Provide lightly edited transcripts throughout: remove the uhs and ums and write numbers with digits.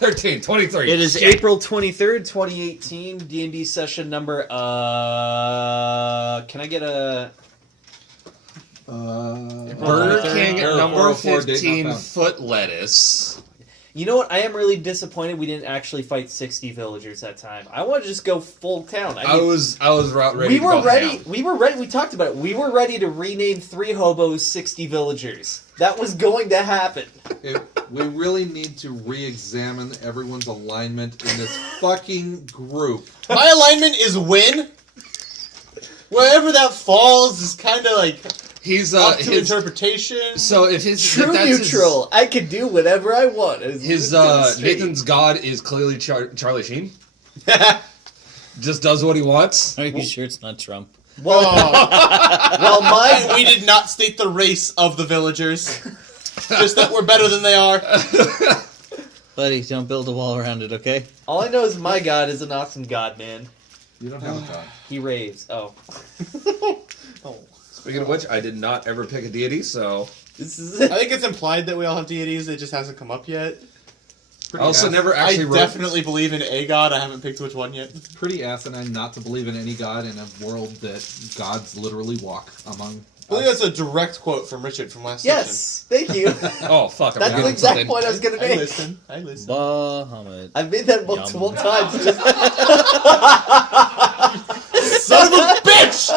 13, 23. It is April 23rd, 2018, D&D session number, can I get a... Burger King number 15, foot lettuce. You know what? I am really disappointed we didn't actually fight 60 villagers that time. I want to just go full town. I was ready to go ham. We were ready. We talked about it. We were ready to rename 3 hobos 60 villagers. That was going to happen. We really need to re-examine everyone's alignment in this fucking group. My alignment is win. Wherever that falls is kind of like... He's up to interpretation. So if his true neutral, I can do whatever I want. His Nathan's god is clearly Charlie Sheen. Just does what he wants. Are you sure it's not Trump? Well, we did not state the race of the villagers. Just that we're better than they are. Buddy, don't build a wall around it, okay? All I know is my god is an awesome god, man. You don't have a god. He raves. Oh. Speaking of which, I did not ever pick a deity, so... I think it's implied that we all have deities, it just hasn't come up yet. I also never actually I definitely believe in a god, I haven't picked which one yet. Pretty asinine not to believe in any god in a world that gods literally walk among. I believe that's a direct quote from Richard from last Yes, thank you. Oh, fuck. That's the exact point I was going to make. I listen. Bahamut. I've made that multiple times. Son of a bitch!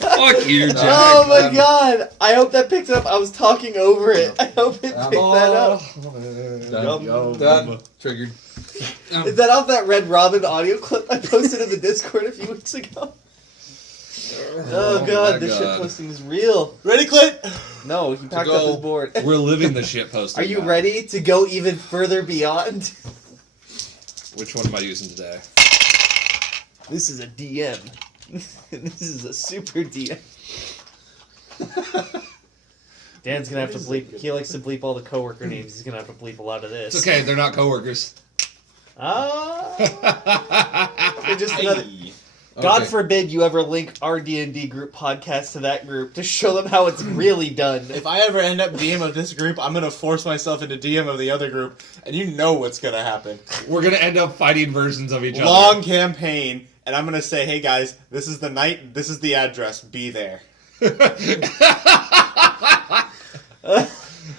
Fuck you, Jack. Oh my god! I hope that picked it up. I was talking over it. I hope it picked that up. Done. Triggered. Is that off that Red Robin audio clip I posted in the Discord a few weeks ago? Oh god, this shit posting is real. Ready, Clint? No, he packed up his board. We're living the shit posting. Are you ready to go even further beyond? Which one am I using today? This is a DM. This is a super DM. Dan's gonna have to bleep. He likes to bleep all the coworker names. He's gonna have to bleep a lot of this. It's okay, they're not coworkers. They're just another... God forbid you ever link our D&D group podcast to that group to show them how it's really done. If I ever end up DM of this group, I'm gonna force myself into DM of the other group, and you know what's gonna happen. We're gonna end up fighting versions of each other. Long campaign, and I'm gonna say, hey guys, this is the night, this is the address, be there.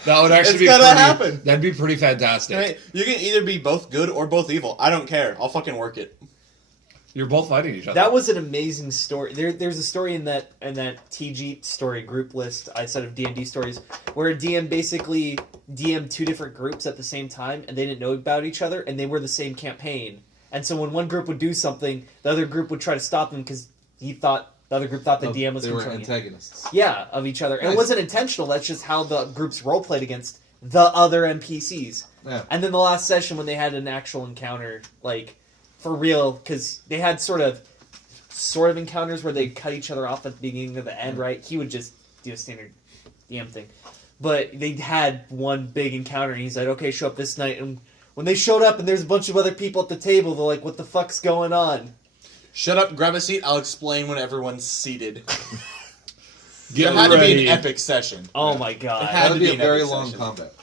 That would actually happen. That'd be pretty fantastic. Right? You can either be both good or both evil. I don't care. I'll fucking work it. You're both fighting each other. That was an amazing story. There's a story in that TG story group list I said of D&D stories where a DM basically DM'd 2 different groups at the same time and they didn't know about each other and they were the same campaign. And so when one group would do something, the other group would try to stop them because the other group thought the DM was controlling. They were antagonists. Yeah, of each other. And Nice. it wasn't intentional. That's just how the groups role-played against the other NPCs. Yeah. And then the last session when they had an actual encounter, like, for real, because they had sort of encounters where they cut each other off at the beginning or the end, right? He would just do a standard DM thing. But they had one big encounter, and he's like, okay, show up this night. And when they showed up and there's a bunch of other people at the table, they're like, what the fuck's going on? Shut up, grab a seat, I'll explain when everyone's seated. Get It had to be ready. an epic session. Oh my god. It had That to would be a an very epic long session. combat.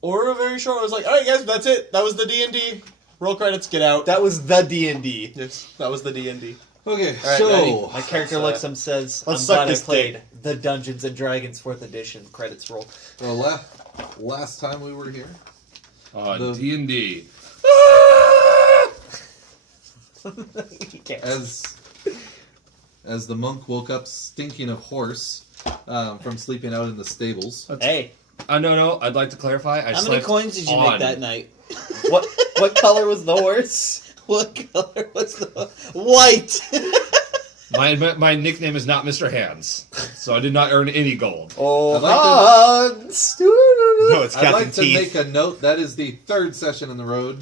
Or a very short, I was like, alright guys, that's it. That was the D&D. Roll credits, get out. That was the D&D. Yes, that was the D&D. Okay, All right, so ready? My character looks up and says, I'm let's suck glad I this played dick. the Dungeons & Dragons 4th edition. Credits roll. well, last time we were here, the- D&D. He can't. as the monk woke up stinking of horse from sleeping out in the stables. Hey, No, I'd like to clarify. How many coins did you make that night? what color was the horse? What color was the... White! My nickname is not Mr. Hands, so I did not earn any gold. Oh, I'd like Hans! No, it's I'd Captain like to Teeth. make a note. That is the 3rd session in a row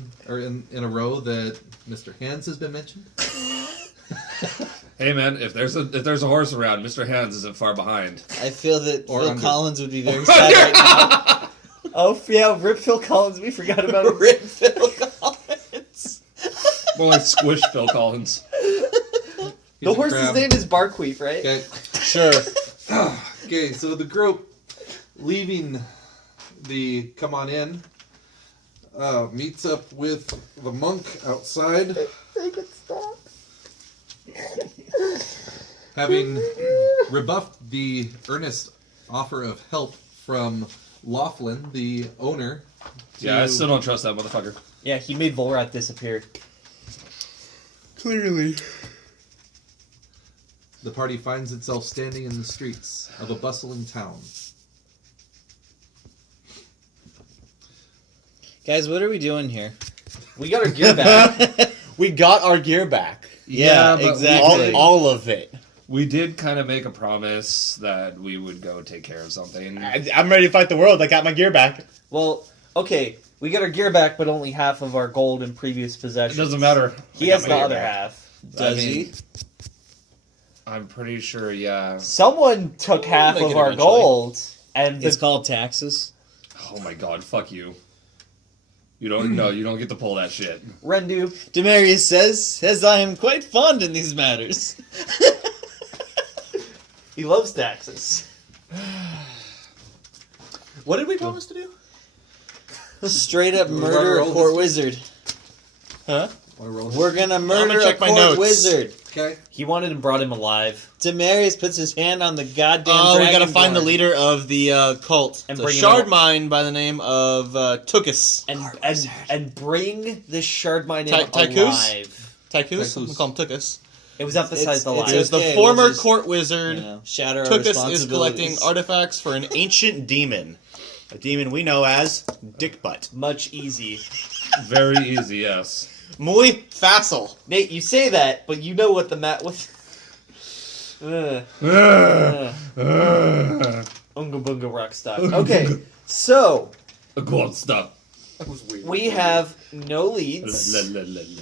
that Mr. Hands has been mentioned. Hey man, if there's a horse around, Mr. Hands isn't far behind. I feel that Or Phil under. Collins would be very sad right now. Oh, yeah, Rip Phil Collins. We forgot about him. Rip Phil Collins. More like Squish Phil Collins. The horse's name is Barqueef, right? Okay. Sure. Okay, so the group leaving the come on in meets up with the monk outside. They could stop. Having rebuffed the earnest offer of help from Laughlin, the owner. Yeah, I still don't trust that motherfucker. Yeah, he made Volrath disappear. Clearly. The party finds itself standing in the streets of a bustling town. Guys, what are we doing here? We got our gear back. We got our gear back. Yeah, Yeah, but exactly. All of it. We did kind of make a promise that we would go take care of something. I'm ready to fight the world. I got my gear back. Well, okay, we got our gear back, but only half of our gold and previous It possessions. doesn't matter. He I has got the my gear other back. half. Does I mean, he? I'm pretty sure, yeah. Someone took half make of it our eventually. gold, and It's called taxes. Oh my god, fuck you. You don't know, you don't get to pull that shit. Rendu. Demarius says I am quite fond in these matters. He loves taxes. What did we promise to do? Straight up Wanna murder a roll court this wizard. Huh? Wanna roll? We're gonna murder check a my court notes. wizard. Okay. He wanted and brought him alive. Demarius puts his hand on the goddamn Oh, we gotta dragonborn. find the leader of the cult. And It's a bring him shard out. mine by the name of Tukus. And bring the shard mine in Tychus? alive. Tychus? Tychus. We call him Tukus. It was emphasized It's- alive. It was the okay, former we'll just, court wizard. You know, shatter our Tukus is responsibilities. collecting artifacts for an ancient demon. A demon we know as Dick Butt. Much easy. Very easy, yes. Muy facile. Nate, you say that, but you know what the mat was. Unga bunga rock stock. Okay, so Go on, stop. That was weird. we have no leads.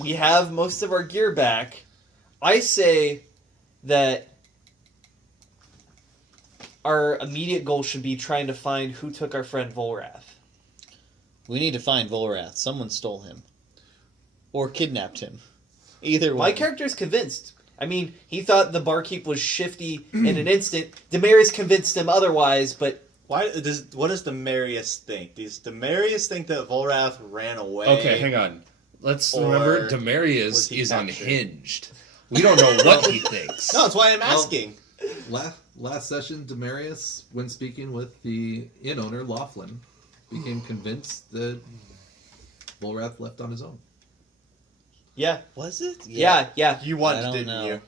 We have most of our gear back. I say that our immediate goal should be trying to find who took our friend Volrath. We need to find Volrath. Someone stole him. Or kidnapped him. Either My one. character's convinced. I mean, he thought the barkeep was shifty in an instant. Damaris convinced him otherwise, but What does Demarius think? Does Demarius think that Volrath ran away? Okay, hang on. Let's Or remember, was Demarius he is captured? unhinged. We don't know what he thinks. No, that's why I'm asking. Last session, Demarius, when speaking with the inn owner, Laughlin, became convinced that Volrath left on his own. yeah. Was it? Yeah. You won, I don't didn't know. you?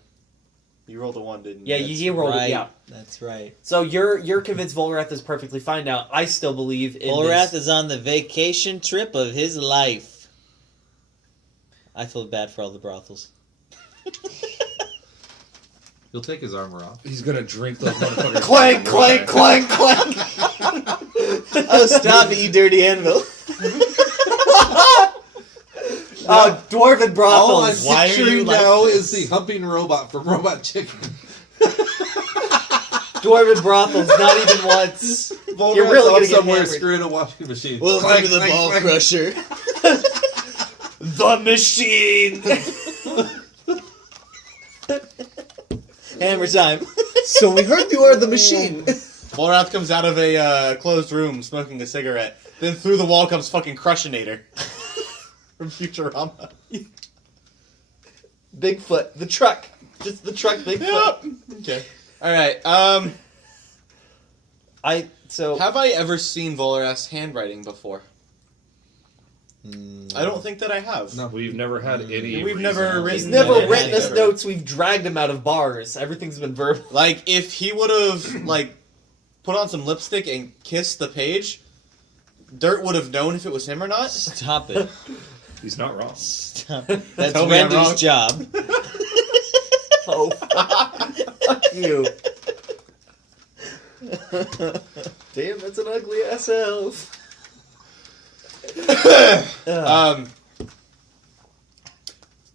You rolled a 1, didn't you? Yeah, you rolled right. it, yeah. That's right. So you're convinced Volrath is perfectly fine now. I still believe in Volrath this. is on the vacation trip of his life. I feel bad for all the brothels. He'll take his armor off. He's gonna drink those motherfuckers. Clank, clank, clank, clank. Oh, stop it, you dirty anvil. Dwarven All I'm brothels. Why are you picturing like now this? is the humping robot from Robot Chicken. Dwarven brothels, not even once. Volrath's You're really off gonna get somewhere hammered. screwing a washing machine. Welcome Clank, to the clank, ball clank. crusher. The machine. Hammer time. So we heard you are the machine. Volrath comes out of a closed room smoking a cigarette. Then through the wall comes fucking Crushinator. From Futurama. Bigfoot, the truck, just the truck, Bigfoot. Yep. Okay. Alright, have I ever seen Volrath's handwriting before? I don't think that I have. No. We've never had any. We've never reason- He's written never that written us ever. notes. We've dragged him out of bars. Everything's been verbal. Like, if he would have, like, put on some lipstick and kissed the page, Dirt would have known if it was him or not. Stop it. He's not wrong. Stop it. That's Tell me I'm wrong. Randy's job. Oh, fuck you. Damn, that's an ugly ass elf.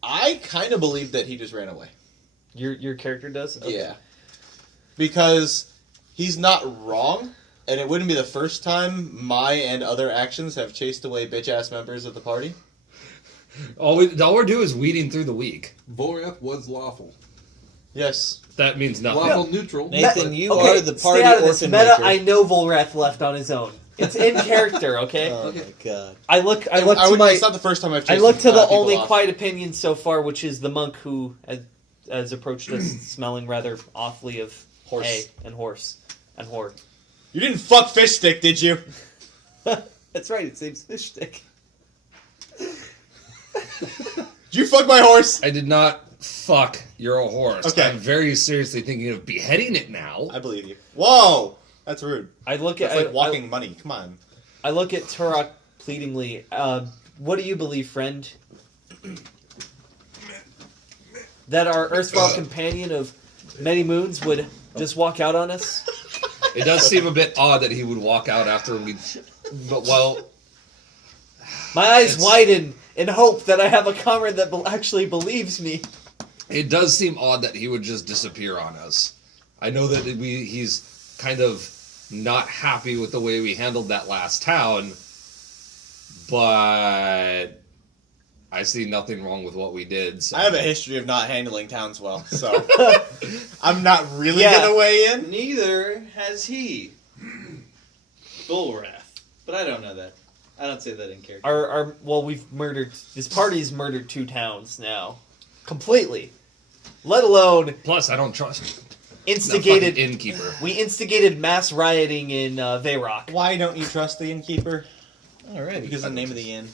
I kind of believe that he just ran away. Your character does? Okay. Yeah. Because he's not wrong, and it wouldn't be the first time my and other actions have chased away bitch-ass members of the party. All we're doing is weeding through the weak. Volrath was lawful. Yes. That means nothing. Waffle neutral. Nathan, you Okay, are the party stay out of this. orphan Meta, maker. I know Volrath left on his own. It's in character, okay? Oh Okay. my god. I look to It's not the first time I've I chased look to the people only off. quiet opinion so far, which is the monk who has approached us smelling rather awfully of Horse. hay and horse and whore. You didn't fuck fish stick, did you? That's right, it saves fish stick. Did you fuck my horse? I did not fuck your horse. Okay. I'm very seriously thinking of beheading it now. I believe you. Whoa! That's rude. I look at That's like walking money. Come on. I look at Turok pleadingly. What do you believe, friend? That our erstwhile companion of many moons would just walk out on us? It does seem a bit odd that he would walk out after we... But, well... My eyes It's- widen in hope that I have a comrade that actually believes me. It does seem odd that he would just disappear on us. I know that he's kind of not happy with the way we handled that last town, but I see nothing wrong with what we did. So. I have a history of not handling towns well, so I'm not really Yeah. gonna weigh in. Neither has he. Bullwrath. But I don't know that. I don't say that in character. We've murdered. This party's murdered 2 towns now, completely. Let alone Plus, I don't trust that instigated. fucking innkeeper. We instigated mass rioting in Veyrock. Why don't you trust the innkeeper? Alright. Because of the name of the inn.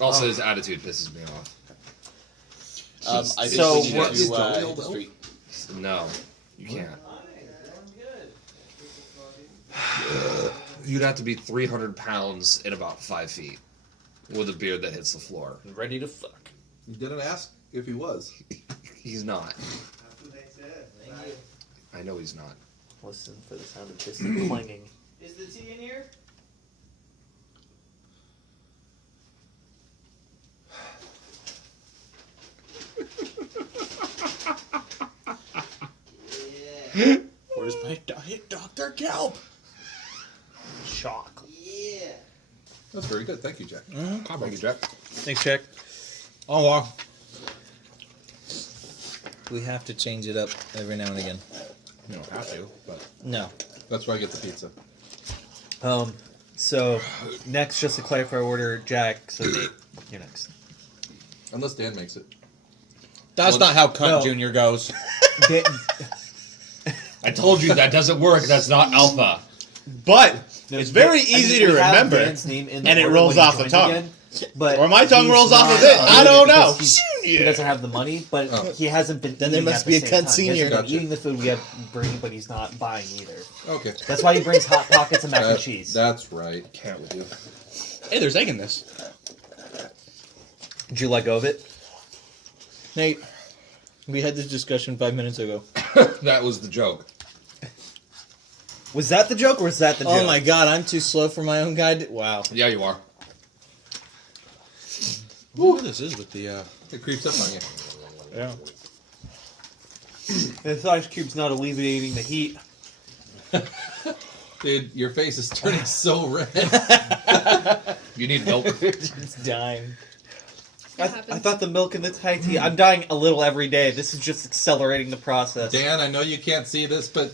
Also, his attitude pisses me off. I So, think we what- need to hit the street. No, you can't. You'd have to be 300 pounds and about 5 feet with a beard that hits the floor. Ready to fuck. You didn't ask if he was. He's not. I know he's not. Listen for the sound of distant clanging. Is the tea in here? Yeah. Where's my diet Dr. Kelp? Shock. Yeah. That's very good. Thank you, Jack. Thank you, Jack. Thanks, Jack. Oh, wow. We have to change it up every now and again. You don't have to, but No. that's where I get the pizza. So, next, just to clarify order, Jack, so Nate, you're next. Unless Dan makes it. That's not how Cunt No. Junior goes. I told you that doesn't work. That's not alpha. But it's very easy to remember, and it rolls off the tongue. But or my tongue he's rolls off not of it. I doing don't it know. because He doesn't have the money, but Oh. he hasn't been. Then there eating must at the be a same cunt time. senior. He hasn't been Gotcha. eating the food we have bringing, but he's not buying either. Okay. That's why he brings hot pockets and mac and cheese. That's right. Can't with you. Hey, there's egg in this. Did you let go of it? Nate, we had this discussion 5 minutes ago. That was the joke. Was that the joke, or was that the joke? Oh my god, I'm too slow for my own guide. Wow. Yeah, you are. I wonder what this is with the, It creeps up on you. Yeah. This ice cube's not alleviating the heat. Dude, your face is turning so red. You need milk. It's dying. I thought the milk in the Thai tea. I'm dying a little every day. This is just accelerating the process. Dan, I know you can't see this, but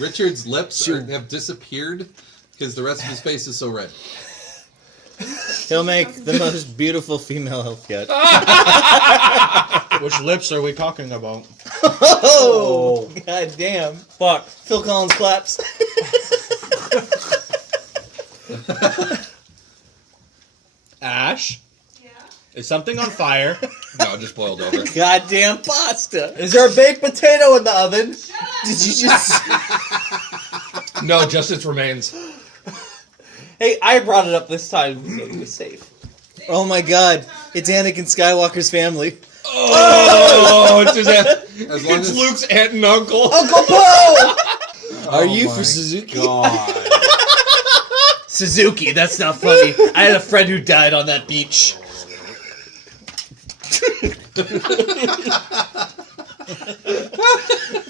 Richard's lips have disappeared because the rest of his face is so red. He'll make the most beautiful female elf yet. Which lips are we talking about? Oh! God damn. Fuck. Phil Collins claps. Ash? Yeah? Is something on fire? No, it just boiled over. Goddamn pasta. Is there a baked potato in the oven? Did you just... No, just its remains. Hey, I brought it up this time, so it was safe. Oh my god. It's Anakin Skywalker's family. Oh, it's his aunt. As long It's as Luke's aunt and uncle. Uncle Poe! Are you my for Suzuki? God. Suzuki, that's not funny. I had a friend who died on that beach.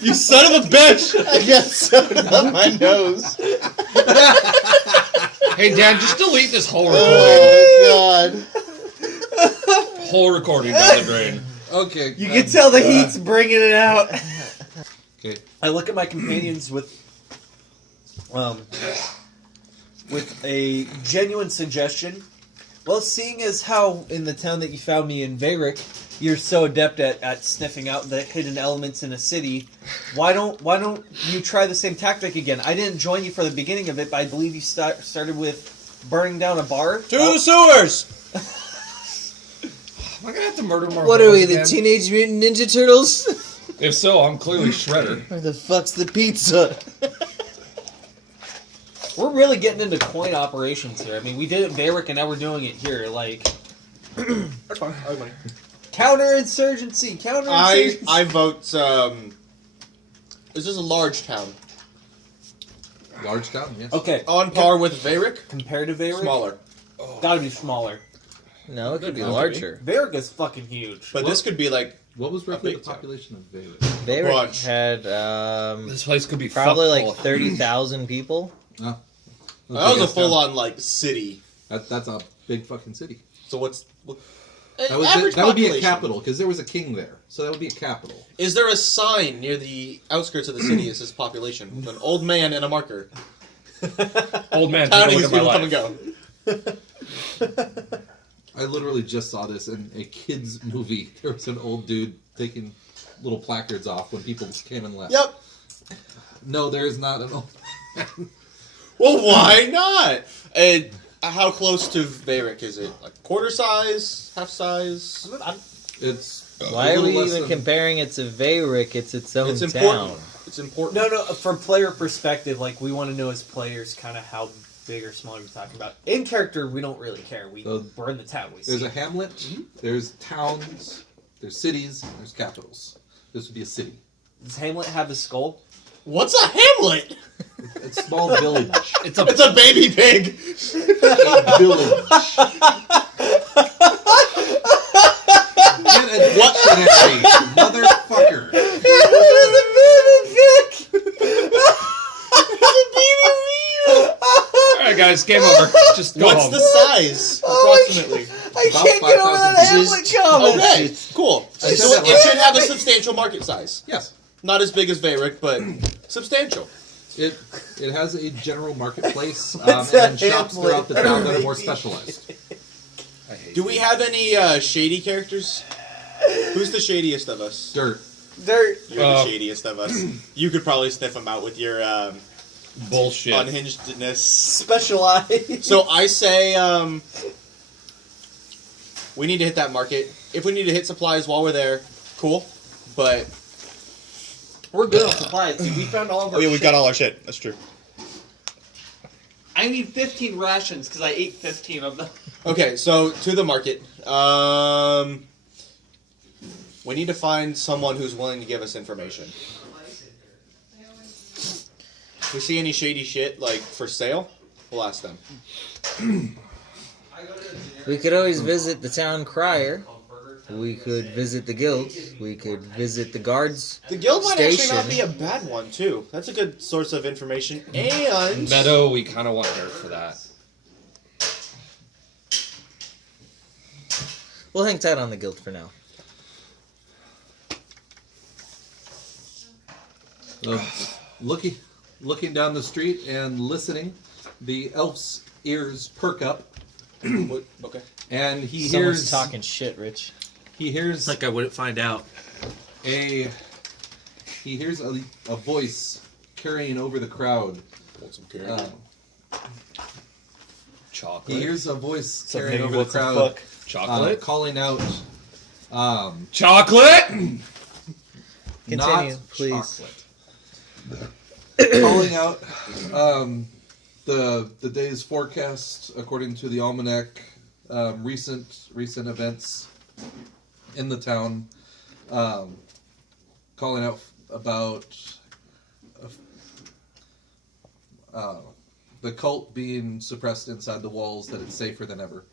You son of a bitch! I got soda up my nose. Hey, Dan, just delete this whole recording. Oh god. Whole recording down the drain. Okay. You can tell the heat's bringing it out. Okay. I look at my companions with a genuine suggestion. Well, seeing as how in the town that you found me in Veyric, you're so adept at sniffing out the hidden elements in a city, why don't you try the same tactic again? I didn't join you for the beginning of it, but I believe you started with burning down a bar. To the sewers! Am I gonna have to murder more? What are we, hoes the again? Teenage Mutant Ninja Turtles? If so, I'm clearly Shredder. Where the fuck's the pizza? We're really getting into coin operations here. I mean, we did it in Veyric, and now we're doing it here. Like, That's fine. I have money. counterinsurgency. I vote. This is a large town. Large town, yes. Okay, On par with Veyric. compared to Veyric, Smaller. gotta be smaller. No, it could be Okay. larger. Veyric is fucking huge. But this could be like What was roughly the big town. population of Veyric? Veyric bunch. had This place could be probably fuck full like of- 30,000 people. Oh. that was a Yes, full on like city. That's a big fucking city. So what? That would be a capital because there was a king there, so that would be a capital. Is there a sign near the outskirts of the city that says population with an old man and a marker? Old man, How take a do look these at my people come and life. go? I literally just saw this in a kids movie. There was an old dude taking little placards off when people came and left. Yep. No, there is not an old. Well, why not? And how close to Veyric is it? Like quarter size, half size? It's Why a are little we less even than- comparing it to Veyric? It's its own It's town. important. It's important. No, from player perspective, like, we want to know as players kind of how big or small you're talking about. In character, we don't really care. We're in the town. We There's see. a hamlet. There's towns. There's cities. And there's capitals. This would be a city. Does Hamlet have a skull? What's a hamlet? It's a small village. It's a It's a baby pig. Village. Get a dictionary, motherfucker. All right, guys, game over. Just go What's home. the size approximately? I About can't get over that 5,000 Hamlet comment. Okay, cool. I said So that it right. should have a substantial market size. Yes. Not as big as Veyric, but substantial. It has a general marketplace What's and a shops hamlet? throughout the town that are more specialized. I hate Do we you. have any shady characters? Who's the shadiest of us? Dirt. Dirt. You're the shadiest of us. You could probably sniff them out with your bullshit? unhingedness. Specialized. So I say we need to hit that market. If we need to hit supplies while we're there, cool. But We're good on supplies. Dude. We found all of our shit. all our shit. That's true. I need 15 rations because I ate 15 of them. Okay, so to the market. We need to find someone who's willing to give us information. If we see any shady shit, like, for sale, we'll ask them. We could always visit the town crier. We could visit the guild. We could visit the guards. The guild might actually not Station. be a bad one, too. That's a good source of information. And... Meadow, we kind of want dirt for that. We'll hang tight on the guild for now. Looking down the street and listening, the elf's ears perk up, What? Okay. and he Someone's hears talking shit, Rich. he hears I wouldn't find out. a voice carrying over the crowd. Want some carrot? Chocolate. He hears a voice So carrying maybe over the what's a crowd, fuck? Chocolate. calling out. Chocolate. Continue, not please. chocolate. Calling out the day's forecast according to the almanac, recent events in the town, calling out about the cult being suppressed inside the walls, that it's safer than ever.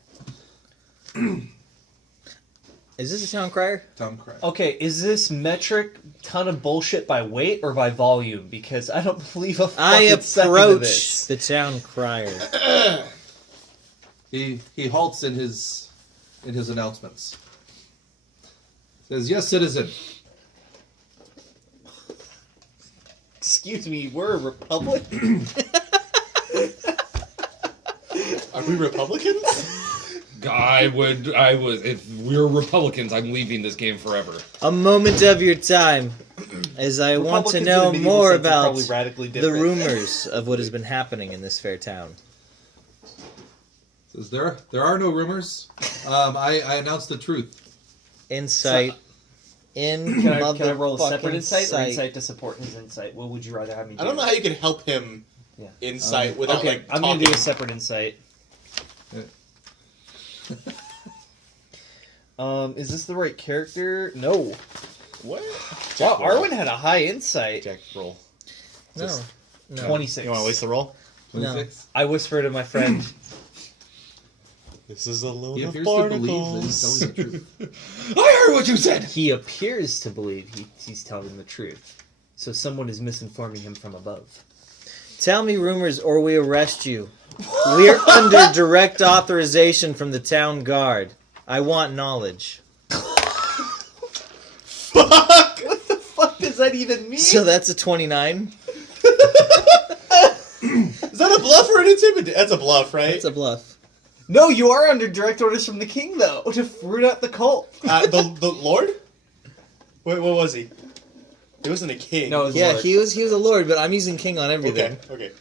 Is this a town crier? Town cry. Okay, is this metric ton of bullshit by weight or by volume? Because I don't believe a I fucking second of approach this. the town crier. He halts in his announcements. Says, yes, citizen. Excuse me, we're a republic? Are we Republicans? I would. If we're Republicans, I'm leaving this game forever. A moment of your time, as I want to Republicans know in the medieval more sense are about probably radically the different. rumors of what has been happening in this fair town. Says, there are no rumors. I announced the truth. Insight. Can I roll a separate motherfucking insight or sight. insight to support his insight? What would you rather have me do? I don't know how you can help him Yeah. insight without Okay, like I'm talking. gonna do a separate insight. Is this the right character? No. What? Wow, Arwen had a high insight. Jack roll. No. Just- No. 26. You want to waste the roll? 26. I whisper to my friend, This is a load He of appears to believe that barnacles. he's telling the truth. I heard what you said. he appears to believe he's telling the truth. So someone is misinforming him from above. Tell me rumors or we arrest you. We're under direct authorization from the town guard. I want knowledge. Fuck! What the fuck does that even mean? So that's a 29? Is that a bluff or an intimidate? That's a bluff, right? That's a bluff. No, you are under direct orders from the king, though, to root out the cult. The Lord? Wait, what was he? He wasn't a king. No, it was Yeah, Lord. he was a lord, but I'm using king on everything. Okay.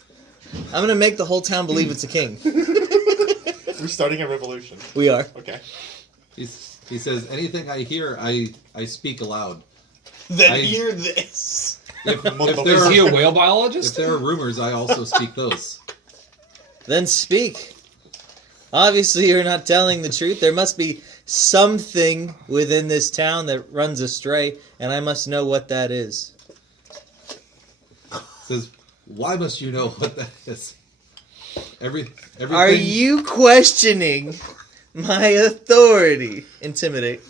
I'm gonna make the whole town believe it's a king. We're starting a revolution. We are. Okay. He says, anything I hear, I speak aloud. Then I- hear this. If Is he a whale if biologist? there are rumors, I also speak those. Then speak. Obviously, you're not telling the truth. There must be something within this town that runs astray, and I must know what that is. Says, why must you know what that is? Everything. Are you questioning my authority? Intimidate.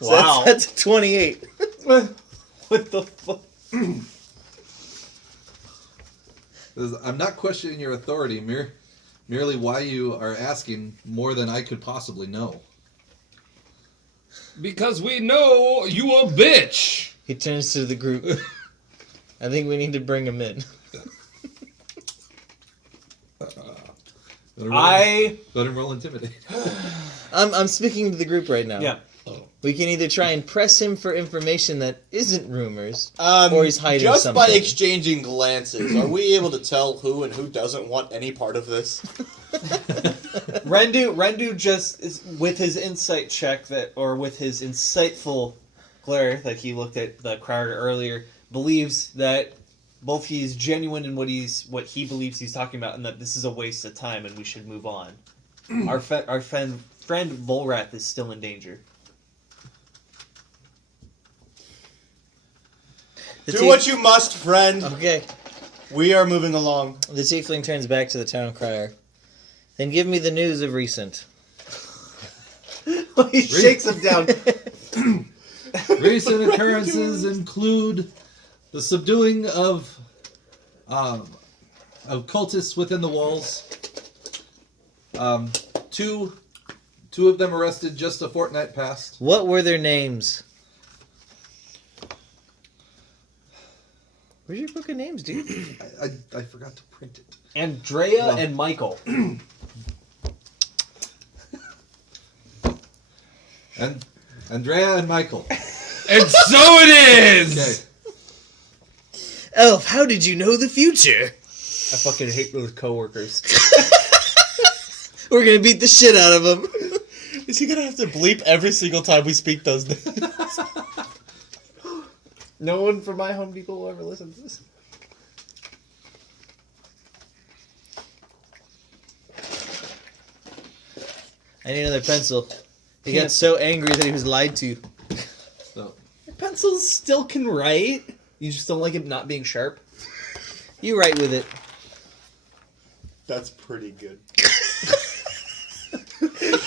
So Wow. that's a 28. What the fuck? Says, I'm not questioning your authority, merely why you are asking more than I could possibly know. Because we know you a bitch. He turns to the group. I think we need to bring him in. Let him roll intimidate. I'm speaking to the group right now. Yeah. We can either try and press him for information that isn't rumors, or he's hiding just something. by exchanging glances, are we able to tell who and who doesn't want any part of this? Rendu just is with his insight check or with his insightful glare that he looked at the crowd earlier, believes that both he's genuine in what he believes he's talking about, and that this is a waste of time and we should move on. our friend Volrath is still in danger. Do what you must, friend. Okay. We are moving along. The tiefling turns back to the town crier. Then give me the news of recent. He shakes him down. Recent occurrences include the subduing of cultists within the walls. Two of them arrested just a fortnight past. What were their names? Where's your book of names, dude? I forgot to print it. Andrea Well. and Michael. And Andrea and Michael. And so it is! Okay. Elf, how did you know the future? I fucking hate those coworkers. We're gonna beat the shit out of them. Is he gonna have to bleep every single time we speak those names? No one from my Home Depot will ever listen to this. I need another pencil. He Can't- got so angry that he was lied to. So Pencils still can write. You just don't like it not being sharp. You write with it. That's pretty good.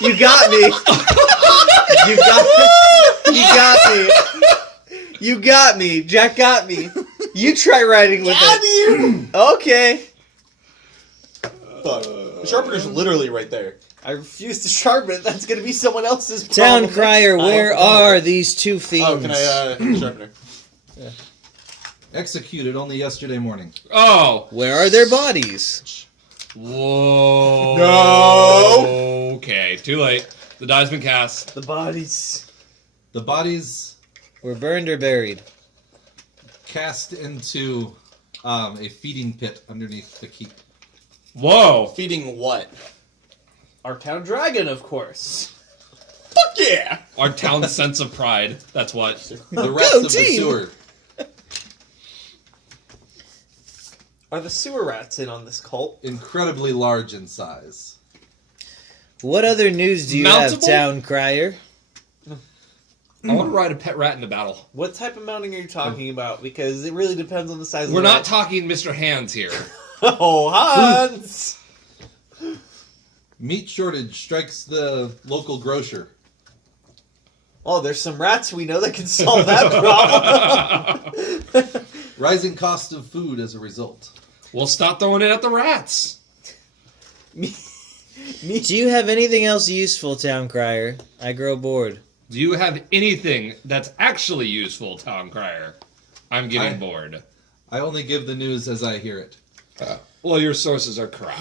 You got me. You got me. You got me. Jack got me. You try writing with it. Okay. Fuck. The sharpener's literally right there. I refuse to sharpen it. That's going to be someone else's Town problem. crier, where are these two fiends? Oh, can I sharpener? Executed only yesterday morning. Oh! Where are their bodies? Whoa. No. Okay, too late. The die's been cast. The bodies. The bodies Were burned or buried? cast into a feeding pit underneath the keep. Whoa! Feeding what? Our town dragon, of course. Fuck yeah! Our town's sense of pride. That's what. The rats Go of the team! sewer. Are the sewer rats in on this cult? Incredibly large in size. What other news do you have, Mountable? Town crier? I want to ride a pet rat into battle. What type of mounting are you talking about? Because it really depends on the size We're of the not rat. talking Mr. Hands here. Oh, Hans! Meat shortage strikes the local grocer. Oh, there's some rats we know that can solve that problem. Rising cost of food as a result. We'll stop throwing it at the rats. Do you have anything else useful, Town crier? I grow bored. Do you have anything that's actually useful, Town Crier? I'm getting bored. I only give the news as I hear it. Well, your sources are correct.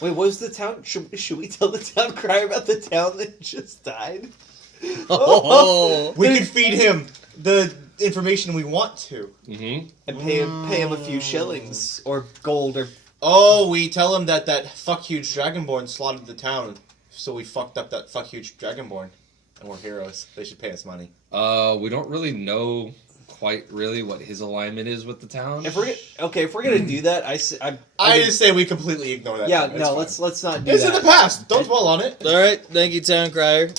Wait, what was the town? Should we tell the town crier about the town that just died? Oh, We can feed him the information we want to. Mm-hmm. And pay him a few shillings or gold or Oh, we tell him that fuck huge dragonborn slaughtered the town, so we fucked up that fuck huge dragonborn, and we're heroes. They should pay us money. We don't really know quite really what his alignment is with the town. if we're gonna do that, I just say we completely ignore that. yeah, time. It's no, fine. let's not do It's that. in the past. Don't dwell on it. Alright, thank you, Town crier.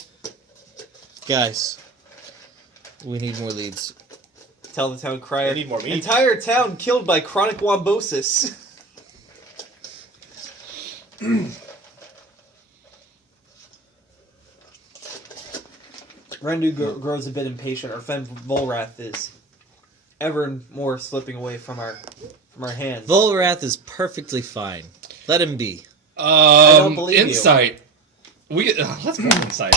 Guys, we need more leads. Tell the town crier. I need more meat. Entire town killed by chronic wombosis. Rendu grows a bit impatient. Our friend Volrath is ever more slipping away from our hands. Volrath is perfectly fine. Let him be. don't believe you. Insight. Let's go insight.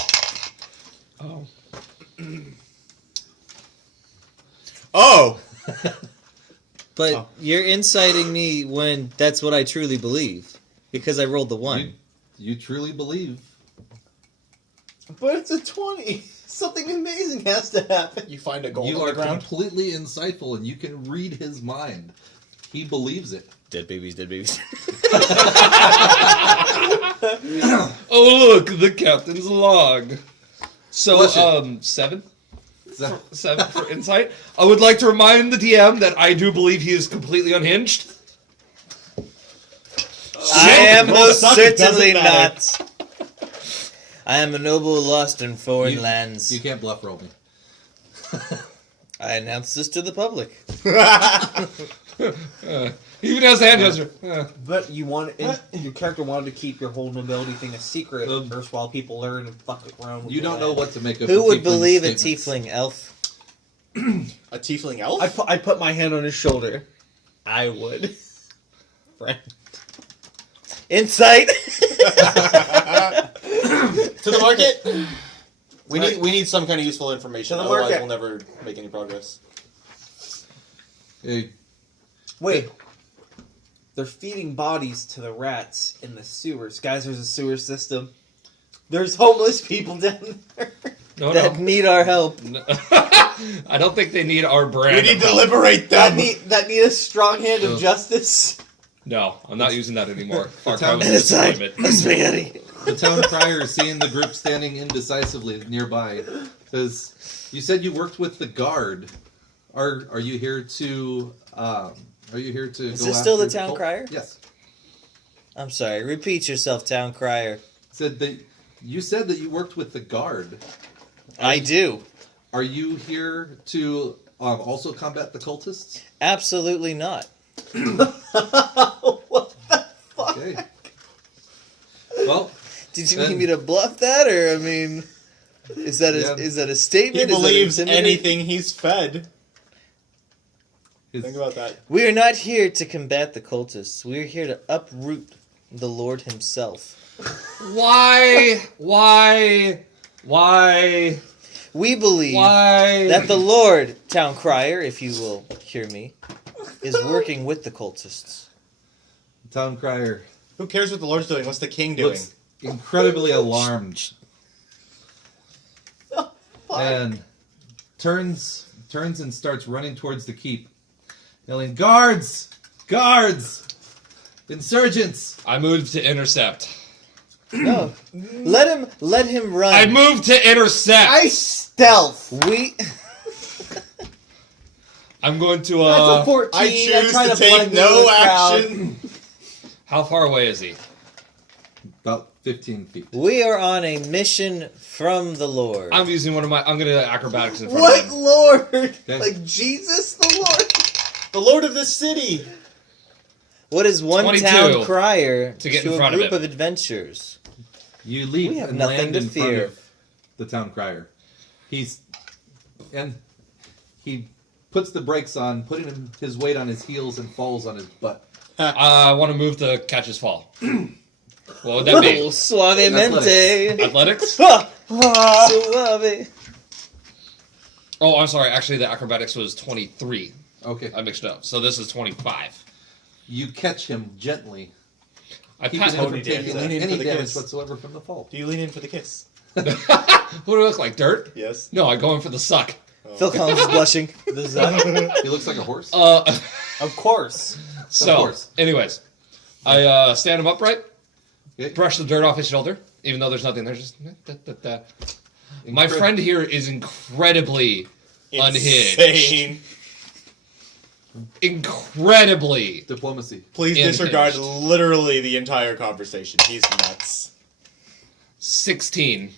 Oh. Oh! But you're inciting me when that's what I truly believe. Because I rolled the 1. You truly believe. But it's a 20. Something amazing has to happen. You find a gold You on are the ground? completely insightful and you can read his mind. He believes it. Dead babies, dead babies. Oh, look, the captain's log. So, Bless you. 7? So- 7 for insight. I would like to remind the DM that I do believe he is completely unhinged. I am Don't most suck, it doesn't certainly matter. not. I am a noble lost in foreign You lands. can't bluff roll me. I announced this to the public. Even as a hand gesture. But your character wanted to keep your whole nobility thing a secret first while people learn and fuck around with You don't know what to make of Who the would tiefling believe a statements. tiefling elf? A tiefling elf? I put my hand on his shoulder. I would. Friend. Insight! To the market? We need some kind of useful information, To the otherwise market. we'll never make any progress. Hey, Wait. They're feeding bodies to the rats in the sewers. Guys, there's a sewer system. There's homeless people down there. No, that no. need our help. I don't think they need our brand. We need to liberate That them! need a strong hand of justice. No, I'm not using that anymore. Far town- cry was a Insight! disappointment. Spaghetti! the town crier seeing the group standing indecisively nearby says, "You said you worked with the guard. Are you here to Is go this still the after town cult?" crier? Yes. I'm sorry, repeat yourself, Town crier. You said that you worked with the guard. I do. Are you here to also combat the cultists? Absolutely not. What the fuck? Okay. Well, Did you Then- need me to bluff that, or I mean, is that Yeah. is that a He statement? Is that believes intimidating? anything he's fed. his- Think about that. We are not here to combat the cultists. We are here to uproot the Lord himself. Why? We believe Why? that the Lord, town crier, if you will hear me, is working with the cultists. Town crier Who cares what the Lord's doing? What's the king doing? looks incredibly alarmed and turns and starts running towards the keep, yelling, "Guards! Guards! Insurgents!" I moved to intercept. No, let him run. I moved to intercept. I stealth. We. I'm going to. That's a 14. I choose try to blend take no in the crowd. action. How far away is he? About 15 feet. We are on a mission from the Lord. I'm using one of my. I'm going to acrobatics in front What of him. Lord? Okay. Like Jesus the Lord? The Lord of this city. What is one 22 town crier to get to in a front of group him. of adventurers? You leap We have and nothing land to in front fear. of the town crier. He puts the brakes on, putting his weight on his heels, and falls on his butt. I want to move to catch his fall. What would that be? Oh, suavemente. Athletics? Suave. Oh, I'm sorry. Actually, the acrobatics was 23. Okay. I mixed it up. So this is 25. You catch him gently, I keeping passed. him Tony from dance. taking Lean in any for the damage kiss. whatsoever from the fall. Do you lean in for the kiss? What do I look like? Dirt? Yes. No, I go in for the suck. Phil Collins is blushing. He looks like a horse. Of course. So, course. anyways, I stand him upright, Okay. brush the dirt off his shoulder, even though there's nothing there. Just My friend here is incredibly unhinged. Insane. Incredibly. Diplomacy. Please Unhinged. disregard literally the entire conversation. He's nuts. 16.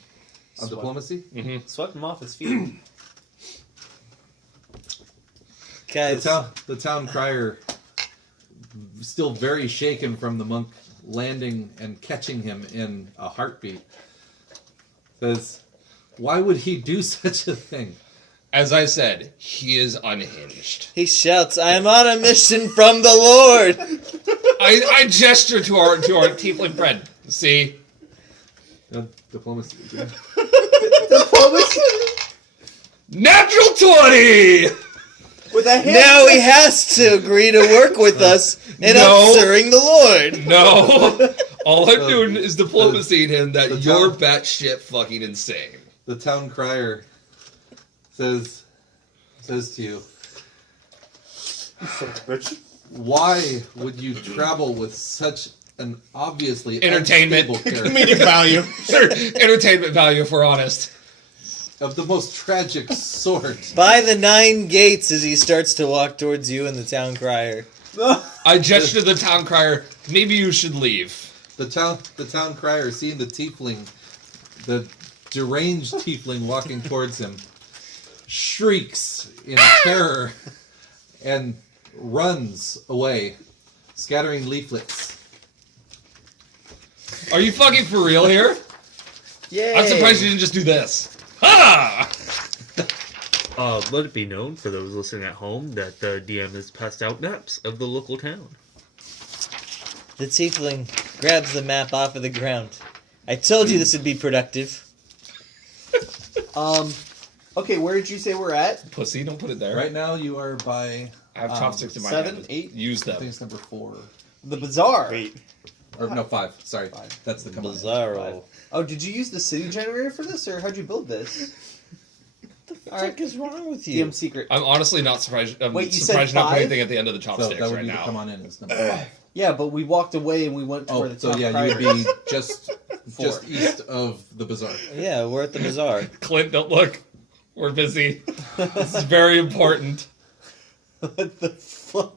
On diplomacy? Swept him off his feet. Guys, The town crier, still very shaken from the monk landing and catching him in a heartbeat, says, "Why would he do such a thing?" As I said, he is unhinged. he shouts, I am on a mission from the Lord. I gesture to our tiefling friend. See? Diplomacy. Natural 20! With a hand. Now he has to agree to work with us in No. serving the Lord. No! All I'm doing is diplomacying him that the you're town- batshit fucking insane. The town crier says to you, "Why would you travel with such an obviously Entertainment. unstable character Comedic value. Entertainment value, if we're honest. of the most tragic sort?" By the 9 gates as he starts to walk towards you and the town crier. I gesture to the town crier, maybe you should leave. The town crier, seeing the tiefling, the deranged tiefling walking towards him, shrieks in terror and runs away, scattering leaflets. Are you fucking for real here? Yay! I'm surprised you didn't just do this. Ha! Let it be known for those listening at home that the DM has passed out maps of the local town. The tiefling grabs the map off of the ground. I told you this would be productive. Okay, where did you say we're at? Pussy, don't put it there. Right now, you are by. I have chopsticks in my 7, hand. 8? Use I them. think it's number 4. The bazaar. Wait. Or no, 5. Sorry, 5. that's the command. Bizarro. Oh, did you use the city generator for this, or how'd you build this? What the fuck is wrong with you? DM secret. I'm honestly not surprised. I'm Wait, you surprised said you don't put 5? anything at the end of the So chopsticks that would right be to come now. on in as number 5. Yeah, but we walked away and we went to where Oh, the so town yeah, crier you would be just Four. east of the bazaar. Yeah, we're at the bazaar. Clint, don't look. We're busy. This is very important. What the fuck?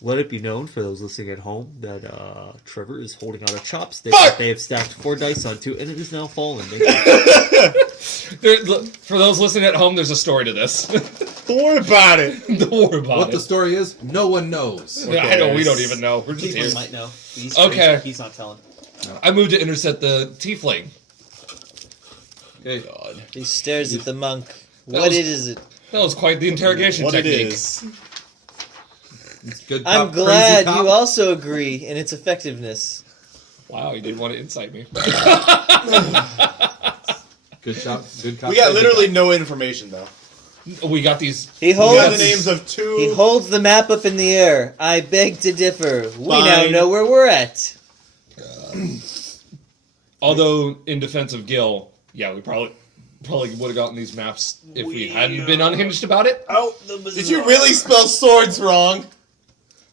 Let it be known for those listening at home that Trevor is holding out a chopstick Fuck! that they have stacked 4 dice onto, and it is now fallen. Thank you. Look, for those listening at home, there's a story to this. Don't worry about it. Don't worry about What it. the story is, no one knows. Yeah, I know, we don't even know. We're just People here. might know. He's Okay. He's not telling. I moved to intercept the tiefling. Okay. God. He stares at the monk. That What was- is it? That was quite the interrogation What it technique. is. It's good I'm cop, crazy glad cop. you also agree in its effectiveness. Wow, you didn't want to incite me. Good job. Good cop. We got crazy literally cop. no information though. We got these. He We got holds the names of two. He holds the map up in the air. I beg to differ. We now Fine. know where we're at. Although, in defense of Gil, yeah, we probably would have gotten these maps if we hadn't been unhinged about it. Did you really spell swords wrong?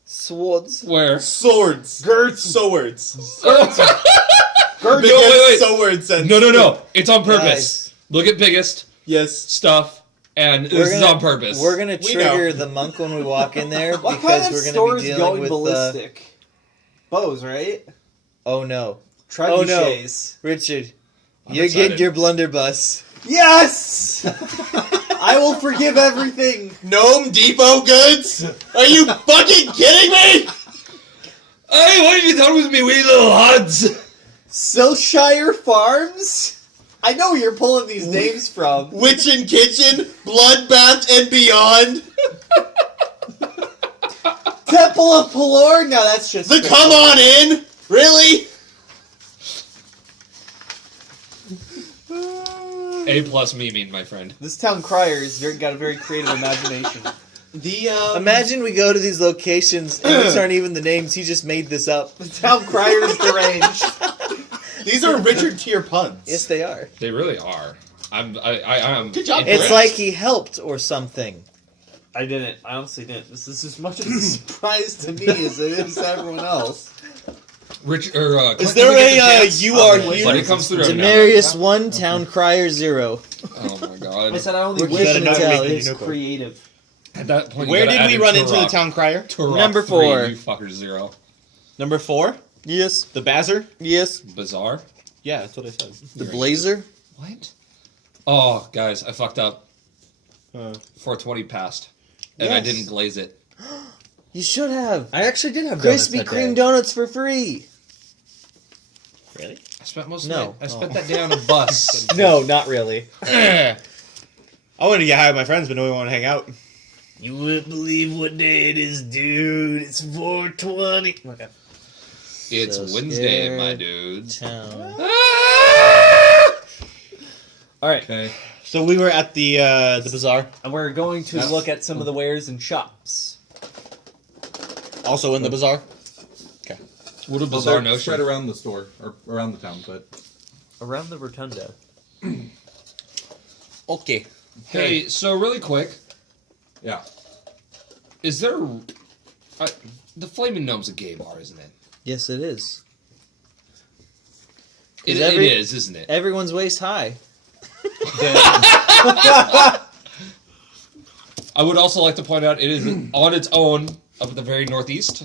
Swords. Where? Swords. Swords. No, wait. Swords and No. It's on purpose. Guys. Look at biggest Yes. stuff, and this is on purpose. We're gonna We trigger know. the monk when we walk in there What because kind of we're gonna store be is dealing going with ballistic? Bows, right? oh no, Trebuchets. Richard, I'm you're excited. getting your blunderbuss. Yes! I will forgive everything. Gnome Depot goods? Are you fucking kidding me? Hey, what have you done with me, wee little lads? Silshire Farms? I know where you're pulling these names from. Witch and Kitchen, Bloodbath and Beyond, Temple of Pelor? No, that's just... the Come On In? Really? A+ memeing, my friend. This town crier has got a very creative imagination. The Imagine we go to these locations and these aren't even the names. He just made this up. The town crier is deranged. these are Richard tier puns. Yes, they are. They really are. I'm. Good job, It's Chris. like he helped or something. I didn't. I honestly didn't. This is as much of a surprise to me as it is to everyone else. Rich or Is Clint, there can we get the a chance? you are But here? it comes through every now and Demarius 1, Town Crier 0. then. Oh my god. I said I only We're wish keeping that it it tally. was creative. At that point, you Where gotta did add we in run into the Turok. town crier? Turok Number 3, 4. You fucker 0. Number 4? Yes. The Bazzer? Yes. Bizarre. Yeah, that's what I said. The Blazer. What? Oh, guys, I fucked up. Uh, 420 passed, and I Yes. didn't glaze it. You should have. I actually did have Krispy donuts that Kreme day. donuts for free. really? I spent most No. of it. I spent that day on a bus. No, not really. I wanted to get high with my friends, but no one wanted to hang out. You wouldn't believe what day it is, dude. It's 420. Okay. It's So Wednesday, scared. my dudes. Town. All right, Okay. So we were at the bazaar, and we're going to That's- look at some of the wares and shops. also in the bazaar. What a Well, bizarre they're spread notion. around the store or around the town, but Around the rotunda. Okay. Hey, so really quick, yeah. is there? The Flaming Gnome's a gay bar, isn't it? Yes, it is. It, Is every- it is, isn't it? Everyone's waist high. I would also like to point out it is on its own up at the very northeast.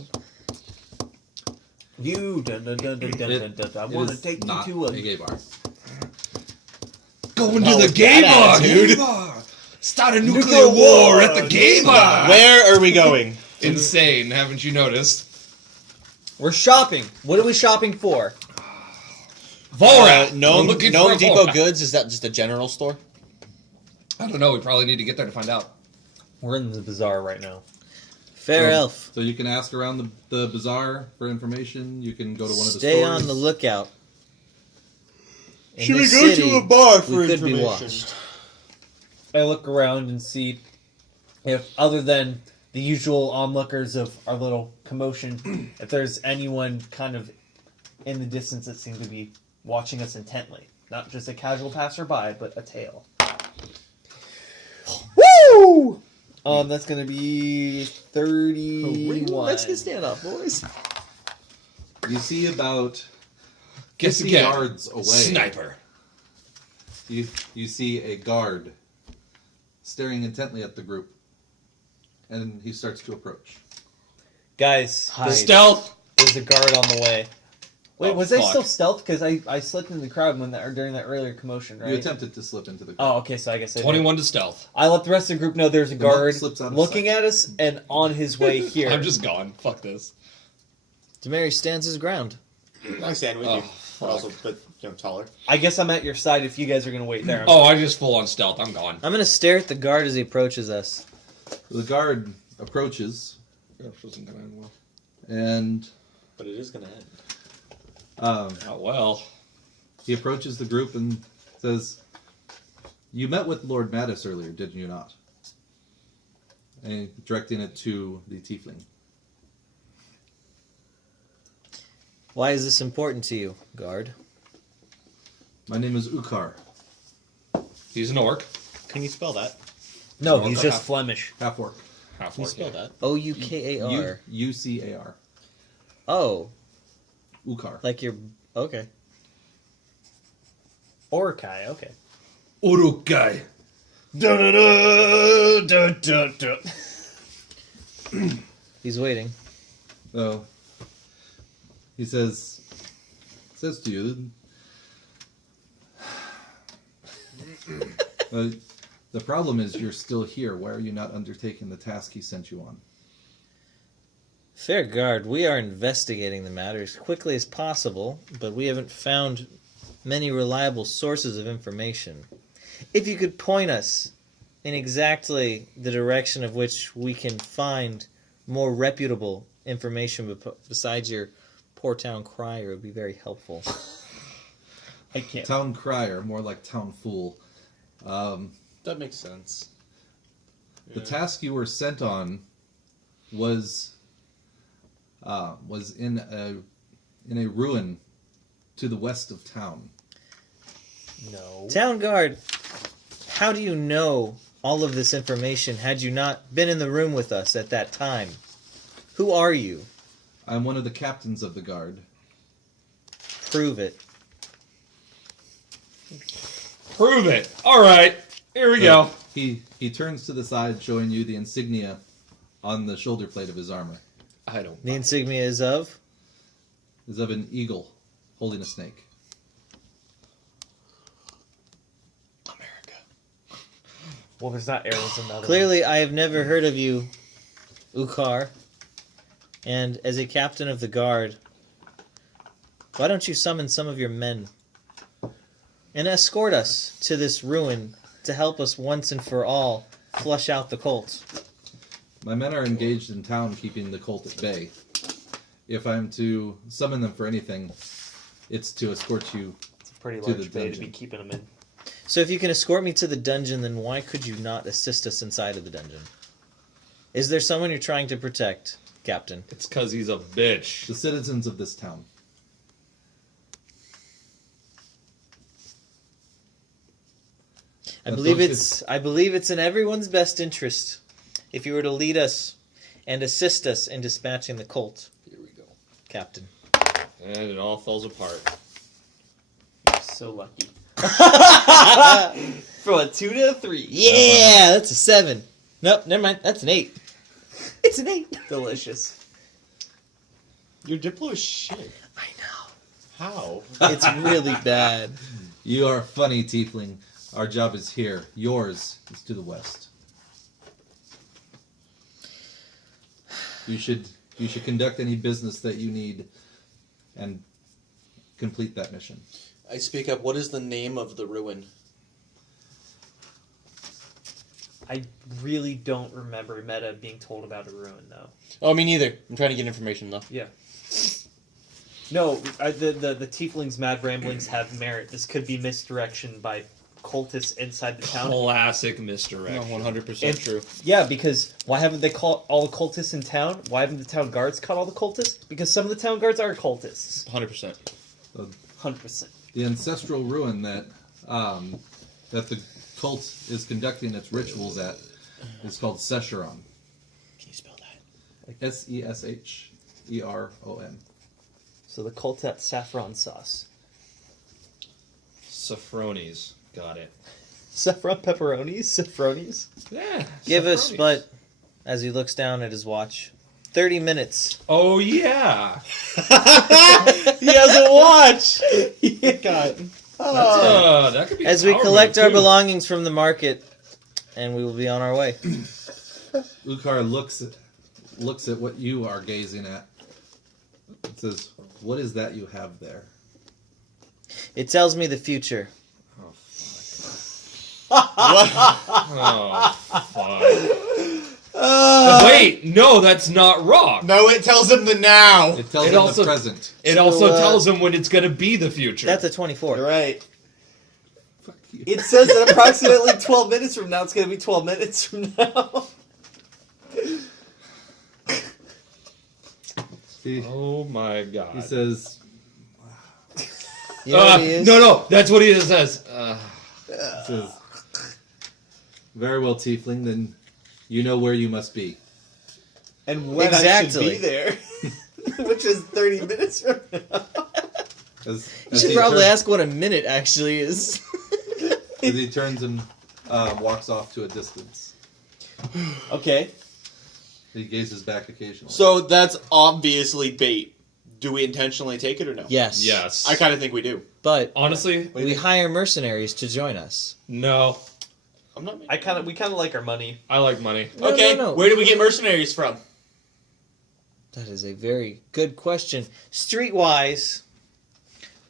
You dun dun dun dun dun dun dun. I It want to is take you not to a gay bar. Going Not to the with gay that bar, attitude. dude. Start a nuclear war at the gay bar. Where are we going? Insane, haven't you noticed? We're shopping. What are we shopping for? Vorat. Gnome We're looking for a Depot Vorat. Goods, is that just a general store? I don't know. We probably need to get there to find out. We're in the bazaar right now. Fair So- elf. So you can ask around the bazaar for information. You can go to one of the Stay stores. on the lookout. In Should we this go to city, a bar for we could be information? watched. I look around and see if, other than the usual onlookers of our little commotion, if there's anyone kind of in the distance that seemed to be watching us intently. Not just a casual passerby, but a tail. Woo! That's gonna be 31. Let's get standoff, boys. You see about Guess 50 again. yards away. Sniper. You see a guard staring intently at the group, and he starts to approach. Guys, Hide. Stealth. there's a guard on the way. Wait, Oh, was I fuck. still stealth? Because I slipped in the crowd during that earlier commotion, right? You attempted to slip into the Oh, okay, so I guess I did. 21 to stealth. I let the rest of the group know there's a The monk guard slips out of looking sight. at us and on his way here. I'm just gone. Fuck this. Demary stands his ground. I stand with Oh, you. fuck. Also, but taller. I guess I'm at your side if you guys are gonna wait there. Oh, I just full on stealth. I'm gone. I'm gonna stare at the guard as he approaches us. The guard approaches, This wasn't gonna end well. And But it is going to end. Not well. he approaches the group and says, "You met with Lord Mattis earlier, did you not?" And directing it to the tiefling. Why is this important to you, guard? My name is Ukar, He's an orc. Can you spell that? No, Or he's the just half- Flemish. half orc. Half Can you orc. spell that? Oukar. Ucar. Oh, Ukar. like you're okay. Orkai, okay. Urukai. He's waiting. So he says to you, the problem is you're still here. Why are you not undertaking the task he sent you on? Fair guard, we are investigating the matter as quickly as possible, but we haven't found many reliable sources of information. If you could point us in exactly the direction of which we can find more reputable information besides your poor town crier, it would be very helpful. I can't. Town crier, more like town fool. That makes sense. The task you were sent on was in a ruin to the west of town. No. Town guard, how do you know all of this information had you not been in the room with us at that time? Who are you? I'm one of the captains of the guard. Prove it. Prove it. All right. Here we go. He turns to the side, showing you the insignia on the shoulder plate of his armor. I don't. The insignia is of? Is of an eagle holding a snake. America. Well, there's not arrows in the other Clearly, I have never heard of you, Ukar. And as a captain of the guard, why don't you summon some of your men and escort us to this ruin to help us once and for all flush out the cult? My men are engaged in town keeping the cult at bay. If I'm to summon them for anything, it's to escort you. It's a pretty To the large bay to dungeon. be keeping them in. So if you can escort me to the dungeon, then why could you not assist us inside of the dungeon? Is there someone you're trying to protect, Captain? It's because he's a bitch. The citizens of this town. I believe it's in everyone's best interest if you were to lead us and assist us in dispatching the cult, Here we go. Captain. And it all falls apart. So lucky. From a 2 to a 3. Yeah, that's a 7. Nope, never mind. That's an 8. It's an 8. Delicious. Your Diplo is shit. I know. How? It's really bad. You are funny, tiefling. Our job is here. Yours is to the west. You should conduct any business that you need and complete that mission. I speak up. What is the name of the ruin? I really don't remember Meta being told about a ruin, though. Oh, me neither. I'm trying to get information, though. Yeah. No, the Tiefling's mad ramblings have merit. This could be misdirection by cultists inside the town. Classic No, misdirection. 100% true. Yeah, because why haven't they caught all the cultists in town? Why haven't the town guards caught all the cultists? Because some of the town guards are cultists. 100%. 100%. The ancestral ruin that the cult is conducting its rituals at is called Sescheron. Can you spell that? Sesheron. So the cult at saffron sauce. Saffronies. Got it. Saffron pepperonis? Saffronies? Yeah. Give us, saffronies. but as he looks down at his watch, 30 minutes. Oh, yeah. He has a watch! God. That could be As a we power collect move, our too. belongings from the market, and we will be on our way. Ukar looks at what you are gazing at. It says, "What is that you have there?" It tells me the future. Oh, fuck. Oh, fuck. Wait, no, that's not wrong. No, it tells him the now. It tells It him also- the present. It So, also tells him when it's going to be the future. That's a 24. You're right. Fuck you. It says that approximately 12 minutes from now, it's going to be 12 minutes from now. Oh my god. He says, You know what he is? no, that's what he says. he says, very well, Tiefling, then you know where you must be. And when I Exactly. should be there. Which is 30 minutes from now. As, You as should he probably turns- ask what a minute actually is. As he turns and walks off to a distance. Okay. He gazes back occasionally. So that's obviously bait. Do we intentionally take it or no? Yes. Yes. I kind of think we do. But Honestly, we hire mercenaries to join us. no. I'm not. We kind of like our money. I like money. No, Okay, no, no. where do we get mercenaries from? That is a very good question. Streetwise,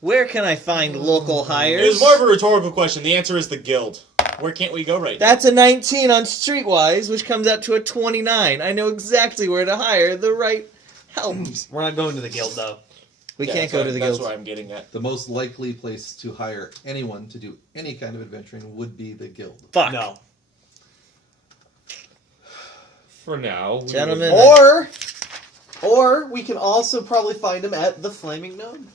where can I find local hires? It was more of a rhetorical question. The answer is the guild. Where can't we go right now? That's a 19 on Streetwise, which comes out to a 29. I know exactly where to hire the right help. We're not going to the guild, though. We Yeah, can't go to the That's guild. what I'm getting at. The most likely place to hire anyone to do any kind of adventuring would be the guild. Fuck. No. For now. we Gentlemen. would- Or we can also probably find him at the Flaming Gnome.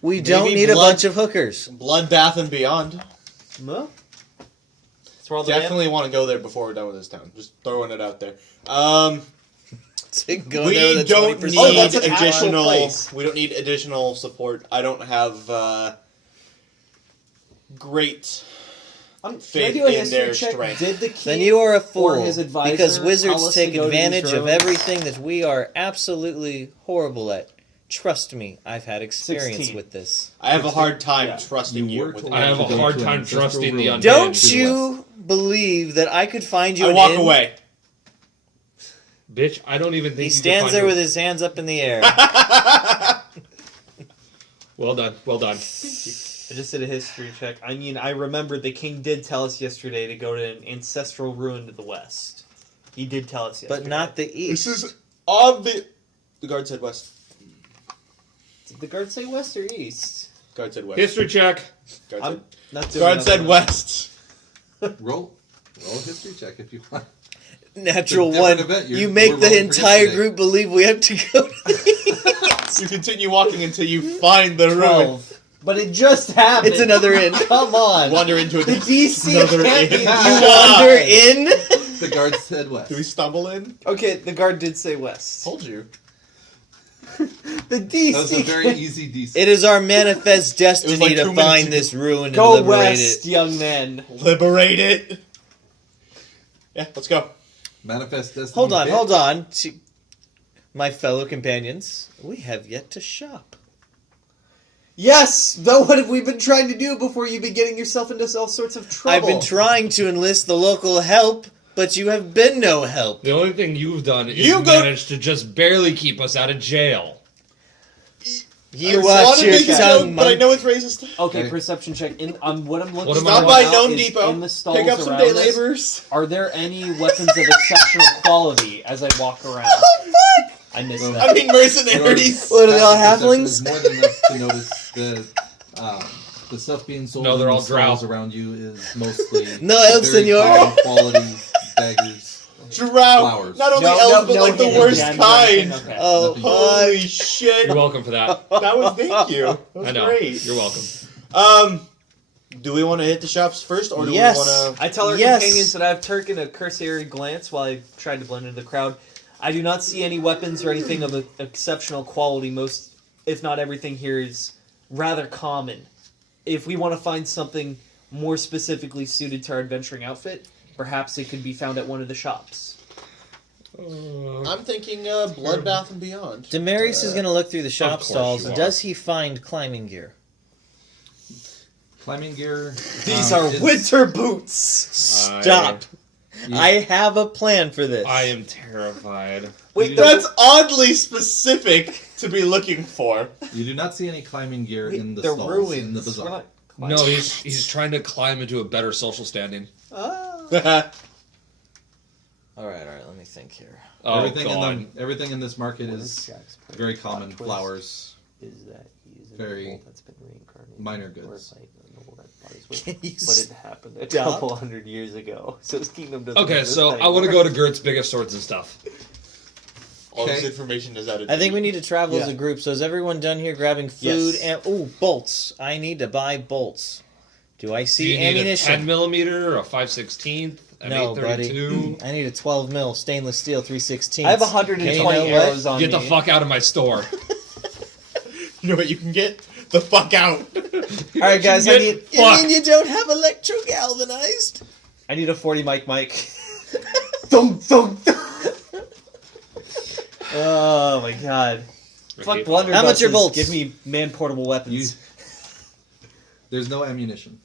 We don't Maybe need a blood- bunch of hookers. Bloodbath and Beyond. No? That's where all the Definitely want to go there before we're done with this town. Just throwing it out there. To go We there with a don't 20%. need Oh, that's an actual additional. place. We don't need additional support. I don't have great. Can I faith do a in history their check? strength. Did the king Then you are a or fool. his advisor Because tell wizards us to take go to these advantage of roads? everything that we are absolutely horrible at. Trust me, I've had experience 16. with this. I have a hard time Yeah. trusting You you. were With told I have a to go hard to an time ancestral trusting the ruin. undead. Don't to the you believe that I could find you I an walk inn? away. Bitch, I don't even think He you can stands find there your- with his hands up in the air. Well done, well done. I just did a history check. I mean, I remember the king did tell us yesterday to go to an ancestral ruin to the west. He did tell us yesterday. But not the This east. is obvious. The guard said west. Did the guard say west or east? Guard said west. History check. Guard I'm said, not doing guard said another one. west. Roll a history check if you want. Natural It's a one. different event. You We're make the rolling for entire yesterday. group believe we have to go to the east. You continue walking until you find the ruin. 12. But it just happened. It's another inn. Come on. Wander into it. The DC Another can't be inn. You that wander high. in? The guard said west. Do we stumble in? Okay, the guard did say west. Told you. The DC That was a very can't- easy DC. It is our manifest destiny like 2 to minutes find ago. this ruin and Go liberate west, it. young men. Liberate it. Yeah, let's go. Manifest destiny. Hold on, bitch. hold on. My fellow companions, we have yet to shop. Yes! Though what have we been trying to do before you've been getting yourself into all sorts of trouble? I've been trying to enlist the local help, but you have been no help. The only thing you've done is You go- managed to just barely keep us out of jail. You I watch wanna your make a tongue, joke, but I monk. know it's racist. Okay, Okay. perception check. In what I'm looking What am for I Stop Right by now Gnome is Depot. in the stalls Pick up some around day us, laborers. Are there any weapons of exceptional quality as I walk around? I missed Well, that. I mean mercenaries. What are they all Passive perception halflings? is more than enough to notice the stuff being sold No, they're in all the stalls drow. around you is mostly No elves, very senor. high quality daggers. Drow. Flowers. Not only No, elves, but no like the hidden worst gems or anything? kind. Okay. Oh, Nothing. Holy fuck. shit. You're welcome for that. That was thank you. That was I know. great. You're welcome. Do we want to hit the shops first, or do Yes. we want to? I tell our Yes. companions that I have taken a cursory glance while I tried to blend into the crowd. I do not see any weapons or anything of exceptional quality. Most, if not everything here, is rather common. If we want to find something more specifically suited to our adventuring outfit, perhaps it could be found at one of the shops. I'm thinking Bloodbath and Beyond. Demarius is going to look through the shop course stalls. you are. Does he find climbing gear? Climbing gear. These are is- winter boots. Stop. I have a plan for this. I am terrified. Wait, That's oddly specific to be looking for. You do not see any climbing gear in the they're stalls ruins. in the We're bazaar. not No, he's trying to climb into a better social standing. Ah. All right. Let me think here. Oh, everything God. everything in this market One is of Jack's very plot common. twist Flowers, Is that he's a very noble that's been reincarnated. minor Or goods. like a noble that bought his way. Can you But it happened a stop? couple hundred years ago, so his kingdom doesn't. Okay, exist so I want to anymore. go to Gert's biggest swords and stuff. All this Okay. information is out of I think we need to travel as Yeah. a group. So is everyone done here grabbing food? Yes. And bolts. I need to buy bolts. Do I Do see you need a 10 ammunition? millimeter, a 5/16, an No, buddy. 832? I need a 12 mil stainless steel 316. I have 120 You know what? arrows on Get me. the fuck out of my store. You know what you can get? The fuck out. All right, guys. I need. You Fuck. mean you don't have electro galvanized? I need a 40 mic mic. Thunk, thunk, thunk. Oh my god. Fuck blunderbusses. How much are bolts? Give me man portable weapons. There's no ammunition.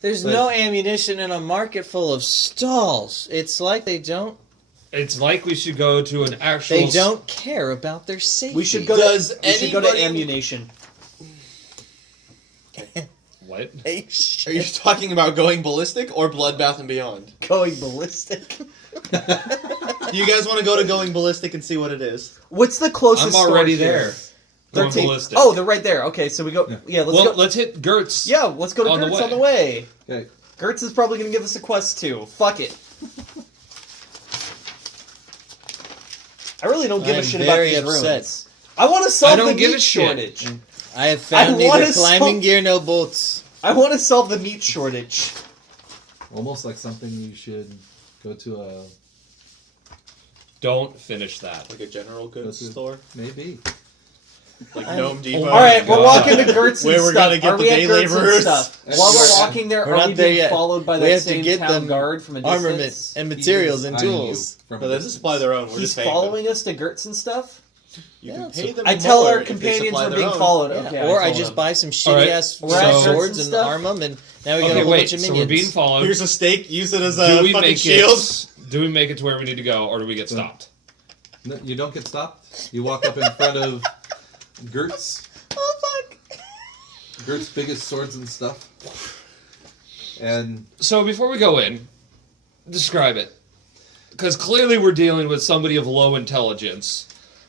There's But- no ammunition in a market full of stalls. It's like they don't. It's like we should go to an actual. They don't care about their safety. We should go Does to. We should go to anybody- ammunition. What? Hey, Are you talking about going ballistic or Bloodbath and Beyond? going ballistic? Do you guys want to go to going ballistic and see what it is? What's the closest? I'm already store here? there. Going 13. ballistic. Oh, they're right there. Okay, so we go. Yeah. Yeah, let's well, go. let's hit Gert's. Yeah, let's go to on the Gertz way. on the way. Okay. Gertz is probably going to give us a quest too. Fuck it. I really don't give a I'm shit about very these upset. ruins. I want to solve I don't the give meat a shit. shortage. I have found I neither wanna climbing sol- gear nor bolts. I want to solve the meat shortage. Almost like something you should go to a Don't finish that. Like a general goods That's it. store? maybe. Like I'm- Gnome Depot? Oh All right, my we're God. walking to Gertz and Where we're stuff. gonna get Are the we at day Gertz and laborers? stuff? That's While we're right. walking there, We're are not we there being yet. followed by We that have to same get town them guard from a Armament distance? and materials and Eyeing you tools. from No, a they distance. supply their own. We're He's just paying following us to Gertz and stuff? You Yeah, can pay them I tell more our if they companions supply we're their being own. followed. Yeah, Okay, or I told just them. buy some All right, shitty ass we're at Gertz swords and and stuff? arm them, and now we got Okay, a whole wait. bunch of So minions. we're being followed. Here's a stake. Use it as do a we fucking make shield. it? Do we make it to where we need to go, or do we get stopped? No, you don't get stopped. You walk up in front of Gertz. Oh fuck! Gert's biggest swords and stuff. And So before we go in, describe it, because clearly we're dealing with somebody of low intelligence.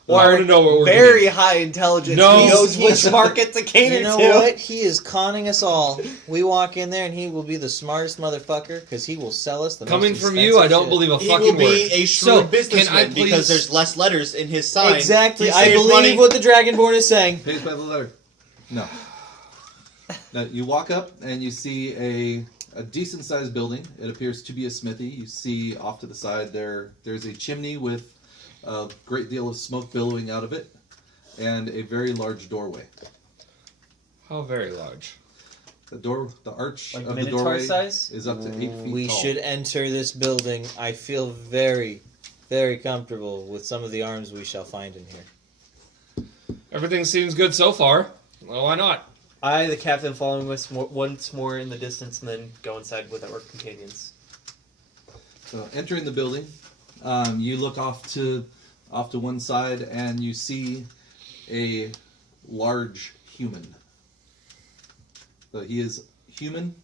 I want to know what we're Very getting. high intelligence. No. He knows which market to cater You know to. what? He is conning us all. We walk in there and he will be the smartest motherfucker because he will sell us the Coming most from you, I expensive don't shit. believe a He fucking will be word. a So, shrewd can businessman I please? because there's less letters in his sign. Exactly. He I saved believe money. what the Dragonborn is saying. pays by the letter. No. Now, you walk up and you see a decent sized building. It appears to be a smithy. You see off to the side there's a chimney with a great deal of smoke billowing out of it, and a very large doorway. How very large? The arch Like of the Minotaur doorway size? is up to 8 feet We tall. should enter this building. I feel very, very comfortable with some of the arms we shall find in here. Everything seems good so far. Well, why not? I, the captain, following us once more in the distance, and then go inside with our companions. So entering the building, you look off to one side and you see a large human. So he is human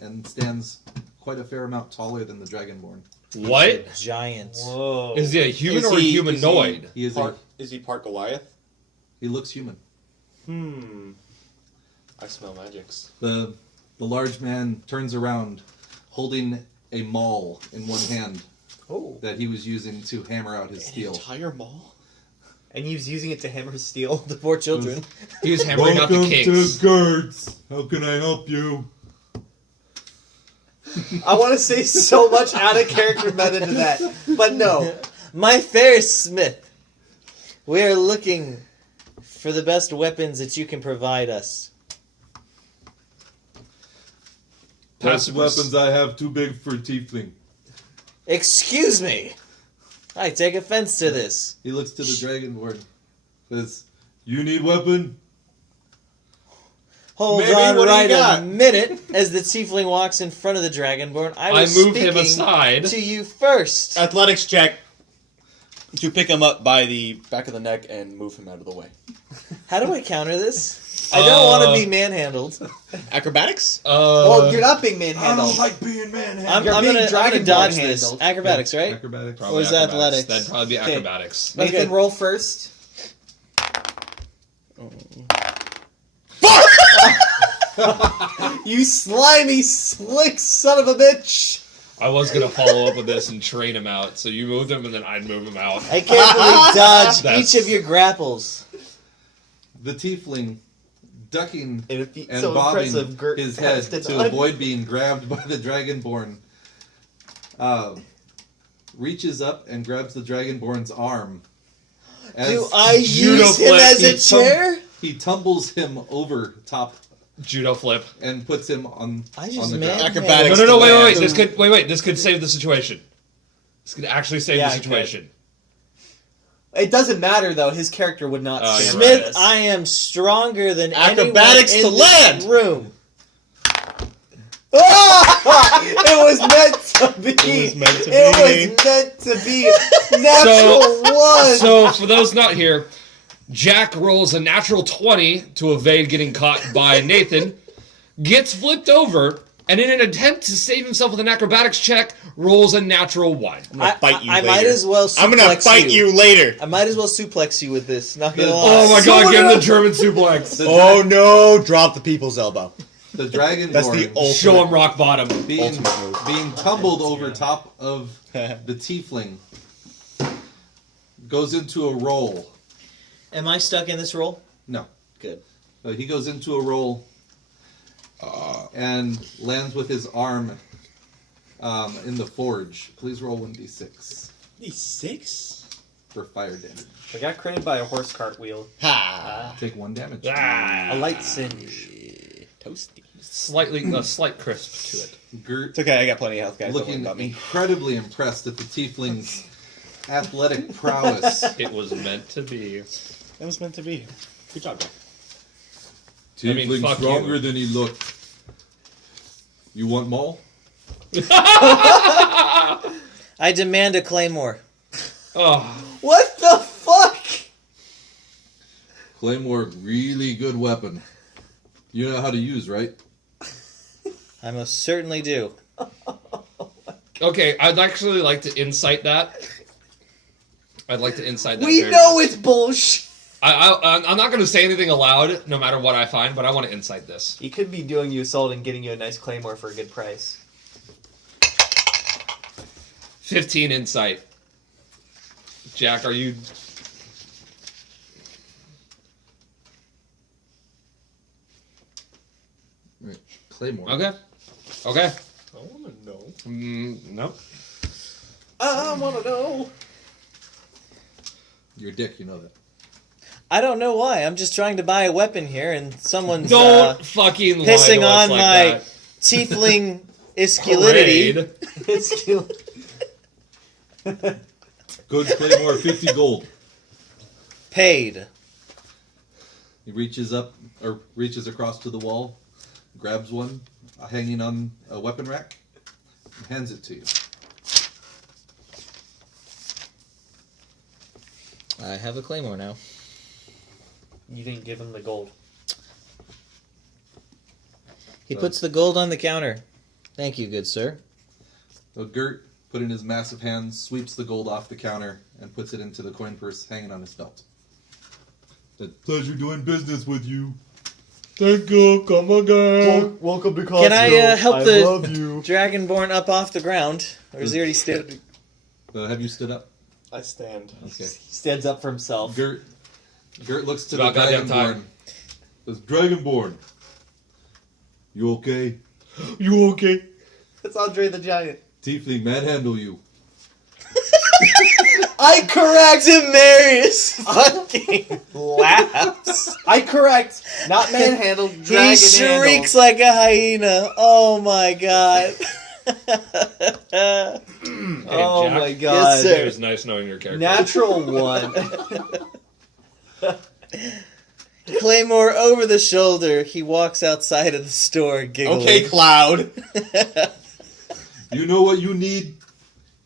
and stands quite a fair amount taller than the Dragonborn. What? Giant. Whoa. Is he a human Is or a he- humanoid? He is Is he part Goliath? he looks human. I smell magics. The large man turns around, holding a maul in one hand Oh. that he was using to hammer out his An steel. entire mall? And he was using it to hammer steel. The poor children. He was hammering out the kinks. Gertz. How can I help you? I want to say so much out of character meta to that, but no. My fair smith, we are looking for the best weapons that you can provide us. Best weapons I have too big for tiefling. Excuse me. I take offense to this. He looks to the Dragonborn. Says, "You need weapon?" Hold Maybe, on what do you right got? a minute as the tiefling walks in front of the Dragonborn. I I was moved him speaking aside. to you first. Athletics check to pick him up by the back of the neck and move him out of the way. How do I counter this? I don't want to be manhandled. Acrobatics? Well, you're not being manhandled. like being manhandled. I'm You're being gonna dragonborn dodge handled. this. Acrobatics, right? Acrobatics. Probably Or is that acrobatics. athletics? That'd probably be Okay. acrobatics. Nathan, Okay. roll first. You slimy, slick son of a bitch! I was gonna follow up with this and train him out, so you moved him and then I'd move him out. I carefully dodge That's- each of your grapples. The tiefling, ducking In a feat and so bobbing impressive, Gert his head has to to dodge. avoid being grabbed by the dragonborn, reaches up and grabs the dragonborn's arm. As Do I judo use him flip, as a he chair? he tumbles him over top Judo flip. and puts him on, I just on the ground. manhandled Acrobatics. No, wait. land. This could save the situation. This could actually save Yeah, the it could. situation. It doesn't matter though. His character would not. Oh, stand you're for Smith, this. I am stronger than Acrobatics anyone to in land! this room. It was meant to be. It was meant to be. Natural one. So, for those not here, Jack rolls a natural 20 to evade getting caught by Nathan, gets flipped over, and in an attempt to save himself with an acrobatics check, rolls a natural 1. I'm gonna fight you I later. might as well suplex I'm gonna fight you later. I might as well suplex you with this. Not gonna lie. Oh my god, give him the German suplex. The, Oh no! Drop the people's elbow. the dragonborn That's the ultimate. Show him rock bottom. being, ultimate move. being tumbled over top of the tiefling goes into a roll. Am I stuck in this role? No. Good. He goes into a roll and lands with his arm in the forge. Please roll 1d6 D6? for fire damage. I got created by a horse cart wheel. Ha! Take 1 damage. Ah, A light singe. Toasty. a slight crisp to it. Gert, It's okay, I got plenty of health, guys. Don't worry looking about me. incredibly impressed at the tiefling's athletic prowess. It was meant to be. That was meant to be. Good job, Jack. I mean, Tiefling fuck stronger you. than he looked. You want more? I demand a claymore. Oh, What the fuck? Claymore, really good weapon. You know how to use, right? I most certainly do. okay. I'd actually like to insight that. I'd like to insight that. We very know much. it's bullshit. I'm not going to say anything aloud, no matter what I find, but I want to insight this. He could be doing you a solid and getting you a nice claymore for a good price. 15 insight. Jack, are you? Claymore. Okay. Okay. I want to know. No. I wanna know. You're a dick, you know that. I don't know why. I'm just trying to buy a weapon here, and someone's Don't fucking lie pissing to us on like my that. tiefling isculidity. Parade. It's cute. Good Claymore, 50 gold. Paid. He reaches up, or reaches across to the wall, grabs one, hanging on a weapon rack, and hands it to you. I have a claymore now. You didn't give him the gold. He puts the gold on the counter. Thank you, good sir. So Gert, putting his massive hands, sweeps the gold off the counter and puts it into the coin purse hanging on his belt. Said, pleasure doing business with you. Thank you, come again. Welcome to Can I help the you. dragonborn up off the ground? Or is he already standing? Have you stood up? I stand. Okay. He stands up for himself. Gert looks to About the goddamn Dragonborn. time. Says, Dragonborn, you okay? You okay? It's Andre the Giant. Tiefling manhandle you. I correct! Demarius fucking laughs. I correct! Not manhandled, dragon He shrieks like a hyena. Oh my god. Hey, Oh Jack. my Yes, god. sir. It was nice knowing your character. Natural one. Claymore over the shoulder. He walks outside of the store giggling. Okay, Cloud. You know what you need?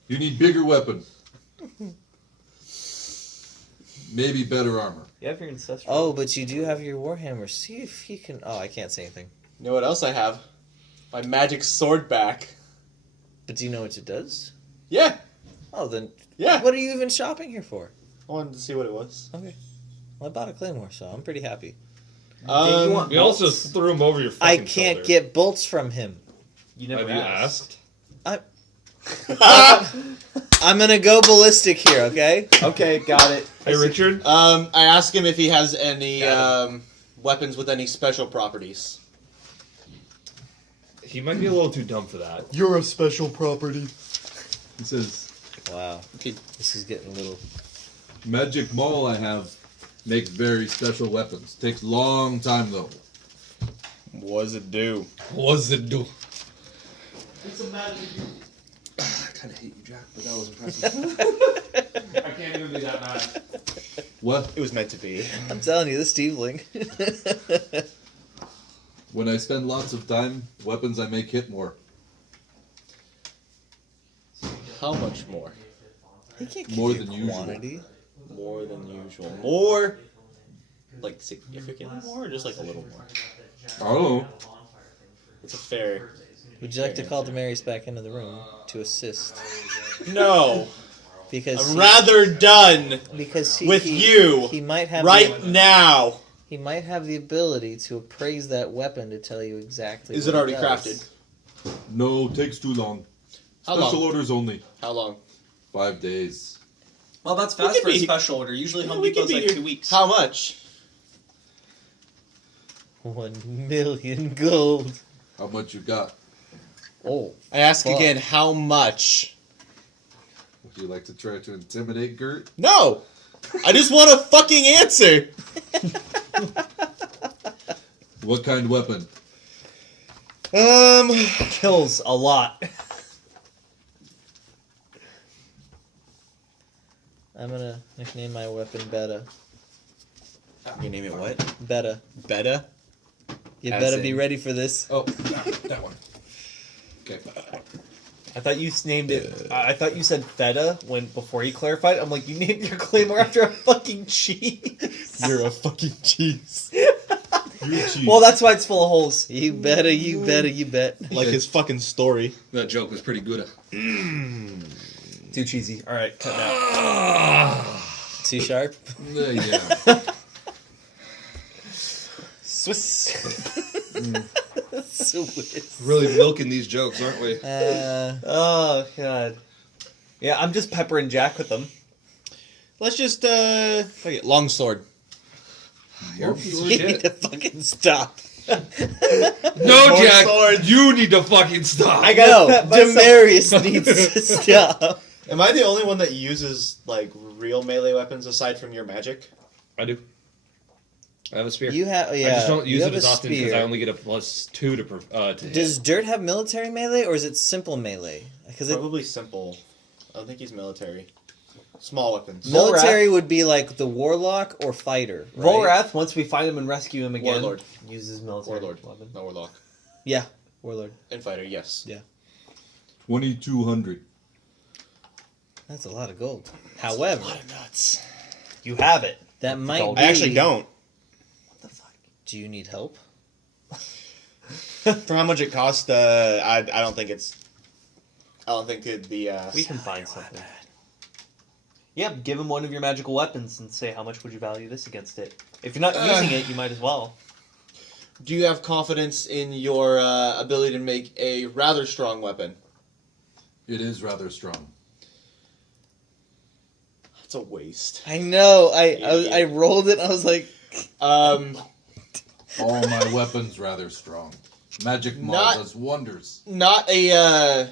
You need bigger weapon. maybe better armor. You have your ancestral. Oh, but you do have your Warhammer. See if he can... Oh, I can't say anything. You know what else I have? My magic sword back. But do you know what it does? Yeah. Oh, then... Yeah. What are you even shopping here for? I wanted to see what it was. Okay. Well, I bought a Claymore, so I'm pretty happy. We also threw him over your I fucking can't shoulder. get bolts from him. You never Have you asked? I'm gonna go ballistic here, okay? Okay, got it. Hey, Richard? I asked him if he has any weapons with any special properties. He might be a little too dumb for that. You're a special property. He says, Wow. Okay. This is getting a little... magic maul I have makes very special weapons. Takes long time though. What does it do? What does it do? It's a magic. I kind of hate you, Jack, but that was impressive. I can't even be that mad. What? It was meant to be. I'm telling you, this tiefling. When I spend lots of time, weapons I make hit more. How much more? He can't give More you than usual. quantity. More than usual. More? Like significantly more, or just like a little more? Oh. It's a fair. Would you like to call Demarius back into the room to assist? No. Because I'm rather done because with you he might have right now. he might have the ability to appraise that weapon to tell you exactly. Is what it already does. crafted? No, takes too long. How Special long? orders only. How long? 5 days. Well, that's We fast could for a be- special order. Usually Home we could Depot's be like here. 2 weeks. How much? 1 million gold. How much you got? Oh, I ask Fuck. again, how much? Would you like to try to intimidate Gert? No! I just want a fucking answer! What kind of weapon? Kills a lot. I'm gonna nickname my weapon Beta. You name it what? Beta. Beta? You As better be in- ready for this. Oh, that one. Okay. I thought you named it. I thought you said feta when before you clarified. I'm like, you named your claymore after a fucking cheese. You're a fucking cheese. You're cheap. Well, that's why it's full of holes. You better, you better, you bet. Like his fucking story. That joke was pretty good. Too cheesy. All right, cut that. Too sharp. Yeah. Swiss. Swiss. Really milking these jokes, aren't we? Oh god. Yeah, I'm just peppering Jack with them. Let's just, okay, longsword. You're a you piece of need shit. to fucking stop. No, More Jack, swords. you need to fucking stop. I No, got pep myself. Demarius needs to stop. Am I the only one that uses, like, real melee weapons aside from your magic? I do. I have a spear. You have, yeah. I just don't you use have it as a often because spear. I only get a +2 to hit. Does Dirt have military melee or is it simple melee? Because Probably simple. I don't think he's military. Small weapons. military would be like the warlock or fighter. Right? Volrath, once we find him and rescue him again, Warlord. uses military Warlord. weapon. No, warlock. Yeah, warlord. And fighter, yes. 2,200. That's a lot of gold. However, What nuts. You have it. that might gold. be... I actually don't. What the fuck? Do you need help? For how much it cost, I don't think it's... I don't think it'd be, We can find something. Yeah, give him one of your magical weapons and say how much would you value this against it. If you're not using it, you might as well. Do you have confidence in your ability to make a rather strong weapon? It is rather strong. That's a waste. I know. I rolled it. I was like, All my weapons rather strong. Magic Maul Not- does wonders. not a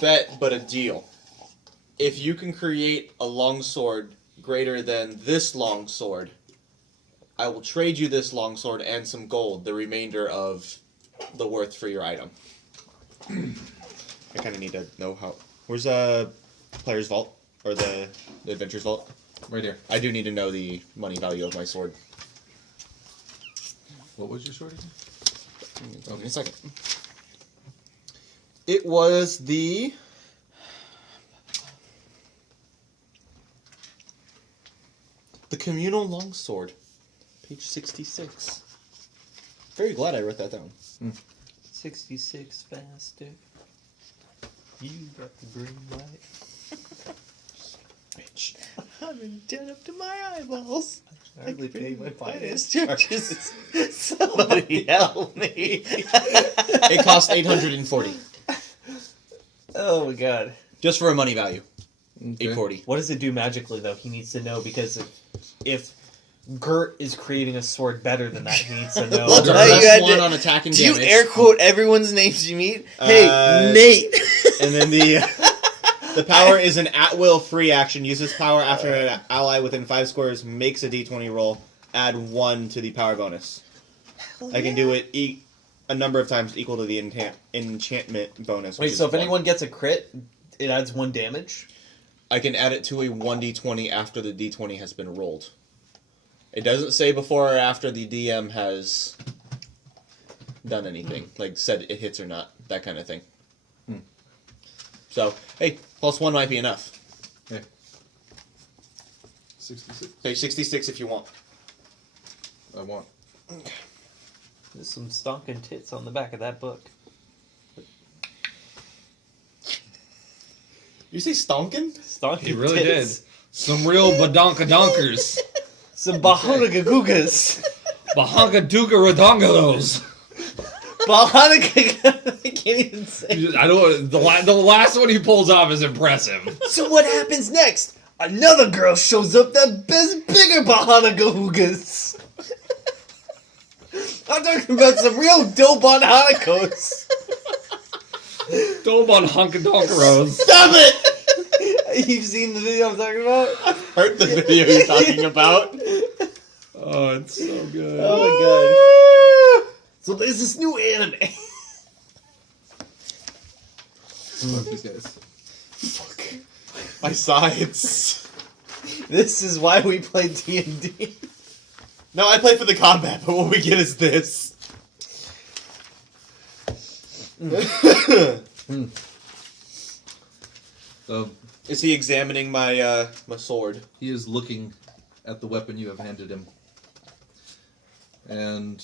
bet, but a deal. If you can create a longsword greater than this longsword, I will trade you this longsword and some gold, the remainder of the worth for your item. I kind of need to know how. Where's player's vault or the adventure's vault? Right here. I do need to know the money value of my sword. What was your sword again? Give me a second. It was the The communal longsword. Page 66. Very glad I wrote that down. 66 faster. You got the green light. Bitch. I'm in debt up to my eyeballs. I hardly pay my finance charges. Somebody help me. It cost 840. Oh my god. Just for a money value. Okay. 840. What does it do magically, though? He needs to know, because if Gert is creating a sword better than that, he needs to know. Well, The now you best had one to- on attack and Do you damage. air quote everyone's names you meet? Hey, Nate. And then the power is an at-will free action. Uses power after an ally within 5 squares makes a d20 roll. Add 1 to the power bonus. I can do it a number of times equal to the enchantment bonus. which Wait, is so if 1. anyone gets a crit, it adds 1 damage? I can add it to a 1d20 after the d20 has been rolled. It doesn't say before or after the DM has done anything. Like, said it hits or not. That kind of thing. So, hey, +1 might be enough. Okay. 66. Page 66 if you want. I want. There's some stonking tits on the back of that book. You say stonkin'? Stonking He really tits. did. Some real badonkadonkas. Some bahonagagugas. Bahonka duka redongalos. Bahonagagugas. I can't even say. I don't. The last one he pulls off is impressive. So what happens next? Another girl shows up that has bigger bahonagagugas. I'm talking about some real Dobon Hanakos. Dobon Honkadonkaros. Stop it! You've seen the video I'm talking about? Heard the video you're talking about. Oh, it's so good. Oh my god. So there's this new anime. Fuck these guys. My sides. This is why we play D&D. No, I play for the combat, but what we get is this. Is he examining my my sword? He is looking at the weapon you have handed him. And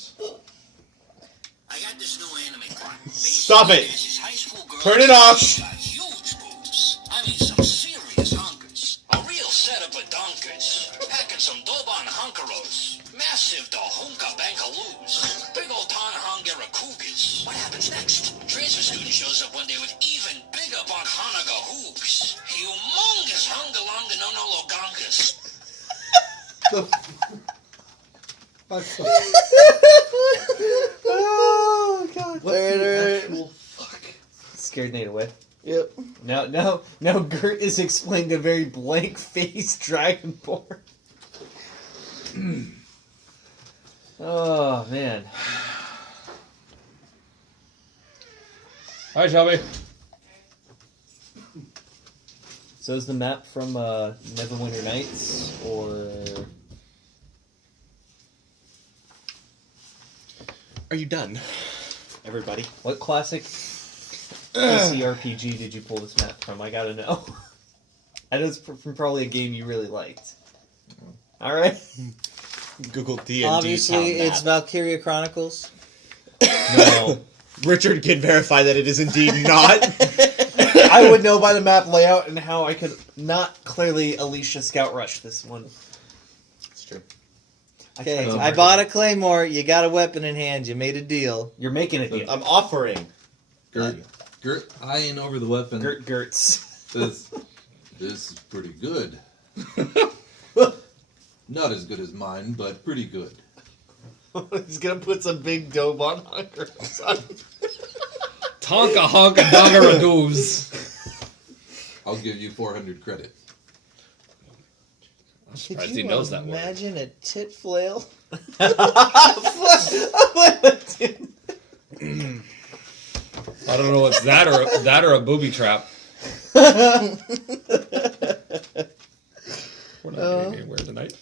I got this new anime clock. Stop it! This high school girl Turn it off! got huge boobs. I mean, some serious hunkers. A real set of badonkers. Packing some Doban hunkeros. Massive Dahunka Bankaloos. Big old Tanahangera Cougars. What happens next? Transfer student shows up one day with even bigger Bankhanaga hoops. Humongous Hungalanga no no logangas. Oh god. actual fuck. Scared Nate away. Yep. Now Gert is explaining a very blank-faced Dragonborn. Oh man. Hi, Shelby. So is the map from Neverwinter Nights, or Are you done? Everybody. what classic PC RPG did you pull this map from? I gotta know. I know it's from probably a game you really liked. All right. Google D&D Obviously, town map. it's Valkyria Chronicles. No. Richard can verify that it is indeed not. I would know by the map layout and how I could not clearly Alicia Scout Rush this one. It's true. Okay, tried to I mark bought a claymore. You got a weapon in hand. You made a deal. You're making it deal. I'm offering. Gert eyeing over the weapon Gertz. says, "This is pretty good. Not as good as mine, but pretty good." He's gonna put some big dope on Hunger. Tonka honka dongaradoos. I'll give you 400 credit. I'm surprised he knows that word. Imagine a tit flail. I don't know what's that or a booby trap. We're not getting anywhere tonight.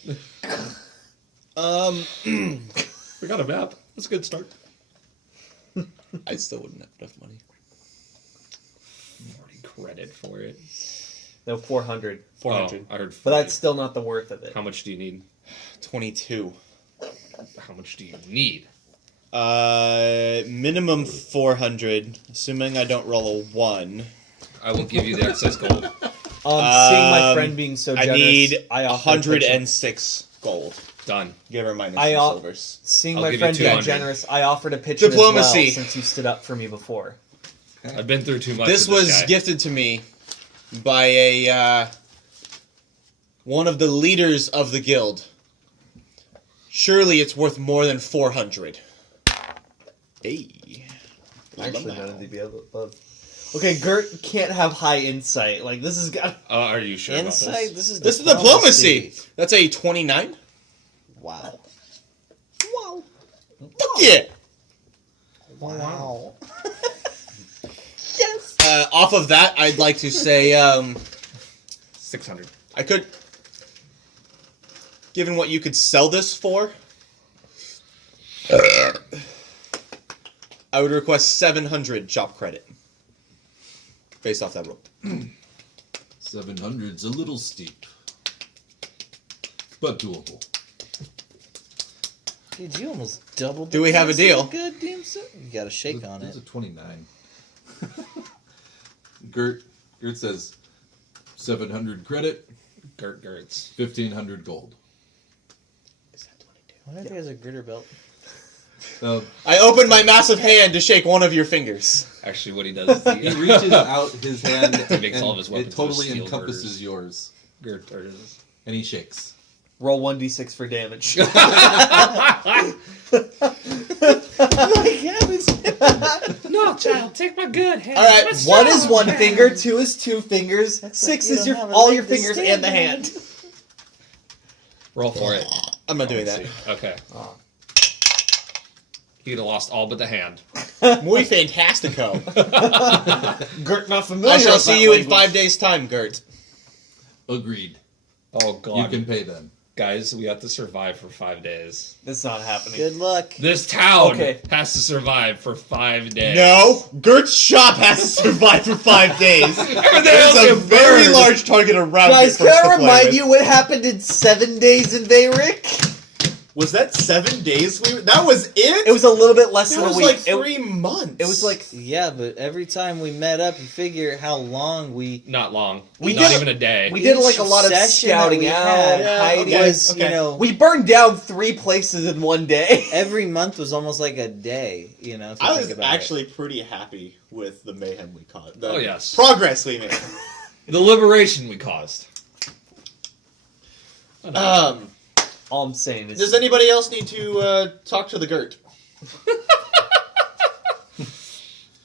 We got a map. That's a good start. I still wouldn't have enough money. 40 credit for it. No, 400. 400. Oh, I heard 40. But that's still not the worth of it. How much do you need? 22. How much do you need? Minimum 400, assuming I don't roll a 1. I will give you the excess gold. Seeing my friend being so I generous, need I offer to pitch in. 106 gold. Done. Give her minus I 2 al- silvers. Seeing I'll my give you friend being 200. generous, I offer to pitch in as Diplomacy. well, since you stood up for me before. I've been through too much. This with was guy. gifted to me by a one of the leaders of the guild. Surely it's worth more than 400. Hey. Actually, none of the above. Okay, Gert can't have high insight. Like, this has got... Are you sure Insight. about this? This is diplomacy. That's a 29. Wow. Wow. Fuck yeah. Wow. Yes. Off of that, I'd like to say 600. I could, given what you could sell this for, I would request 700 shop credit. Based off that rule. 700's a little steep, but doable. Dude, you almost doubled. Do we have a deal? Good, damn. You got to shake on There's it. a 29. Gert says 700 credit, Gertz. 1500 gold. I wonder if there's a gritter belt. I open my massive hand to shake one of your fingers. Actually, what he does is He reaches out his hand He makes and all of his weapons it totally with steel encompasses girders. yours, Gertz. and he shakes. Roll 1d6 for damage. No, child, take my good hand. All right, One is one finger, two is two fingers, That's six like you is don't your have a all leg your to fingers stand and the on. hand. Roll for it. I'm not doing that. Okay. He'd have lost all but the hand. Muy fantastico. Gert not familiar. I shall with see that you in language. 5 days' time, Gert. Agreed. Oh, You God. can pay them. Guys, we have to survive for 5 days. That's not happening. Good luck. This town Okay. has to survive for 5 days. No, Gert's shop has to survive for 5 days. Everything else There's a can very burn. large target around Guys, it for us can to I play remind with. you what happened in 7 days in Veyric? Was that 7 days? That was it? It was a little bit less That than a was week. like It- 3 months. It was like Yeah, but every time we met up, you figure how long we Not long. We Not did- even a day. we did like each a lot of session that scouting we out, had hiding. was, okay. you know, We burned down 3 places in one day. every month was almost like a day, you know, if you I think was about actually pretty happy with the mayhem we caused. The Oh, yes. progress we made. The liberation we caused. All I'm saying is, Does anybody else need to talk to the Gert?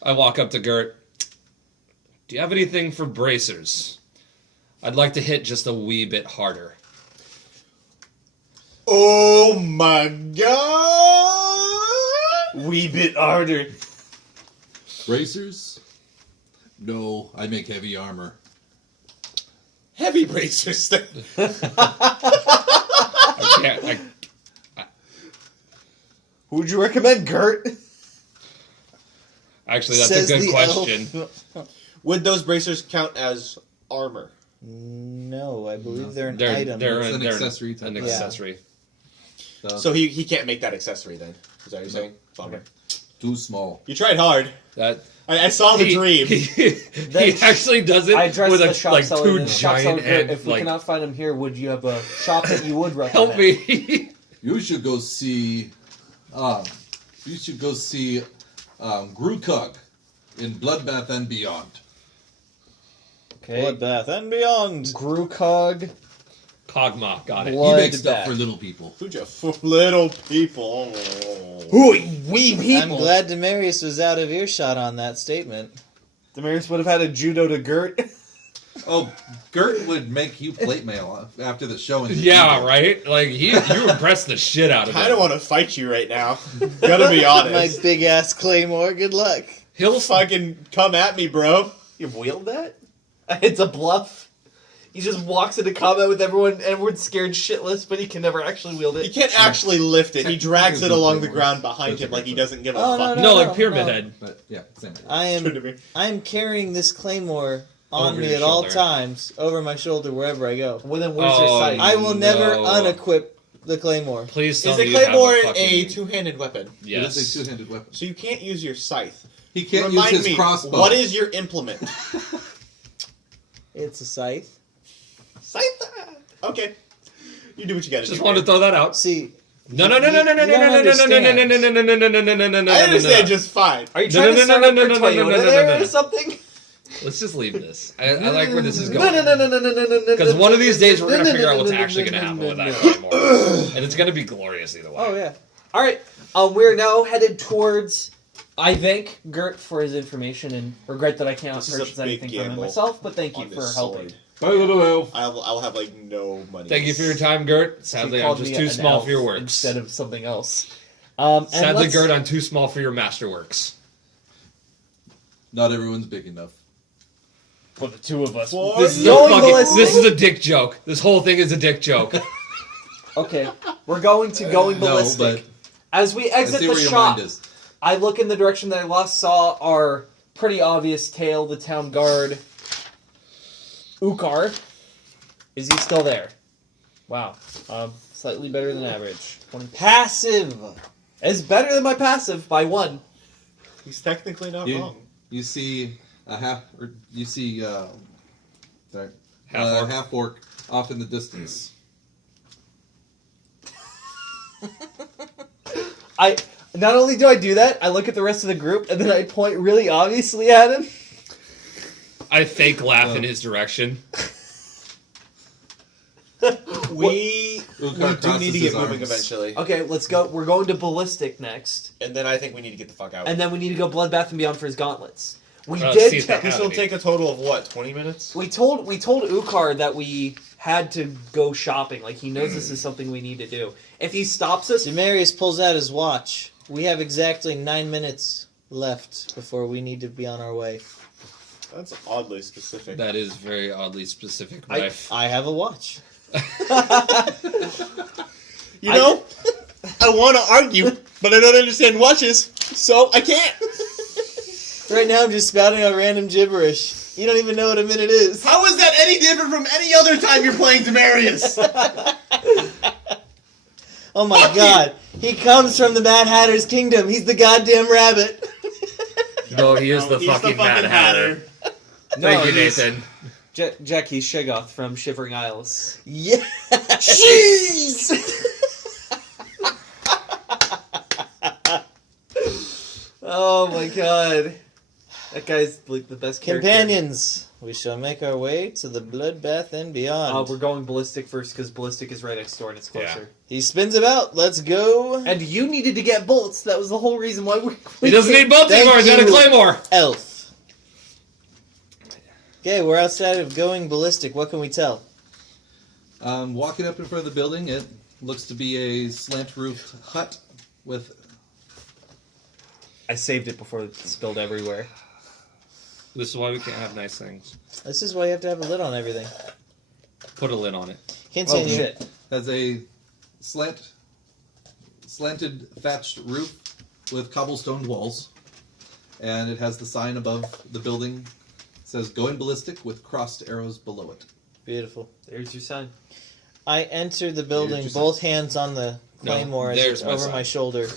I walk up to Gert. Do you have anything for bracers? I'd like to hit just a wee bit harder. Oh my god! wee bit harder. Bracers? No, I make heavy armor. Heavy bracers. I can't. Who would you recommend, Gert? Actually, that's Says a good the question. elf. Would those bracers count as armor? No, I believe they're an They're item. they're It's an they're accessory type An of- accessory. So he can't make that accessory then. Is that what you're saying? Bummer. Too small. You tried hard. That I saw the dream. He actually does it I addressed with the shop like seller. two and the shop seller, giant heads. if we Like, cannot find him here, would you have a shop that you would recommend? help me. You should go see. Grukug in Bloodbath and Beyond. Okay. Bloodbath and beyond. Grukug. Kog'Maw, got it. He Blood makes stuff bath. for little people. Fuja for little people. Ooh, wee I'm people. glad Demarius was out of earshot on that statement. Damaris would have had a judo to Gert. Oh, Gert would make you plate mail after the show. Yeah, right. Like you impressed the shit out of I him. don't want to fight you right now. Gotta be honest. My big ass Claymore, good luck. He'll Fucking come at me, bro. You wield that? It's a bluff. He just walks into combat with everyone. Everyone's scared shitless, but he can never actually wield He it. can't actually lift it. He drags it along the ground That's behind him a like he good doesn't give a Oh, fuck. no, like Pyramid Head. But yeah, same idea. I am carrying this Claymore on Over me your at all shoulder. times, over my shoulder, wherever I go. Well, then where's Oh, your sight? I will never No. unequip the claymore. Please tell Is me a you have claymore fucking- a two-handed weapon? Yes. It is a two-handed weapon. So you can't use your scythe. He can't Remind use his me, crossbow. what is your implement? It's a scythe. Scythe? Okay. You do what you gotta Just do. wanted to throw that out. See, No, no, no, no, no, no, You no, don't no, no, no, no, no, understand. no, no, no, no, no, no, no, no, I understand no. just fine. Are you No, trying no, to no, start no, up no, your no, no, no, Toyota no, no, there no, no. or something? Let's just leave this. I like where this is No, going. no, no, no, no, no, no, no. Because one of these days we're No, gonna no, figure no, out what's no, actually no, gonna no, happen no, with no. that claymore, and it's gonna be glorious either way. oh yeah. All right. We're now headed towards. I thank Gert for his information and regret that I cannot This is a purchase big anything from him gamble myself. But thank you on for this helping. sword. Well, I will have like no money. Thank you for your time, Gert. He Sadly, I'm called just me too an small elf for your works. instead of something else. And Sadly, let's- Gert, I'm too small for your masterworks. not everyone's big enough. for the two of us. For This is a Going fucking. ballistic. This is a dick joke. This whole thing is a dick joke. Okay, we're going ballistic. No, but As we I exit see the where your shop, mind is. I look in the direction that I last saw our pretty obvious tail, the town guard, Ukar. Is he still there? Wow. Slightly better than average. 20. Passive. It's better than my passive by 1. He's technically not You, wrong. you see a half, or you see sorry, Half-orc. half orc off in the distance. I not only do I do that, I look at the rest of the group and then I point really obviously at him. I fake laugh in his direction. We Ukar do need to crosses get his moving arms. eventually, Okay, let's go. We're going to ballistic next, and then I think we need to get the fuck out. and then we need to go Bloodbath and Beyond for his gauntlets. We See did. if they This have will any. take a total of what, 20 minutes? We told Ukar that we had to go shopping. Like he knows this is something we need to do. If he stops us, Demarius pulls out his watch. We have exactly 9 minutes left before we need to be on our way. That's oddly specific. That is very oddly specific, Rife. I have a watch. You know, I want to argue, but I don't understand watches, so I can't. Right now I'm just spouting out random gibberish. You don't even know what a minute is. How is that any different from any other time you're playing Demarius? Oh my Fuck you. god. He comes from the Mad Hatter's kingdom. He's the goddamn rabbit. No, he is the He's fucking Mad Hatter. No, Thank you, he's- Nathan. Jackie Shiggoth from Shivering Isles. Yeah. Jeez. Oh my god. That guy's like the best character. Companions, we shall make our way to the bloodbath and beyond. We're going ballistic first because ballistic is right next door and it's closer. He spins about. Let's go. And you needed to get bolts. That was the whole reason why we. He doesn't need both Thank anymore. He's got a you. claymore. Elf. Okay, we're outside of going ballistic. What can we tell? Walking up in front of the building, it looks to be a slant-roofed hut with. I saved it before it spilled everywhere. This is why we can't have nice things. This is why you have to have a lid on everything. Put a lid on it. Continue. Oh shit. Has a slanted thatched roof with cobblestone walls, and it has the sign above the building. It says "Going ballistic" with crossed arrows below it. Beautiful. There's your sign. I enter the building, Here's your both hands on the No, claymore as there's it's my over sign. my shoulder.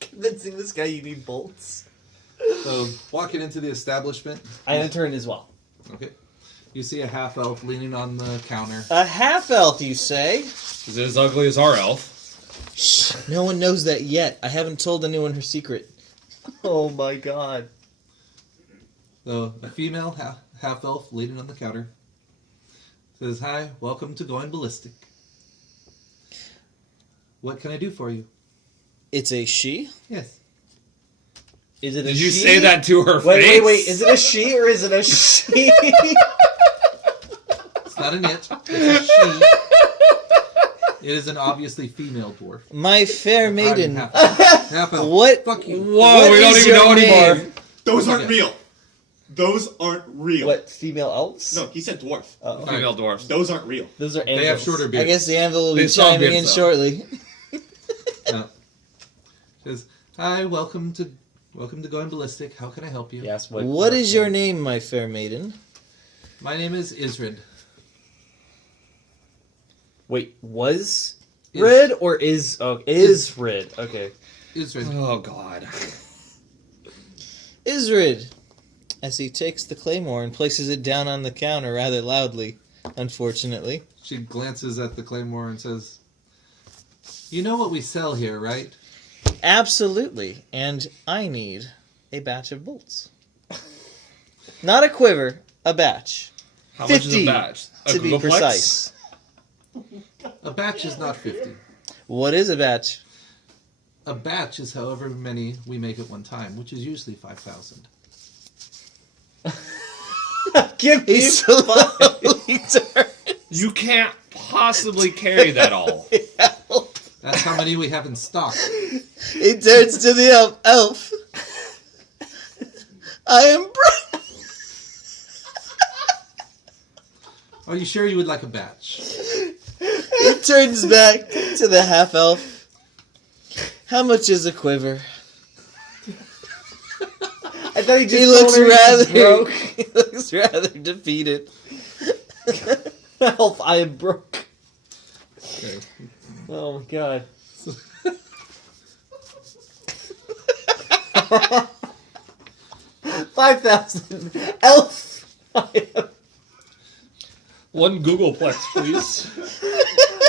Convincing this guy you need bolts. So, walking into the establishment, I enter in as well. okay, you see a half elf leaning on the counter. A half elf, you say? Is it as ugly as our elf? Shh, no one knows that yet. I haven't told anyone her secret. Oh my god. So, a female half elf leaning on the counter says, "Hi, welcome to Going Ballistic. What can I do for you?" It's a she? Yes. Is it a Did you she? say that to her Wait, face? wait. Is it a she or is it a she? It's not an it. It's a she. It is an obviously female dwarf. My fair maiden. Half elf. What? Fuck you. Whoa, What we don't is even your know anymore. name? Those aren't real. Those aren't real. What, female elves? No, he said dwarf. Oh. Female dwarfs. Those aren't real. Those are They have anvils. shorter I beards. guess the anvil will They be saw chiming in beards, though. shortly. No. Says, "Hi, welcome to Going Ballistic. How can I help you?" Yes, What is your name, my fair maiden? My name is Isrid. Wait, was Is. rid or is? Oh, is rid. Okay. Israel. Oh God. Isrid, as he takes the claymore and places it down on the counter rather loudly, unfortunately. She glances at the claymore and says, "You know what we sell here, right?" Absolutely, and I need a batch of bolts. Not a quiver, a batch. How much is 50, a batch? A to be Googleplex? precise. A batch is not 50. What is a batch? A batch is however many we make at one time, which is usually 5,000. Give He me slowly turns. You can't possibly carry that all. That's how many we have in stock. He turns to the elf. I am broke. Are you sure you would like a batch? He turns back to the half elf. How much is a quiver? I thought you just He looks told her rather he's broke. He looks rather defeated. Help! I am broke. Okay. Oh my god. $5,000 elf. One Googleplex, please.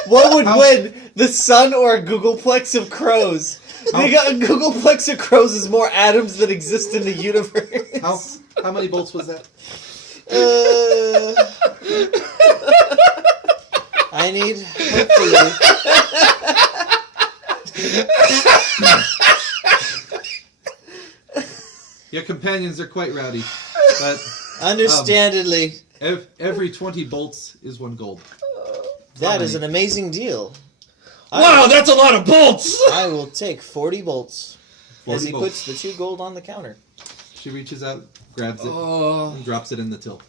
What would win, the sun or a Googleplex of crows? They got a Googleplex of crows is more atoms that exist in the universe. How many bolts was that? I need, hopefully, Your companions are quite rowdy, but understandably, every 20 bolts is 1 gold. that is an amazing deal. Wow, that's a lot of bolts. I will take 40 bolts. 40 As he bolts. puts the 2 gold on the counter. She reaches out, grabs it, Oh. and drops it in the till.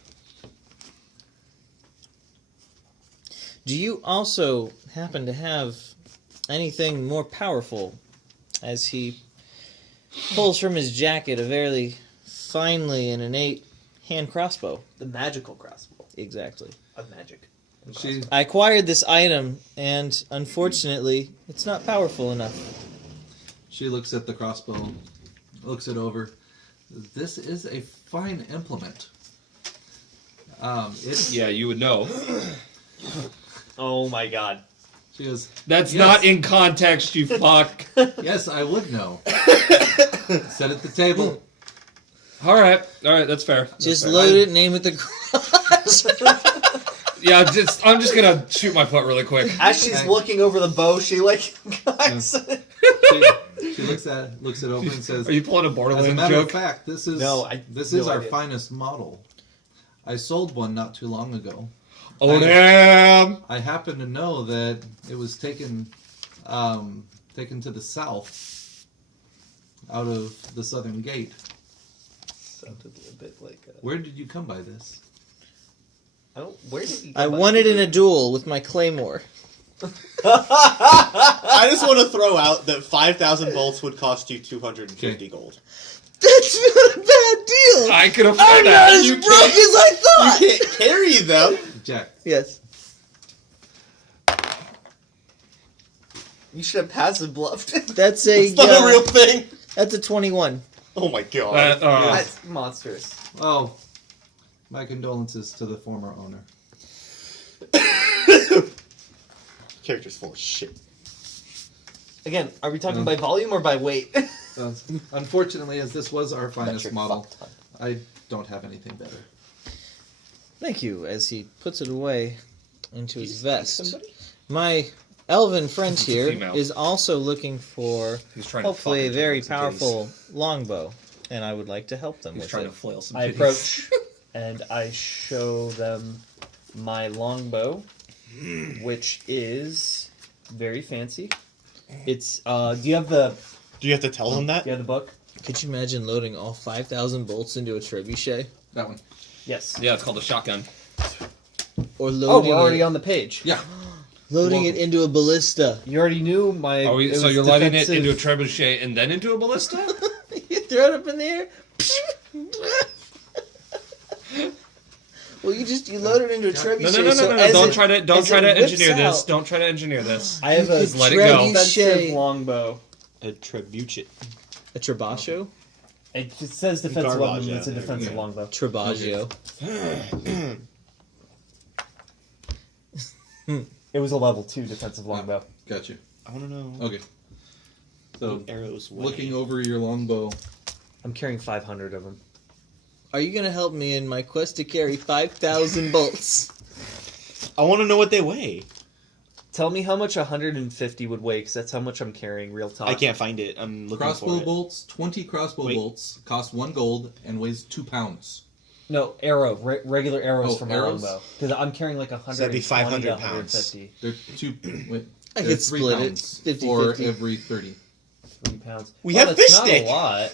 Do you also happen to have anything more powerful? As he pulls from his jacket a very finely and innate hand crossbow. The magical crossbow Exactly. of magic. She I acquired this item, and unfortunately, it's not powerful enough. She looks at the crossbow, looks it over. This is a fine implement. Yeah, you would know. Oh my god. She goes, That's Yes. not in context, you fuck. "Yes, I would know." Set at the table. All right, that's fair. That's Just fair. load it and aim at the garage. Yeah, I'm just gonna shoot my foot really quick. As she's Okay. looking over the bow, she like cocks it. She looks it over and says, Are you pulling a "As a Borderlands matter joke? of fact, this is No, our idea. finest model. I sold one not too long ago. Oh damn! I happen to know that it was taken to the south, out of the southern gate. Sounded a bit like Where did you come by this?" I don't. Where did he? I won it in a duel with my claymore. I just want to throw out that 5,000 bolts would cost you 250 gold. That's not a bad deal! I could afford I'm not that. as broke as I thought! You can't carry them. Jack, Yes. You should have passive bluffed. That's a, It's not a real thing. that's a 21. Oh my god. That's monstrous. oh, my condolences to the former owner. Character's full of shit. Again, are we talking by volume or by weight? Unfortunately, as this was our finest Metric model, fuck ton. I don't have anything better. Thank you, as he puts it away into his vest. My elven friend It's a here female. is also looking for He's trying to hopefully a fuck her very with some powerful longbow, and I would like to help them He's with trying it. to flail some I titties. approach and I show them my longbow, which is very fancy. It's do you have the Do you have to tell them that? the book? Could you imagine loading all 5,000 bolts into a trebuchet? That one. Yes. Yeah, it's called a shotgun. Or Oh, loading, we're already it, on the page. Yeah. loading it into a ballista? You already knew my. Are we, it so was you're letting it defensive. into a trebuchet and then into a ballista? You throw it up in the air. Well, you load it into a trebuchet. No, no, no, no, so no, no. as Don't it- try to as it whips engineer this. out- Don't try to engineer this. I have a Just let it go. defensive trebuchet. longbow. A trebuchet. A trebasho? It just says defensive Garbage, longbow. yeah, It's a there we defensive go. longbow. Trebaggio. It was a level 2 defensive longbow. Got you. I want to know. Okay. So, Arrows. weigh. looking over your longbow, I'm carrying 500 of them. Are you gonna help me in my quest to carry 5,000 bolts? I want to know what they weigh. Tell me how much 150 would weigh, because that's how much I'm carrying. Real talk. I can't find it. I'm looking crossbow for it. bolts, 20 crossbow Wait. bolts, cost 1 gold and weighs 2 pounds. No, regular arrows Oh, from arrows? my longbow. Because I'm carrying like 100. that'd be 500 to pounds. 150. They're 2. Wait, I they're could 3 split it, pounds 50, for 50. every 30. 3 pounds. We Oh, have that's fish not stick. a lot.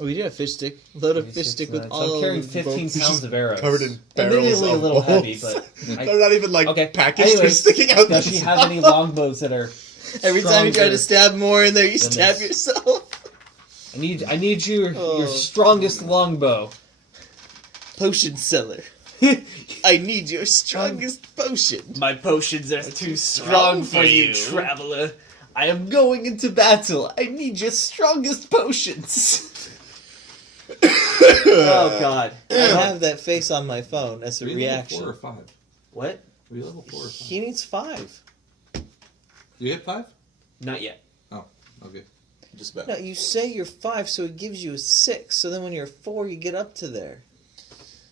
Oh, we do have fish stick. Load a fish stick with So all I'm carrying of the 15 bolts. pounds of arrows. covered in Admittedly barrels a of little heavy, bolts. but They're not even like Okay. packaged. They're Anyways, sticking out. does the she have any longbows that are? Every time you try to stronger? stab more in there, you than stab this? yourself. I need your Oh. strongest longbow. Potion seller. I need your strongest potion. My potions are too strong for you, traveler. I am going into battle. I need your strongest potions. Oh God! I have that face on my phone as a Are you level reaction. 4 or 5? What? Are you level 4 or 5? He needs 5. You hit 5? Not yet. Oh, okay. Just about. No, you say you're 5, so it gives you a 6. So then when you're 4, you get up to there.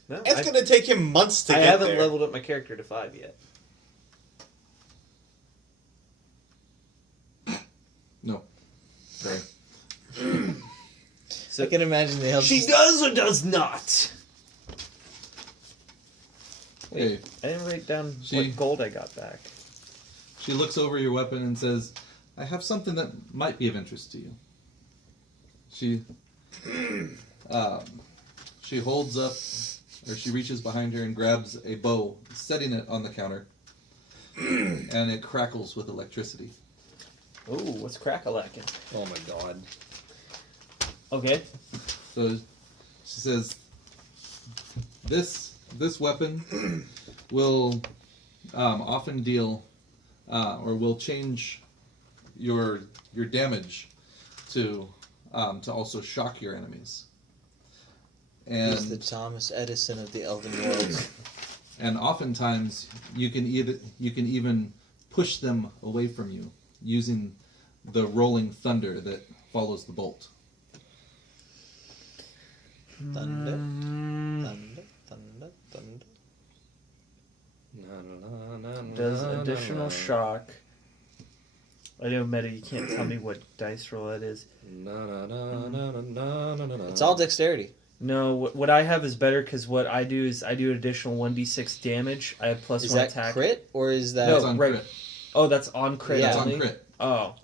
No, It's gonna take him months to I get haven't there. leveled up my character to 5 yet. No. Sorry. So I can imagine they help. she does or does not. Okay. I didn't write down She- what gold I got back. She looks over your weapon and says, I have something that might be of interest to you. She holds up, or she reaches behind her and grabs a bow, setting it on the counter, and it crackles with electricity. Ooh, what's crack-a-lackin'? Oh my god. Okay. So she says, this weapon will often deal, or will change your damage to also shock your enemies. He's the And Thomas Edison of the Elven world. and oftentimes you can even push them away from you using the rolling thunder that follows the bolt. Thunder, thunder, thunder, thunder. Does additional shock. I know, Meta, you can't tell me what dice roll that is. It's all dexterity. No, what I have is better because what I do is I do an additional 1d6 damage. I have plus Is 1 that attack. crit or is that No, That's on right. crit. Oh, that's on crit. Yeah. That's only? on crit. Oh,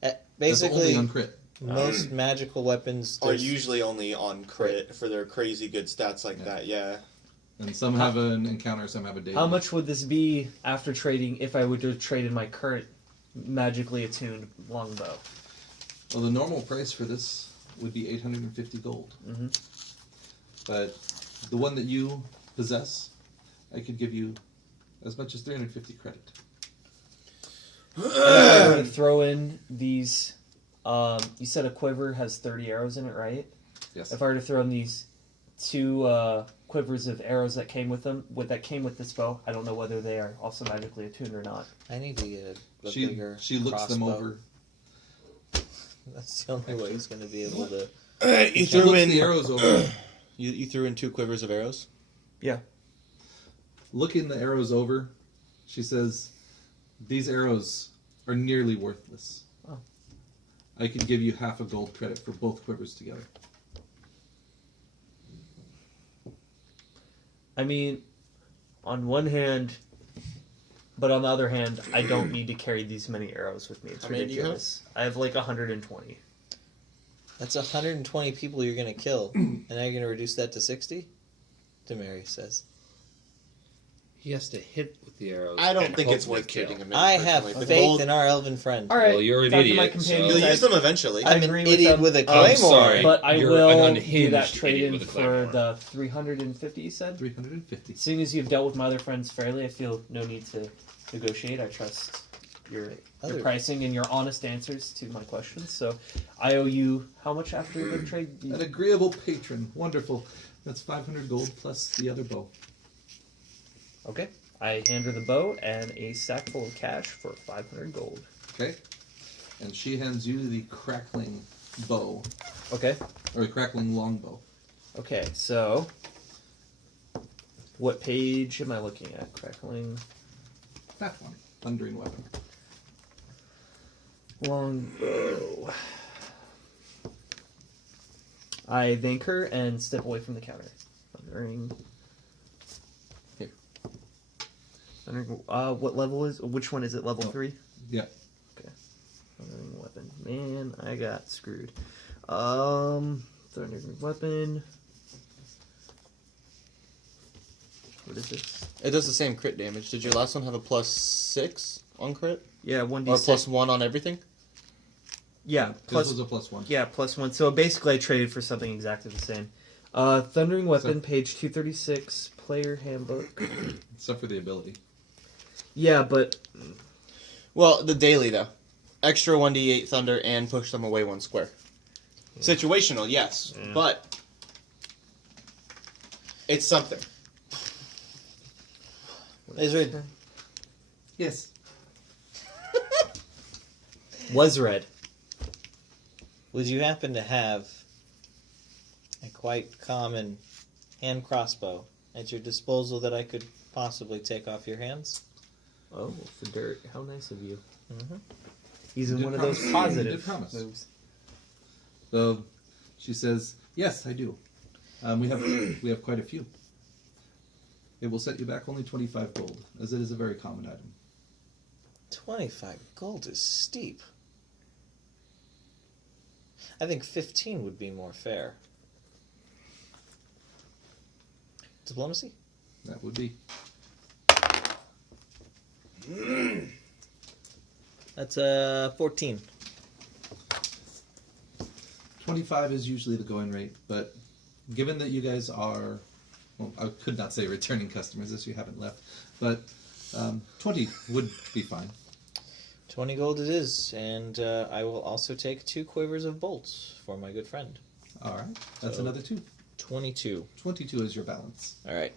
That's basically only on crit. most magical weapons Are there's- usually only on crit for their crazy good stats like Yeah. that. Yeah. And some have an encounter, some have a day. how much would this be after trading if I would to trade in my current magically attuned longbow? Well, the normal price for this would be 850 gold. Mhm. But the one that you possess, I could give you as much as 350 credit. And if I were to throw in these, you said a quiver has 30 arrows in it, right? Yes. If I were to throw in these 2 quivers of arrows that came with them, that came with this bow, I don't know whether they are also magically attuned or not. I need to get a She bigger looks them crossbow. over. That's the only way he's going to be able to. You She threw looks in the arrows over. You threw in 2 quivers of arrows. Looking the arrows over, she says, "These arrows are nearly worthless. Oh. I could give you half a gold credit for both quivers together." I mean, on one hand, but on the other hand, I don't need to carry these many arrows with me. It's How many do you have? ridiculous. I have like 120. That's 120 people you're going to kill. And now you're going to reduce that to 60? Demary says. He has to hit with the arrows. I don't and think hope it's they worth kill. trading him in. I have personally. The faith gold- in our elven friend. All right. Well, you're an talk to my idiot, so- companions. You'll I- use them eventually. I I'm an agree with idiot them. with a I'm claymore. sorry. But I You're will an do unhinged that idiot trade-in with a for claymore. the 350 you said? 350. Seeing as you've dealt with my other friends fairly, I feel no need to negotiate. I trust your pricing and your honest answers to my questions. So I owe you how much after the trade? An agreeable patron. Wonderful. That's 500 gold plus the other bow. Okay. I hand her the bow and a sack full of cash for 500 gold. Okay? And she hands you the crackling bow. Okay. Or the crackling longbow. Okay, so what page am I looking at? Crackling That one. Thundering weapon. longbow. I thank her and step away from the counter. Thundering. Here. Thundering. What level is? Which one is it? Level 3. Yeah. Thundering weapon. Man, I got screwed. Thundering weapon. What is this? It does the same crit damage. Did your last one have a +6 on crit? Yeah, 1d6. Or +1 on everything? Yeah, This plus was a +1. yeah, +1. So basically, I traded for something exactly the same. Thundering weapon, page 236, player handbook. Except for the ability. Yeah, but Well, the daily, though. Extra 1d8 thunder and push them away 1 square. Situational, yes. But it's something. Ezra, Yes. was red. would you happen to have a quite common hand crossbow at your disposal that I could possibly take off your hands? Oh, for dirt. How nice of you. Mm-hmm. He's in Did one of promise. those positive Did promise. moves. So she says, "Yes, I do. We have quite a few. It will set you back only 25 gold, as it is a very common item." 25 gold is steep. I think 15 would be more fair. Diplomacy? That would be. That's 14. 25 is usually the going rate, but given that you guys are, well, I could not say returning customers as you haven't left, but 20 would be fine. 20 gold it is, and I will also take 2 quivers of bolts for my good friend. All right, that's So- another 2. 22. 22 is your balance. All right.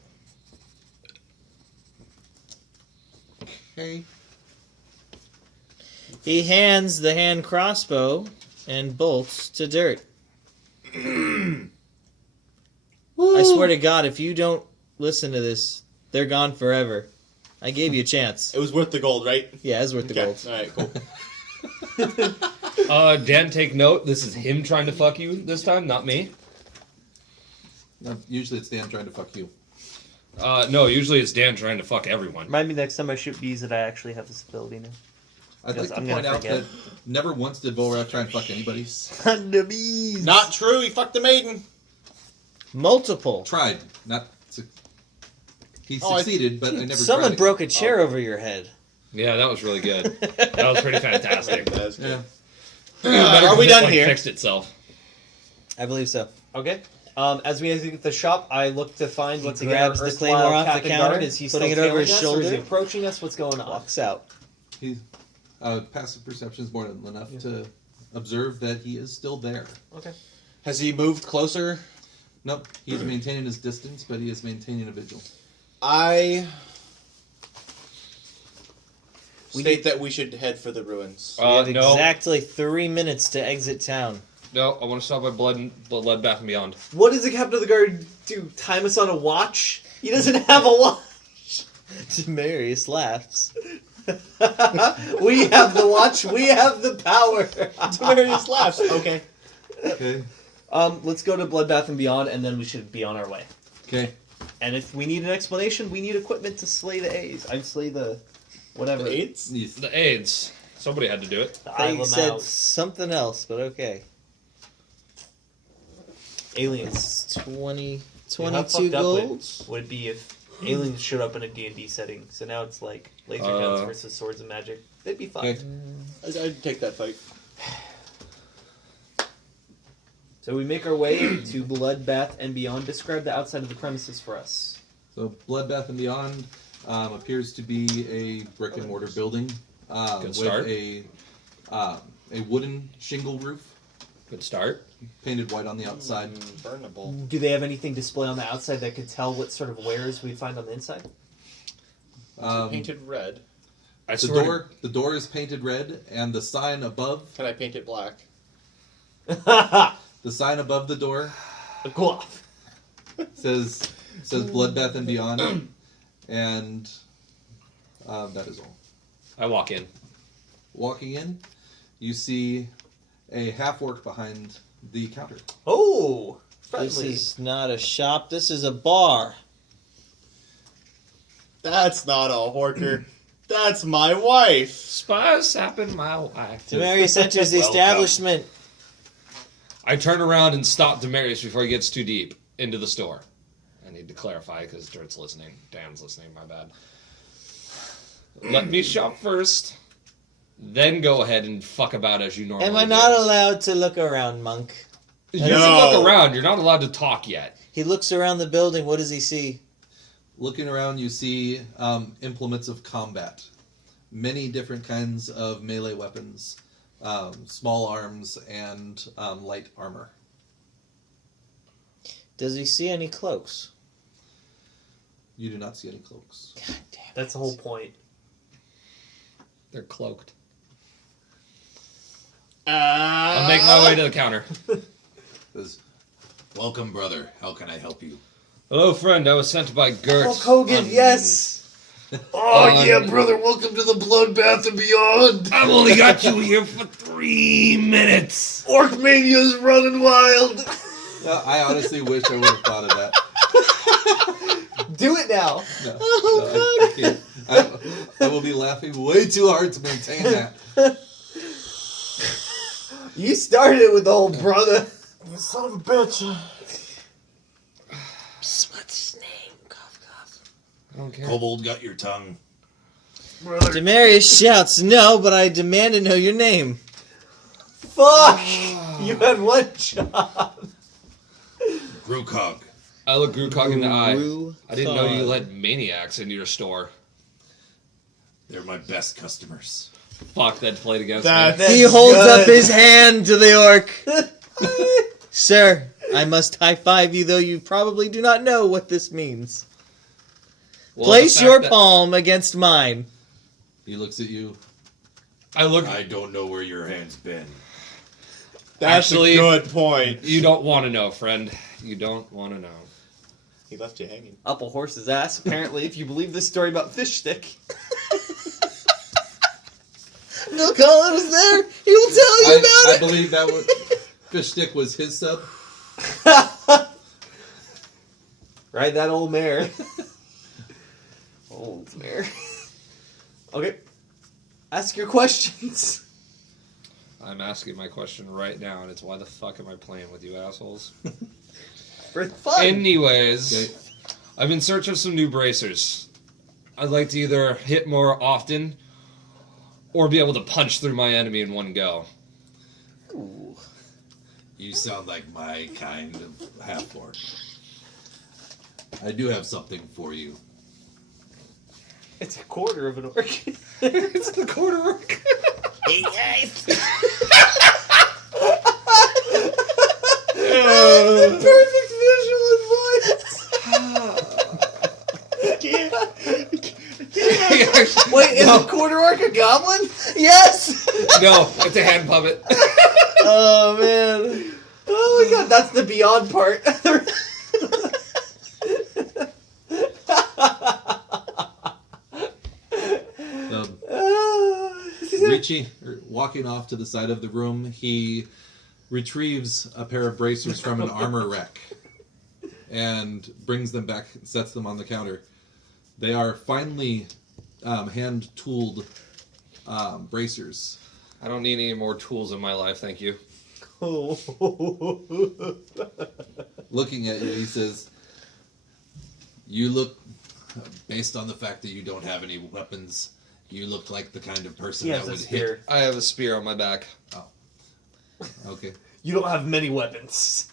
Okay. He hands the hand crossbow and bolts to Dirt. I swear to God, if you don't listen to this, they're gone forever. I gave you a chance. It was worth the gold, right? Yeah, it's worth the gold. Alright, cool. Dan, take note. This is him trying to fuck you this time, not me. No, usually it's Dan trying to fuck you. No, usually it's Dan trying to fuck everyone. Remind me next time I shoot bees that I actually have this ability now. I'd Yes, like to I'm gonna point out forget. that never once did Volrath try and fuck anybody. The bees. Not true, he fucked the maiden. Multiple. Tried, not. He Oh, succeeded, but I never Someone tried. broke a chair over your head. Yeah, that was really good. That was pretty fantastic. That was good. Yeah. Are we It, done like, here? Fixed itself. I believe so. Okay. As we exit the shop, I look to find what's grabs the claymore off the counter, Is he putting still it over his tailing us, or is he shoulder. approaching us? What's going on? Walks out. He, passive perception is more than enough to observe that he is still there. Okay. Has he moved closer? Nope, he is maintaining his distance, but he is maintaining a vigil. I state that we should head for the ruins. We have No. exactly 3 minutes to exit town. No, I want to stop by Blood Bath and Beyond. What does the captain of the guard do? Time us on a watch? He doesn't have a watch. Demarius laughs. We have the watch. We have the power. Demarius laughs. Okay. Okay. Let's go to Bloodbath and Beyond, and then we should be on our way. Okay. And if we need an explanation, we need equipment to slay the A's. I'd slay the whatever. The AIDS? Yes. The AIDS. Somebody had to do it. The Isle They of said Mouse. something else, but okay. Aliens. It's 20, You know how 22 fucked up gold. would be if aliens showed up in a D&D setting, so now it's like laser guns versus swords and magic. They'd be fun. Okay. I'd take that fight. So we make our way to Bloodbath and Beyond. Describe the outside of the premises for us. So Bloodbath and Beyond appears to be a brick and mortar building with start. a wooden shingle roof, Good start. painted white on the outside. Burnable. Do they have anything displayed on the outside that could tell what sort of wares we'd find on the inside? Painted red. I The swear door, the door is painted red, and the sign above, Can I paint it black? the sign above the door Go off. says Bloodbath and Beyond, and that is all. I walk in. Walking in, you see a half-orc behind the counter. Oh, This friendly. is not a shop. This is a bar. That's not a horker. That's my wife. Spies happen my wife. Demarius enters the Welcome. establishment. I turn around and stop Demarius before he gets too deep into the store. I need to clarify because Dirt's listening. Dan's listening, my bad. Let me shop first, then go ahead and fuck about as you normally Am I do. not allowed to look around, monk? You can No. look around. You're not allowed to talk yet. He looks around the building. What does he see? Looking around, you see implements of combat. Many different kinds of melee weapons, small arms, and light armor. Does he see any cloaks? You do not see any cloaks. God damn. That's the whole point. They're cloaked. I'll make my way to the counter. Says, "Welcome, brother. How can I help you?" Hello, friend. I was sent by Gert. Hulk Hogan, yes! Oh, yeah, brother. Welcome to the Bloodbath and Beyond. I've only got you here for 3 minutes. Orc Mania's running wild. I honestly wish I would have thought of that. Do it now! No, I can't. I will be laughing way too hard to maintain that. You started it with the whole brother. You son of a bitch. What's his name? Cough, cough. I don't care. Kobold got your tongue. Demarius shouts, "No, but I demand to know your name." Fuck! You had one job. Grukog. I look Grukog in the eye. Gru- I didn't know you Thog. let maniacs into your store. They're my best customers. Fuck, that played against That's- me. He holds up his hand to the orc. Sir, I must high five you, though you probably do not know what this means. Well, Place the fact your that- palm against mine. He looks at you. I look. I don't know where your hand's been. That's Actually- a good point. You don't want to know, friend. You don't want to know. He left you hanging. Up a horse's ass, apparently, if you believe this story about Fish Stick. Bill Collins was there. He will tell you I about it. believe that was Fish Stick was his sub. Ride that old mare. Old mare. Okay. Ask your questions. I'm asking my question right now, and it's why the fuck am I playing with you assholes? For fun. Anyways, Okay. I'm in search of some new bracers. I'd like to either hit more often or be able to punch through my enemy in one go. Ooh. You sound like my kind of half-orc. I do have something for you. It's a quarter of an orc. It's the quarter orc. Hey guys. Perfect visual advice. Wait, is a quarter orc a goblin? Yes. No, it's a hand puppet. Oh man. Oh my god, that's the beyond part. Walking off to the side of the room, he retrieves a pair of bracers from an armor rack and brings them back and sets them on the counter. They are finely hand-tooled bracers. I don't need any more tools in my life, thank you. Looking at you, he says, "You look Based on the fact that you don't have any weapons, you look like the kind of person He that has a would spear. I have a spear on my back. hit. Okay. You don't have many weapons.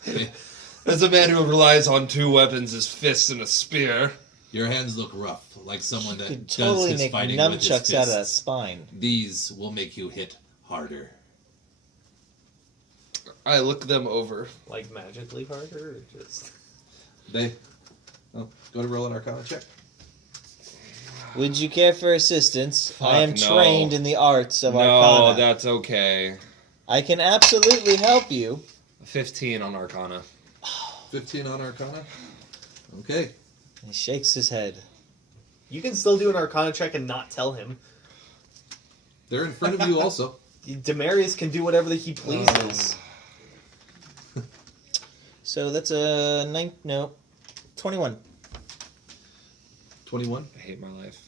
As a man who relies on 2 weapons, his fists and a spear. Your hands look rough, like someone that Could does totally his make fighting with his nunchucks out of that fists. spine. These will make you hit harder. I look them over. Like magically harder, or just They. Oh, go to roll an Arcana check. Would you care for assistance? I am Fuck no. trained in the arts of No, Arcana. that's okay. I can absolutely help you. 15 on Arcana. 15 on Arcana. Okay. He shakes his head. you can still do an Arcana check and not tell him. They're in front of you also. Demarius can do whatever he pleases. So that's a 21. 21. I hate my life.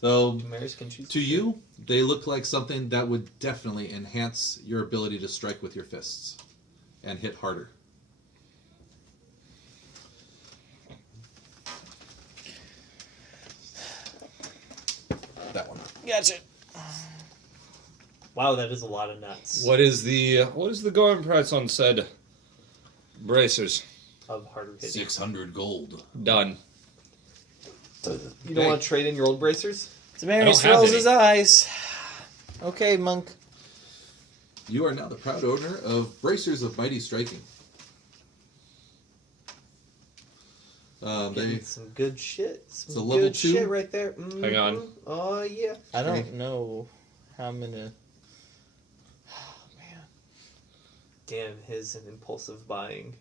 So, Demarius can choose. to you, they look like something that would definitely enhance your ability to strike with your fists and hit harder. That one. Gotcha. Wow, that is a lot of nuts What is the going price on said bracers? of harder hitting. 600 gold. Done. You don't want to trade in your old bracers? Demarius have rolls any. his eyes. Okay, monk. You are now the proud owner of Bracers of Mighty Striking. They Getting some good shit. Some It's a level good 2. shit right there. Mhm. Hang on. Oh yeah. I don't know how I'm gonna. Damn, his and impulsive buying.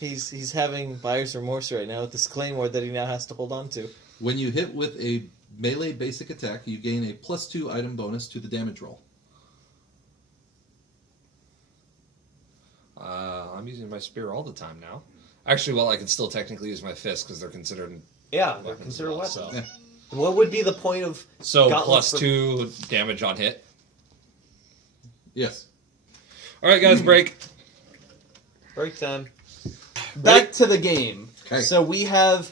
He's having buyer's remorse right now with this claymore that he now has to hold on to. When you hit with a melee basic attack, you gain a +2 item bonus to the damage roll. I'm using my spear all the time now. Actually, well, I can still technically use my fist because they're considered Yeah, they're weapons considered as well, weapons. so. Yeah. What would be the point of So gauntlets plus 2 damage on hit. Yes. All right, guys, break. break time? Back to the game. Okay. So we have.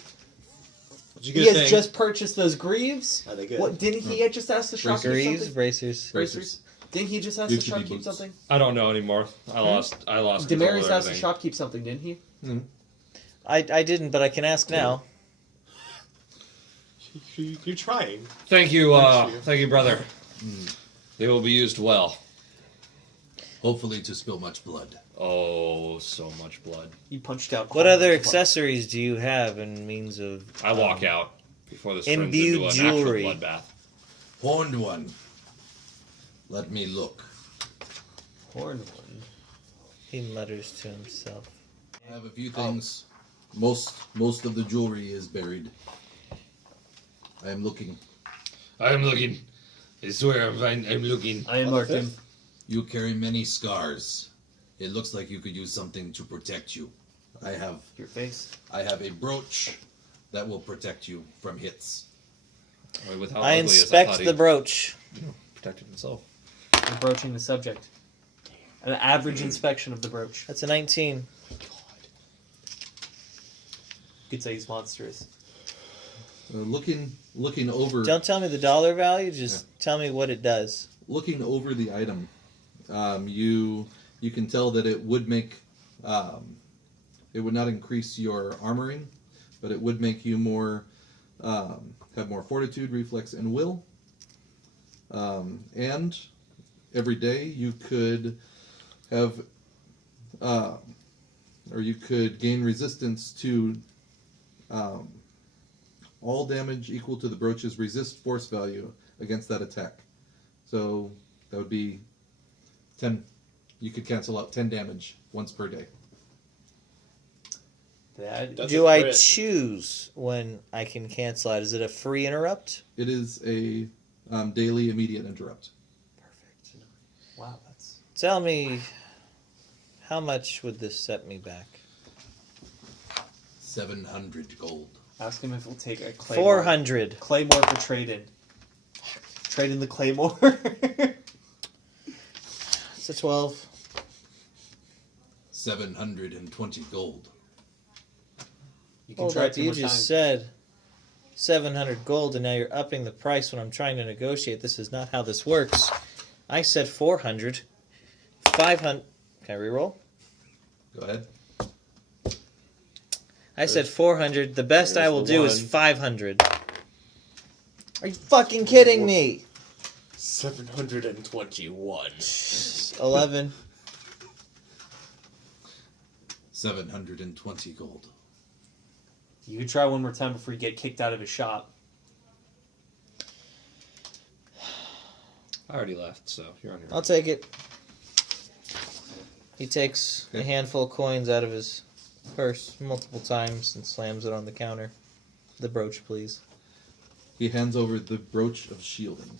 Did you He get a has thing? just purchased those greaves. Are they good? What didn't he just ask the shop keep Greaves, something? bracers. Bracers. Didn't he just ask You the should shop be keep boots. something? I don't know anymore. I lost control of Demarius asked the everything. shop keep something, didn't he? I didn't, but I can ask now. You're trying. Thank you, brother. They will be used well. Hopefully to spill much blood. Oh, so much blood. He punched out. What other accessories do you have in means of? I walk out before this turns imbued into an jewelry. actual bloodbath. Horned one. Let me look. horn one? He mutters to himself. I have a few things. Most of the jewelry is buried. I am looking. I am looking. I swear I'm looking. I am Arkham. You carry many scars. It looks like you could use something to protect you. I have Your face. a brooch that will protect you from hits. Wait, with how I ugly is that inspect thought the he brooch. protected himself. I'm broaching the subject. An average inspection of the brooch. That's a 19. You could say he's monstrous. Looking over. Don't tell me the dollar value. Just tell me what it does. Looking over the item, you can tell that it would make it would not increase your armoring, but it would make you more have more fortitude, reflex, and will. And every day you could have or you could gain resistance to all damage equal to the brooch's resist force value against that attack. So that would be 10. You could cancel out 10 damage once per day. That That's Do a I crit. choose when I can cancel out? Is it a free interrupt? It is a daily immediate interrupt. Perfect. wow, that's Tell me, how much would this set me back? 700 gold. ask him if he'll take a claymore. 400. Claymore for trade in. Trade in the claymore. It's a 12. 720 gold. You can Hold try up, two you more just times. said 700 gold, and now you're upping the price when I'm trying to negotiate. This is not how this works. I said 400. 500. Can I reroll? Go ahead. I said 400. The best I There's will the do is one. 500. Are you fucking kidding me? 721. 11. 720 gold. You can try one more time before you get kicked out of his shop. I already left, so you're on your I'll own. take it. He takes a Okay. handful of coins out of his purse multiple times and slams it on the counter. The brooch, please. He hands over the brooch of shielding.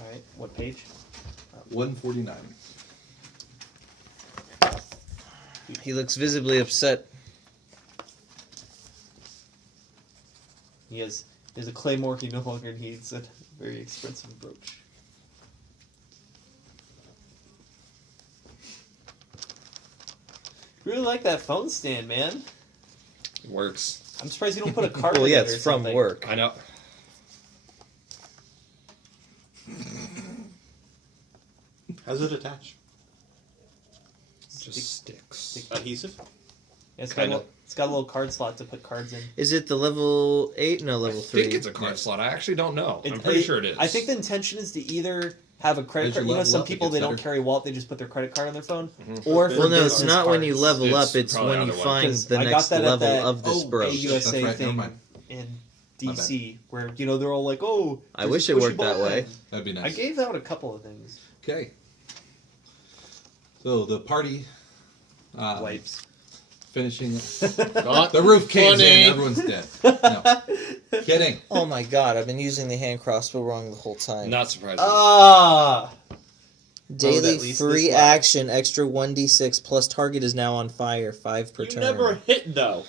All right, what page? 149. He looks visibly upset. He has a claymore he no longer needs and a very expensive brooch. Really like that phone stand, man. It works. I'm surprised you don't put a card. Well, yeah, in it it's or from something. work. I know. How's it attach? Just sticks. Adhesive? Yeah, it's got a little card slot to put cards in. Is it the level 8? No, level I 3. think it's a card slot. I actually don't know. I'm It- pretty sure it is. I think the intention is to either have a credit As card. you You know, level some up, it people gets they don't better. carry a wallet; they just put their credit card on their phone. Mhm. Or Well, no, it's business not when you cards. level It's up. It's probably when you other find ones. the I got next that at level that of this brooch. AUSA That's right, never thing mind. in My DC, where they're all like, "Oh, I there's wish a it worked pushy that way. button." That'd be I nice. gave out a couple of things. Okay. So the party Wipes. finishing. Not The roof caves funny. in. Everyone's dead. No. Kidding. Oh my god, I've been using the hand crossbow wrong the whole time. Not surprising. Ah, Daily at least free this live. action, extra 1d6, plus target is now on fire, 5 per You turn. never hit though.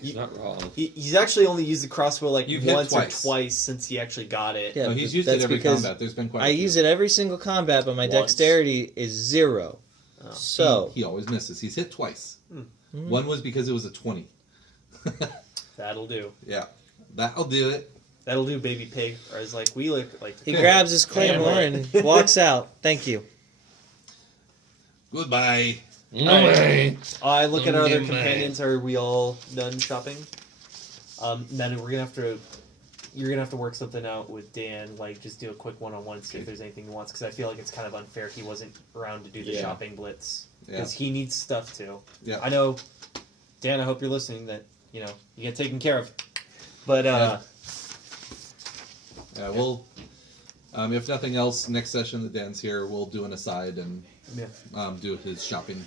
He's not wrong. he's actually only used the crossbow like You've hit once twice. or twice since he actually got it. Yeah, No, he's but used it that's every because combat. There's been quite. I a few. use it every single combat, but my Once. dexterity is 0. Oh. So, He always misses. He's hit twice. Hmm. One was because it was a 20. That'll do. Yeah, that'll do it. That'll do, baby pig. Or as like we look like. he grabs his claymore and walks out. Thank you. Goodbye. I look at our other Goodbye. companions. Are we all done shopping? Then we're gonna have to. You're gonna have to work something out with Dan. Like, just do a quick one-on-one, see if there's anything he wants. Because I feel like it's kind of unfair he wasn't around to do the Yeah. shopping blitz. Yeah. Because he needs stuff too. Yeah. I know, Dan. I hope you're listening. That you get taken care of. But Yeah, we'll. If nothing else, next session that Dan's here, we'll do an aside and Yeah. do his shopping.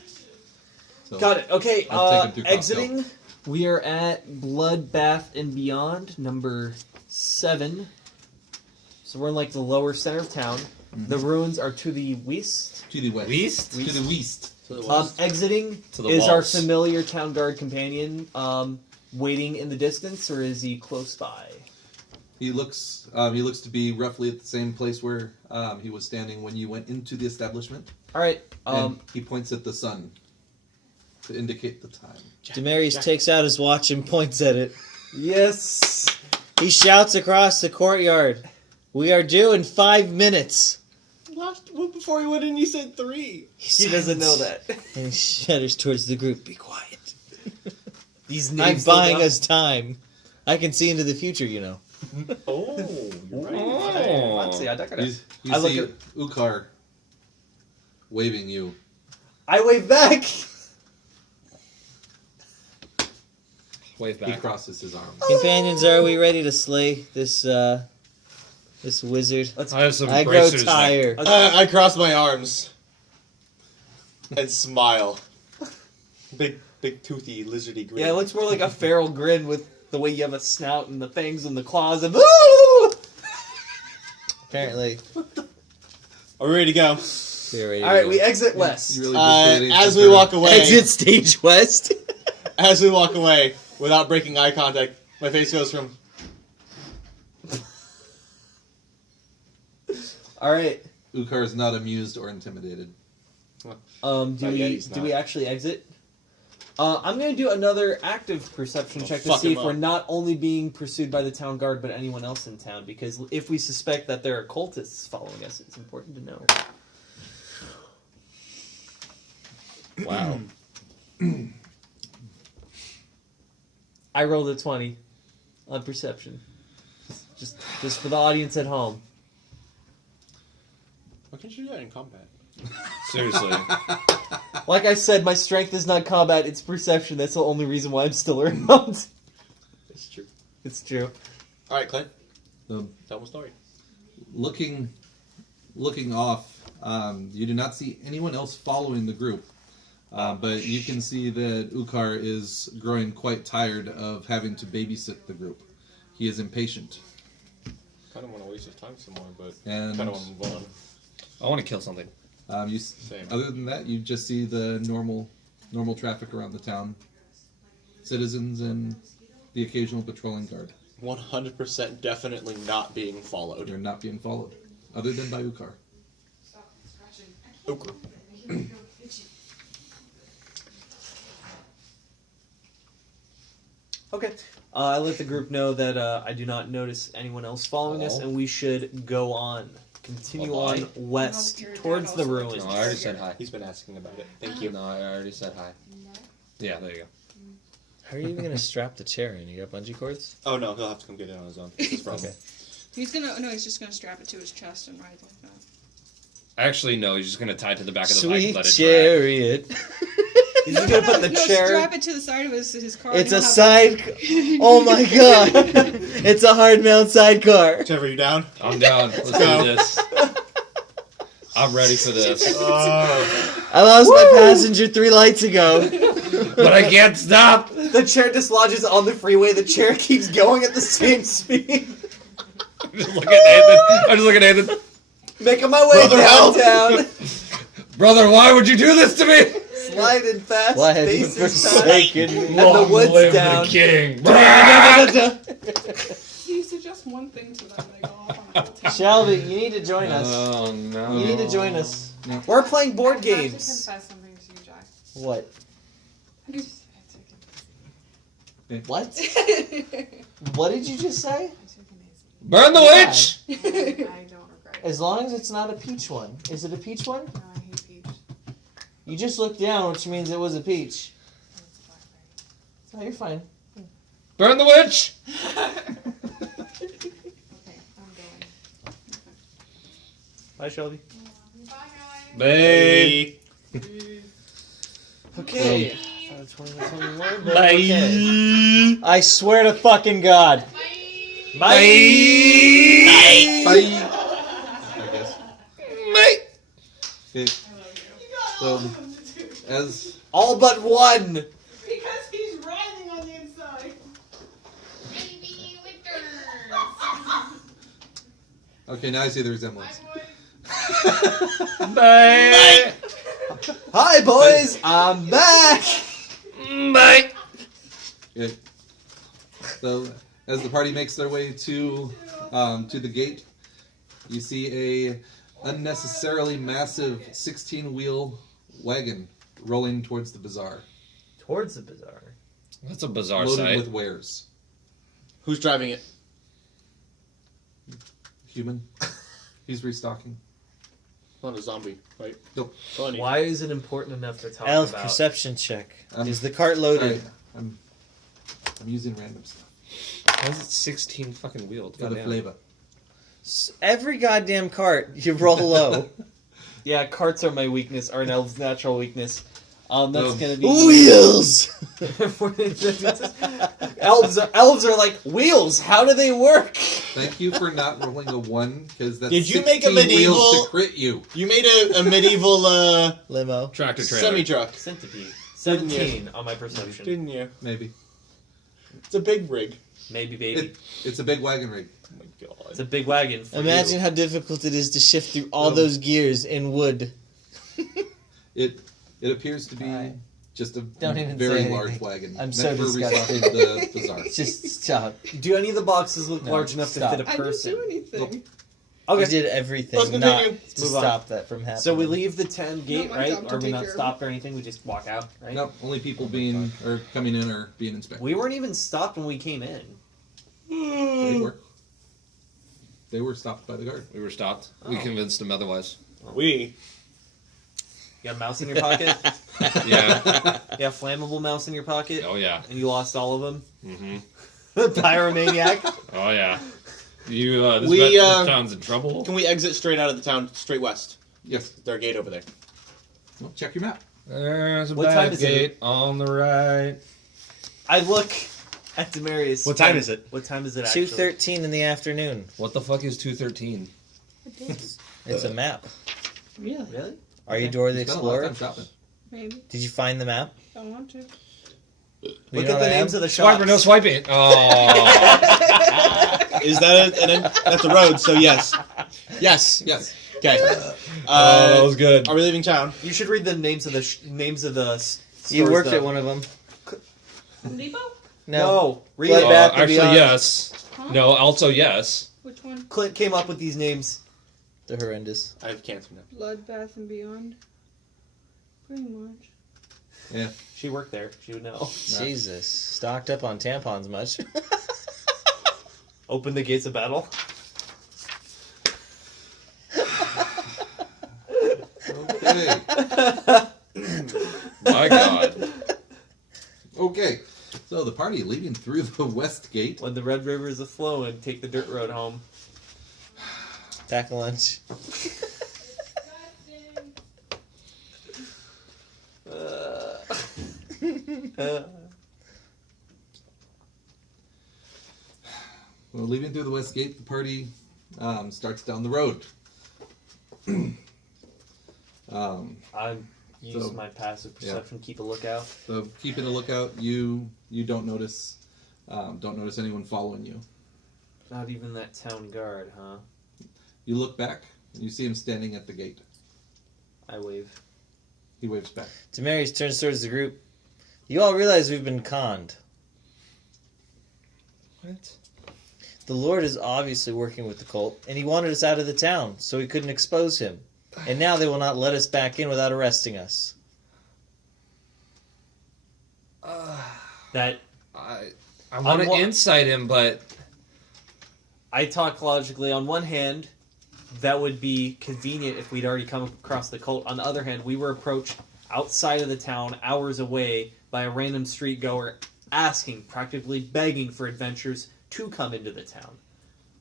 So, Got it. Okay, I'll take him through exiting. We are at Bloodbath and Beyond, number 7. So we're in like the lower center of town. The ruins are to the west. To the west. West? To the west. To the west. Exiting To the is our walls. familiar town guard companion waiting in the distance, or is he close by? He looks to be roughly at the same place where he was standing when you went into the establishment. All right. And he points at the sun to indicate the time. Demarius takes out his watch and points at it. Yes. He shouts across the courtyard, "We are due in 5 minutes." Before he went in, you said 3. He doesn't know that. And he shudders towards the group. "Be quiet. These I'm names buying don't us time. I can see into the future, you know." Oh, you're right. Oh. Let's see. I got You, it. you I look see at- Ukar waving you. I wave back. Wave He back. crosses his arms. Companions, are we ready to slay this this wizard? I have some I grow bracers. tired. I cross my arms and smile. Big toothy, lizardy grin. Yeah, it looks more like a feral grin with the way you have a snout and the fangs and the claws and. Apparently, Are we ready to go? we're ready. All right, to we go. exit west. You really appreciate it. As we walk away, Exit stage west. as we walk away, without breaking eye contact, my face goes from All right. Ukar is not amused or intimidated. Do Yeah, we he's do not. we actually exit? I'm going to do another active perception check to fuck see him if we're up. not only being pursued by the town guard, but anyone else in town. Because if we suspect that there are cultists following us, it's important to know. Wow. I rolled a 20 on perception. Just for the audience at home. Why can't you do that in combat? Seriously. Like I said, my strength is not combat, it's perception. That's the only reason why I'm still around. It's true. It's true. All right, Clint. The Tell me a story. looking off, you do not see anyone else following the group, but you can see that Ukar is growing quite tired of having to babysit the group. He is impatient, Kind of want to waste his time some more, but and kind of want to move on. I want to kill something. Same. other than that, you just see the normal traffic around the town, citizens and the occasional patrolling guard. 100% definitely not being followed. You're not being followed, other than by Ukar. Okay. Okay. I let the group know that I do not notice anyone else following us, and we should go on. Continue Bye-bye. on west Your dad towards the also ruins. No, I already said hi. He's been asking about it. Thank you. No, I already said hi. Yeah, there you go. How are you even gonna strap the chair in? You got bungee cords? Oh no, he'll have to come get it on his own. It's his problem. Okay. He's just gonna strap it to his chest and ride like that. Actually, no, he's just going to tie it to the back of the bike Sweet and let it chariot. He's just gonna put the chair. Strap it to the side of his car. It's and a he'll have side. Oh my god! It's a hard mount sidecar. Trevor, you down? drag. I'm down. Let's go. do this. I'm ready for this. I lost my passenger 3 lights ago. But I can't stop. The chair dislodges on the freeway. The chair keeps going at the same speed. Just look at Nathan. I just look at Nathan. Making my way Brother, help! downtown. Brother, why would you do this to me? Sliding fast. Why have you faces forsaken down, me? and the Long woods live down. the king. You suggest one thing to them, they go off on a whole tangent. Shelby, you need to join us. Oh no. You need to join us. We're playing board I have to games. confess something to you, Jack. What? What? What did you just say? Burn the witch! I don't regret it. As long as it's not a peach one. Is it a peach one? No, I hate peach. You just looked down, which means it was a peach. It's blackberry. No, you're fine. Burn the witch! Okay, I'm going. Bye, Shelby. Bye, guys. Babe. Okay. Bye. I swear to fucking God. Bye. Bye. I guess. Bye. Okay. So, as All but one. Because he's writhing on the inside. okay, now I see the resemblance. Bye. Hi, boys. I'm back. Bye. Okay. So, as the party makes their way to the gate, you see a unnecessarily massive 16-wheel wagon rolling towards the bazaar, Towards the bazaar. That's a bizarre loaded sight. with wares. Who's driving it? Human. He's restocking. Not a zombie, right? Nope. Funny. Why is it important enough to talk Elf about? perception check. Um, Is the cart loaded? Alright, I'm using random stuff Why is it 16 fucking wheeled? for the Goddamn. flavor. Every goddamn cart, you roll low. Yeah, carts are my weakness, or an elf's natural weakness. That's Oh. gonna be Wheels! elves are like wheels. How do they work? Thank you for not rolling a 1, because that's Did you make a 16 wheels medieval- to crit you. You made a medieval Limo. Tractor trailer. semi-truck, Centipede. 17 on my perception. didn't you? Maybe. It's a big rig. Maybe, baby. It's a big wagon rig. Oh my god. It's a big wagon. For Imagine you. how difficult it is to shift through all No. those gears in wood. It appears to be Alright. just a Don't even very say large anything. wagon. I'm meant so for disgusted. restocking the bazaar. Just stop. Do any of the boxes look No, large enough stop. to fit a I didn't person? do anything. We Okay. did everything Let's not continue. to Move on. stop that from happening. So we leave the town gate, my right? job to Are we take not care of stopped or anything? We just walk out, right? Nope, only people being or coming in or being inspected. We weren't even stopped when we came in. They were. They were stopped by the guard. We were stopped. We convinced him otherwise. We. You got a mouse in your pocket? Yeah. You have a flammable mouse in your pocket? Oh yeah. And you lost all of them? Mm-hmm. Pyromaniac? Oh yeah. You. This, We, this uh, town's in trouble. Can we exit straight out of the town, straight west? Yes. Their gate over there. Well, check your map. There's a What time back is it? gate on the right. I look at Demarius. What time is it? What time is it actually? 2:13 in the afternoon. What the fuck is 213? It's a map. Really? Really? Are you Dora the You spent a lot of Explorer? time shopping. Maybe. Did you find the map? I want to. You Look know at what the I names have? of the shops. Swiper, no swiping. Oh. Is that that's a road? So yes. Yes. Yes. Okay. Oh, that was good. Are we leaving town? You should read the names of the You stores, worked though. at one of them. Home Depot? No, read Blood it. Bath and Actually, Beyond. yes. Huh? No, also yes. Which one? Clint came up with these names. They're horrendous. I have cancer now. Blood Bath and Beyond. Pretty much. Yeah. She worked there. She would know. Jesus. Stocked up on tampons much. Open the gates of battle. Okay. My God. Okay. So the party leaving through the west gate. When the Red River is a-flowing, take the dirt road home. Pack a lunch. Well, leaving through the west gate, the party starts down the road. I use So, my passive perception, keep a lookout. So keeping a lookout, you don't notice anyone following you. Not even that town guard, huh? You look back, and you see him standing at the gate. I wave. He waves back. Demarius turns towards the group. You all realize we've been conned. What? The Lord is obviously working with the cult, and he wanted us out of the town, so we couldn't expose him. And now they will not let us back in without arresting us. That I want to what- insight him, but I talk logically. On one hand, that would be convenient if we'd already come across the cult. On the other hand, we were approached outside of the town, hours away, by a random street goer asking, practically begging for adventurers to come into the town.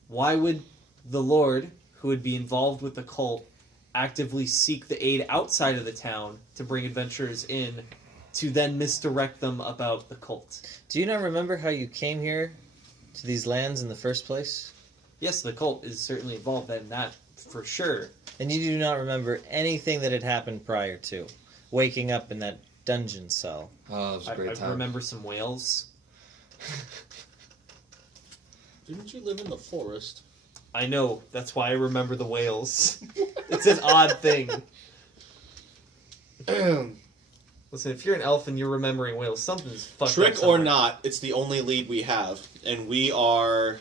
Why would the Lord, who would be involved with the cult, actively seek the aid outside of the town to bring adventurers in to then misdirect them about the cult? Do you not remember how you came here to these lands in the first place? Yes, the cult is certainly involved in that, for sure. And you do not remember anything that had happened prior to waking up in that dungeon cell. oh, it was a I great time. remember some whales. Didn't you live in the forest? I know, that's why I remember the whales. It's an odd thing. Listen, if you're an elf and you're remembering whales, something's fucked up Trick or somewhere. not, it's the only lead we have, and we are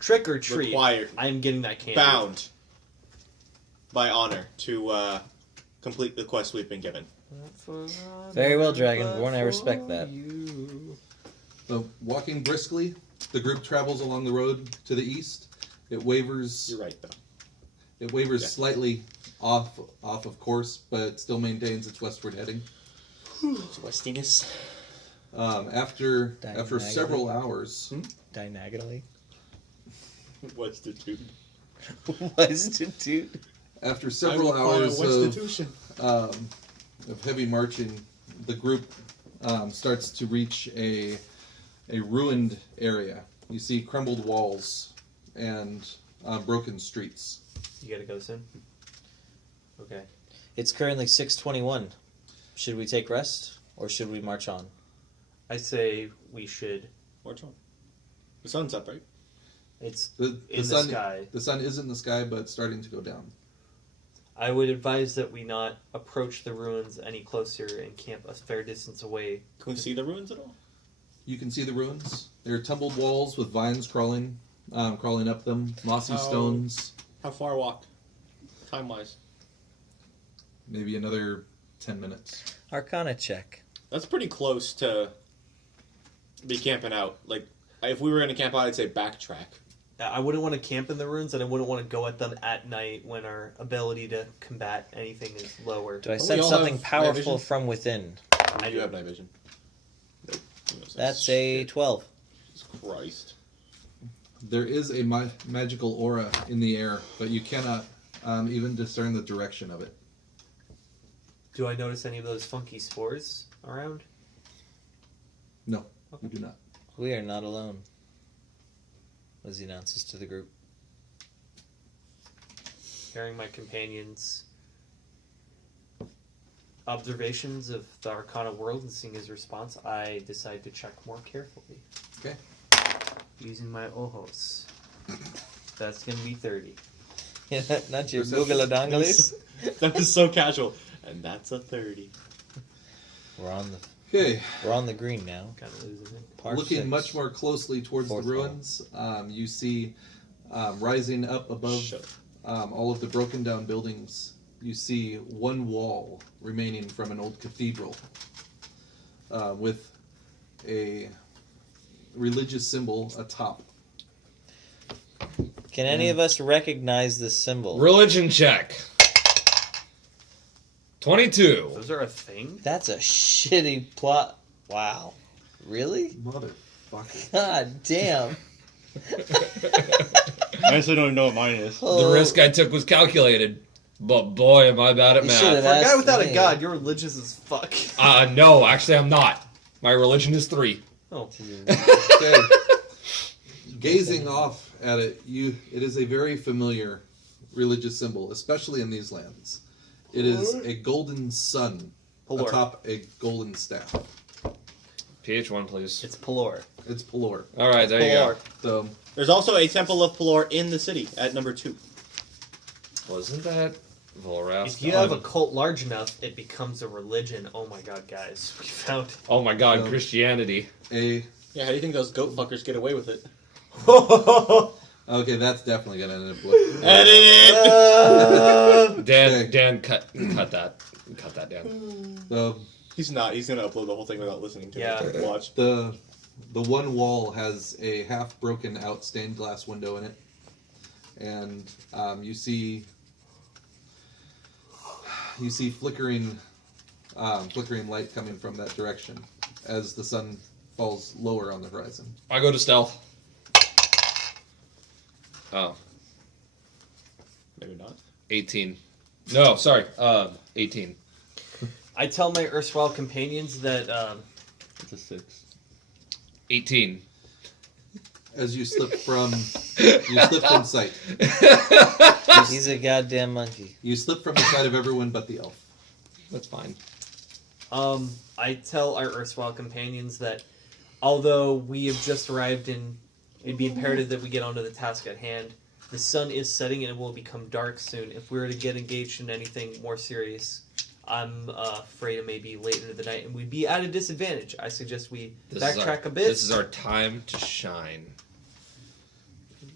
Trick or treat. required, I am getting that candy. bound by honor to complete the quest we've been given. Very well, Dragonborn, I respect that. So walking briskly, the group travels along the road to the east. It wavers. You're right, though. It wavers Yeah. slightly off of course, but it still maintains its westward heading. It's westiness. After Diagonally. several hours, Diagonally. Westitude. Westitude. after several hours of heavy marching, the group starts to reach a ruined area. You see crumbled walls and broken streets. You gotta go soon? Okay. It's currently 6:21. Should we take rest, or should we march on? I say we should. March on. The sun's up, right? It's The in the sun, sky. The sun is in the sky, but it's starting to go down. I would advise that we not approach the ruins any closer and camp a fair distance away. Can we see the ruins at all? You can see the ruins. There are tumbled walls with vines crawling up them, mossy How- stones. How How far walk? Time wise. Maybe another 10 minutes. Arcana check. That's pretty close to be camping out. Like, if we were going to camp out, I'd say backtrack. I wouldn't want to camp in the ruins, and I wouldn't want to go at them at night when our ability to combat anything is lower. Do I we sense all something have night powerful vision? from within? I do have night vision. Nope. That's a 12. Jesus Christ. There is a magical aura in the air, but you cannot even discern the direction of it. Do I notice any of those funky spores around? No, you do not. We are not alone, as he announces to the group. Hearing my companions' observations of the Arcana world and seeing his response, I decide to check more carefully. Okay. Using my ojos. That's going to be 30. Yeah, not your Perception. Google Dongelis. That was so casual. And that's a 30. We're on Okay. the green now. Kind of losing it. Part Looking 6. much more closely towards Fourth the ruins, you see rising up above Shut all of the broken down buildings, you see one wall remaining from an old cathedral with a religious symbol atop. Can any of us recognize this symbol? Religion check. 22. Those are a thing? That's a shitty plot. Wow. Really? Motherfucker. God damn. I honestly don't even know what mine is. The risk I took was calculated. But boy, am I bad at You math. should've For a guy asked without me. a god, you're religious as fuck. No, actually I'm not. My religion is 3. Oh. Okay. Gazing off at it, it is a very familiar religious symbol, especially in these lands. It is a golden sun Pelor. atop a golden staff. PH1, please. It's Pelor. It's Pelor. All right, there you go. So There's also a Temple of Pelor in the city at number 2. Wasn't that Volrath? If you have a cult large enough, it becomes a religion. Oh my god, guys. We found Oh my god, So- Christianity. a Yeah, how do you think those goat fuckers get away with it? okay, that's definitely gonna end up with Edit it! Dan, cut that. Cut that, Dan. the He's not. He's gonna upload the whole thing without listening to Yeah. it. Watch. the one wall has a half broken out stained glass window in it, and you see flickering light coming from that direction as the sun falls lower on the horizon. I go to stealth. Oh, Maybe not. 18. No, sorry. 18. I tell my erstwhile companions that It's a 6. 18. As you slip from sight. He's a goddamn monkey. You slip from the sight of everyone but the elf. That's fine. I tell our erstwhile companions that although we have just arrived and it'd be imperative that we get onto the task at hand, the sun is setting and it will become dark soon. If we were to get engaged in anything more serious, I'm afraid it may be late into the night and we'd be at a disadvantage. I suggest we backtrack a bit. This is our time to shine.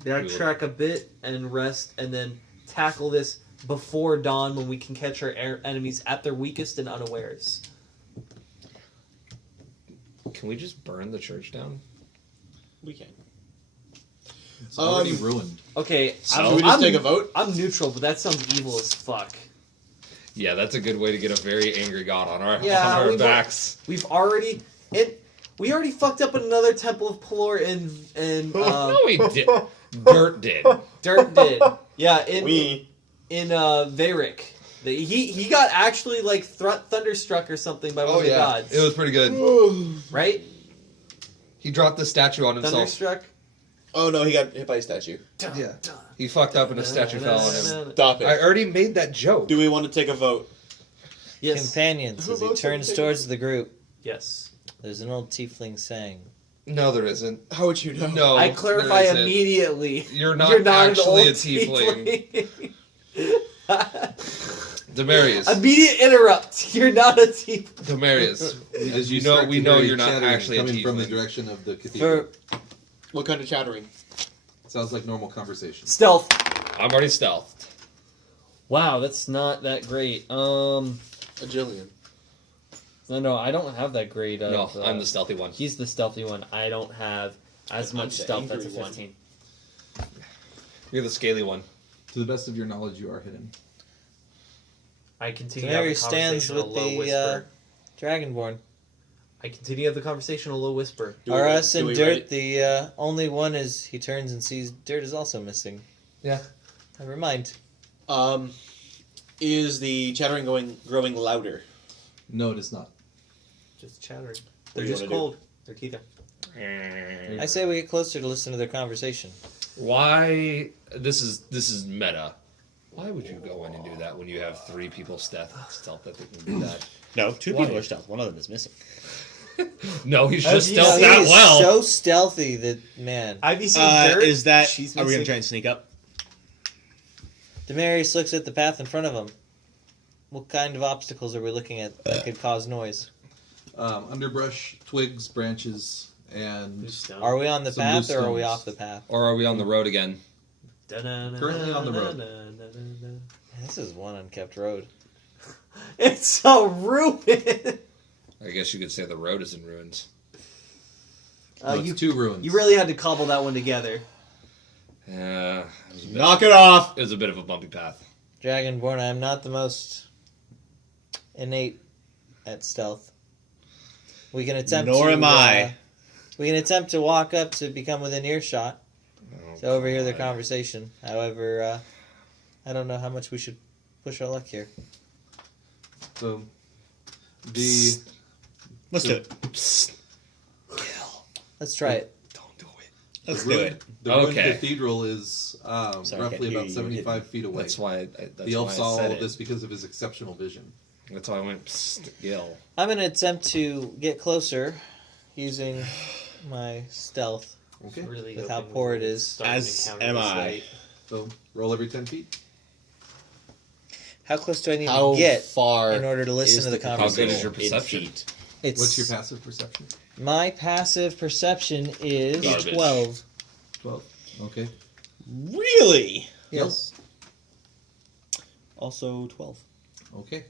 Backtrack a bit and rest and then tackle this before dawn when we can catch our enemies at their weakest and unawares. Can we just burn the church down? We can. It's already ruined. Okay, Should we just take a vote? I'm neutral, but that sounds evil as fuck. Yeah, that's a good way to get a very angry god on our, Yeah, on our we've- backs. We already fucked up another Temple of Pelor and No, we did. Dirt did. Dirt did. Yeah, in We. Varric. He got actually like thunderstruck or something by one of the gods. It was pretty good. Right? He dropped the statue on himself. Thunderstruck. Oh no, he got hit by a statue. Yeah. He fucked up and a statue fell on him. Stop it. I already made that joke. Do we want to take a vote? Yes. Companions, as he turns towards the group, Yes. there's an old tiefling saying, No, there isn't. How would you know? No, I clarify there isn't. immediately. You're not an actually old a tiefling. tiefling. Demarius. Immediate interrupt. You're not a tiefling. Demarius. As you start we to know hear you're not chattering actually a coming from the tiefling. direction of the cathedral. for What kind of chattering? Sounds like normal conversation. Stealth. I'm already stealthed. Wow, that's not that great. Agillion. No, I don't have that great. No, I'm the stealthy one. He's the stealthy one. I don't have as I'm much the stealth. That's a angry one. 15. You're the scaly one. To the best of your knowledge, you are hidden. I continue to have Mary the stands conversation in a with low the whisper. Dragonborn. I continue to have the conversation in a low whisper. Are us and we Dirt ready? the only one as he turns and sees Dirt is also missing? Yeah. Never mind. Is the chattering growing louder? No, it is not. Just chattering. What They're do you just wanna do? cold. Their teeth are. I say we get closer to listen to their conversation. Why? This is meta. Why would you go in and do that when you have 3 people stealth that they can do that? No, 2 people are stealth. One of them is missing. No, he's Have just you stealth seen that He's well. so stealthy that, man. Have you seen Dirt? Is that? She's Are we gonna missing- try and sneak up? Demarius looks at the path in front of him. What kind of obstacles are we looking at that could cause noise? Underbrush, twigs, branches, and Are we on the Some path loose or are we stones. off the path? Or are we on the road again? Currently on the road. This is one unkept road. It's so ruined. I guess you could say the road is in ruins. no, it's 2 ruins. You really had to cobble that one together. Yeah, it was a bit, Knock it off. it was a bit of a bumpy path. Dragonborn, I am not the most innate at stealth. We can attempt Nor to, am I. We can attempt to walk up to become within earshot Oh, to overhear their God. conversation. However, I don't know how much we should push our luck here. So, the Let's do it. Let's try it. Don't do it. Let's do ruined- it. The ruined Okay. cathedral is Sorry, I roughly can't hear about you. 75 feet away. That's why. The elf saw all said of it. this because of his exceptional vision. That's why I went psst, Gil. I'm going to attempt to get closer using my stealth. Okay. Really With how hoping poor we it would is. start an As encounter am this I. late. So, roll every 10 feet. How close do I need How to get far in order to listen is to the the How conversation? good is your in perception? feet? It's, What's your passive perception? My passive perception is Garbage. 12. 12. Okay. Really? Yes. Also 12. Okay.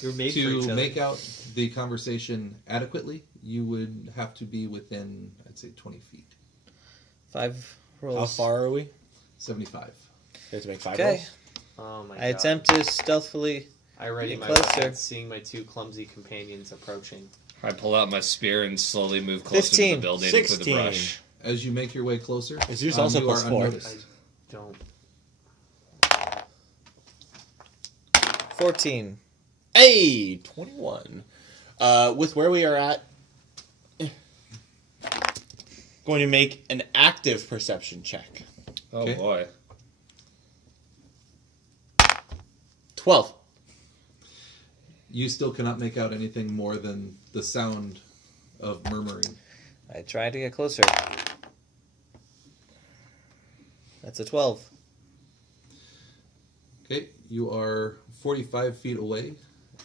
You're made for each To other. make out the conversation adequately, you would have to be within, I'd say, 20 feet. 5 rolls. How far are we? 75. We have to make 5 Okay. rolls. Oh my god. I attempt to stealthily. I ready Get my closer. weapon, seeing my 2 clumsy companions approaching. I pull out my spear and slowly move closer to 15, the building through the 16. brush. As you make your way closer, Is yours also you plus are 4? unnoticed. Don't. 14. Hey, 21. With where we are at, going to make an active perception check. Oh Okay. boy. 12. You still cannot make out anything more than the sound of murmuring. I try to get closer. That's a 12. Okay, you are 45 feet away,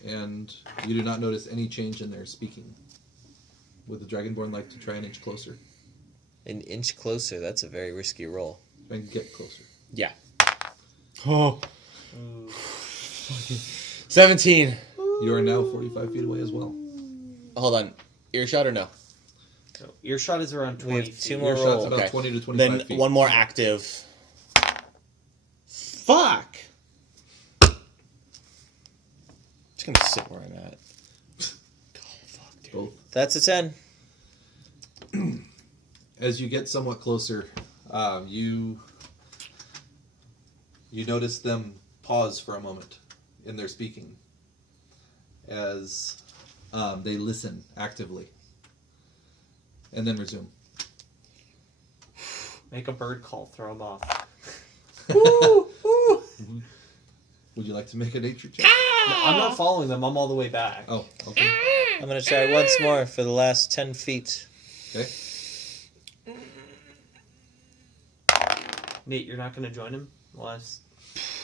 and you do not notice any change in their speaking. Would the Dragonborn like to try an inch closer? An inch closer. That's a very risky roll. And get closer. Yeah. Oh. 17. You are now 45 feet away as well. Hold on. Earshot or no? So, earshot is around We 20 have feet. 2 more Your shot's rolls. about Okay. 20 to 25 Then feet. one more active. Fuck! Just gonna sit where I'm at. Oh, fuck, dude. Both. That's a 10. As you get somewhat closer, you notice them pause for a moment in their speaking as they listen actively, and then resume. Make a bird call, throw him off. Would you like to make a nature check? No, I'm not following them, I'm all the way back. Oh, okay. I'm going to try once more for the last 10 feet. Okay. Nate, you're not going to join him? Unless...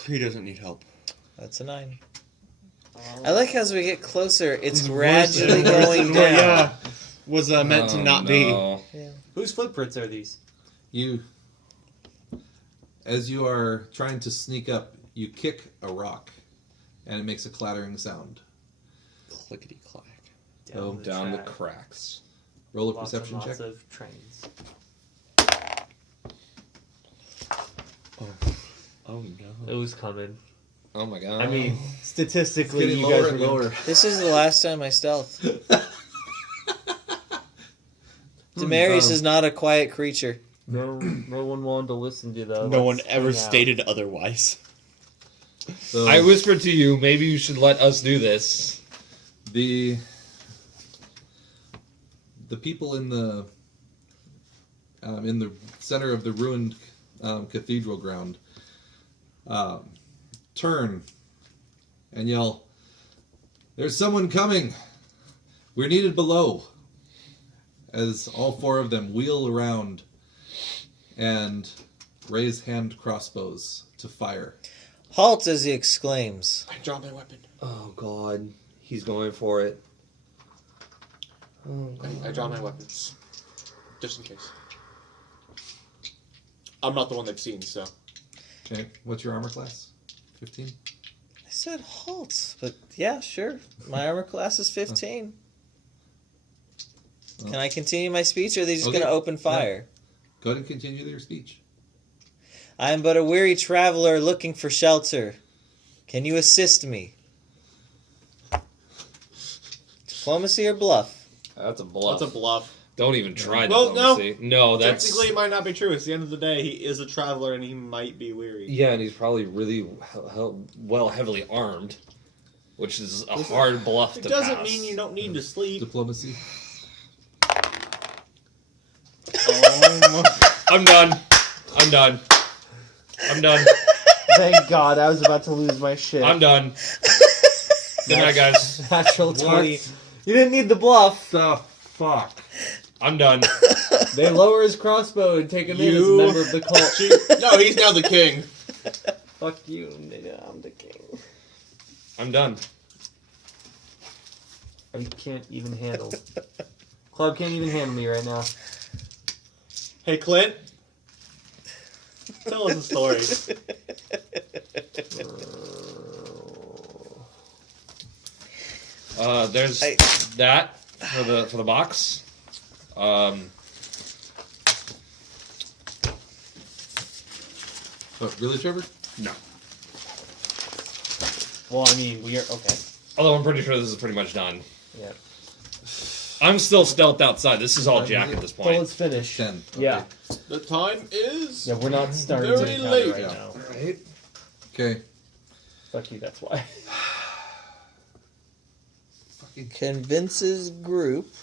He doesn't need help. That's a 9. I like how as we get closer, it's Worse gradually than- worse going than down. what, yeah, was meant to Oh, not be. no. Whose footprints are these? You, As you are trying to sneak up, you kick a rock, and it makes a clattering sound. Clickety clack. Down Down the track. cracks. Roll a Lots perception and lots check. of trains. Oh no. It was coming. Oh my god. I mean, It's Statistically, getting you lower guys and were lower. This is the last time I stealth. Damaris is not a quiet creature. no one wanted to listen to that. No one ever stated otherwise. So I whispered to you, maybe you should let us do this. the people in the center of the ruined cathedral ground turn and yell, "There's someone coming! We're needed below!" As all four of them wheel around and raise hand crossbows to fire. Halt as he exclaims. I draw my weapon. Oh god. He's going for it. I draw my weapons. Just in case. I'm not the one they've seen, so. Okay, what's your armor class? 15? I said halt, but yeah, sure. My armor class is 15. Can I continue my speech, or are they just Okay. going to open fire? Go ahead and continue your speech. I am but a weary traveler looking for shelter. Can you assist me? Diplomacy or bluff? That's a bluff. That's a bluff. Don't even try Well, no. diplomacy. No, that's... Technically, it might not be true. It's the end of the day. He is a traveler, and he might be weary. Yeah, and he's probably really heavily armed, which is a hard bluff It to doesn't pass. mean you don't need to sleep. Diplomacy. I'm done. I'm done. I'm done. Thank God, I was about to lose my shit. I'm done. Good night, guys. Natural 20. You didn't need the bluff. The fuck? I'm done. They lower his crossbow and take him in as a You- member of the cult. No, he's now the king. Fuck you, nigga. I'm the king. I'm done. I can't even handle. Club can't even handle me right now. Hey, Clint. Tell us a story. There's that for the box. What, really, Trevor? No. Well, I mean, we are okay. Although I'm pretty sure this is pretty much done. Yeah. I'm still stealthed outside. This is all Jack at this Well, point. let's finish. 10. Okay. Yeah. The time is. Yeah, we're not starting Very to encounter late. right Yeah. now. Right. Okay. Fuck you, that's why. Fucking. Convinces group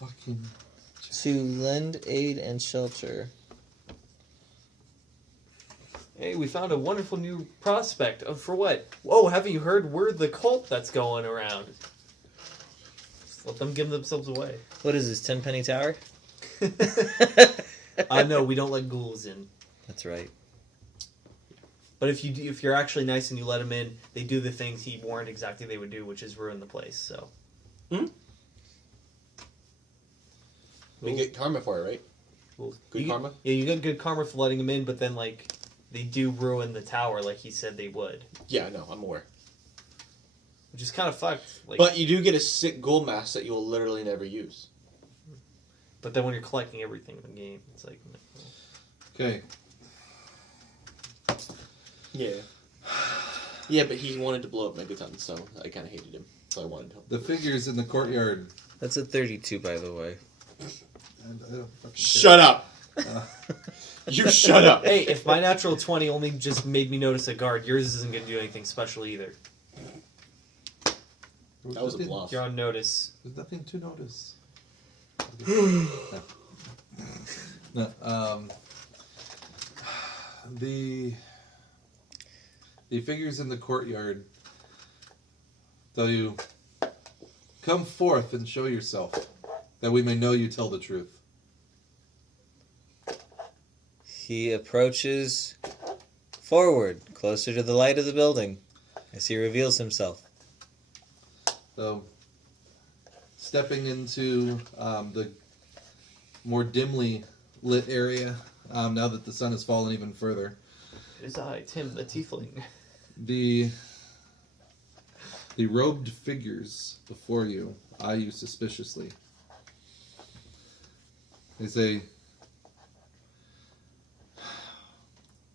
Fucking. to lend aid and shelter. Hey, we found a wonderful new prospect. For what? Whoa, haven't you heard? We're the cult that's going around. Just let them give themselves away. What is this, 10 penny tower? No, we don't let ghouls in. That's right. But if you're actually nice and you let them in, they do the things he warned exactly they would do, which is ruin the place. So We get karma for it, right? well, Good karma? Yeah, you get good karma for letting them in, but then like they do ruin the tower, like he said they would, Yeah, no, I'm aware. which is kind of fucked. Like, But you do get a sick ghoul mask that you will literally never use. but then when you're collecting everything in the game, it's like Okay. Yeah. Yeah, but he wanted to blow up Megaton, so I kind of hated him. So I wanted to help. The figures in the courtyard. That's a 32, by the way. And I don't fucking Shut up! You shut up! hey, if my natural 20 only just made me notice a guard, yours isn't going to do anything special either. care. That was a bluff. You're on notice. There's nothing to notice. No. The figures in the courtyard tell you, "Come forth and show yourself, that we may know you tell the truth." He approaches forward, closer to the light of the building, as he reveals himself. So, stepping into the more dimly lit area, now that the sun has fallen even further, It is I, Tim, the tiefling. The robed figures before you eye you suspiciously. They say,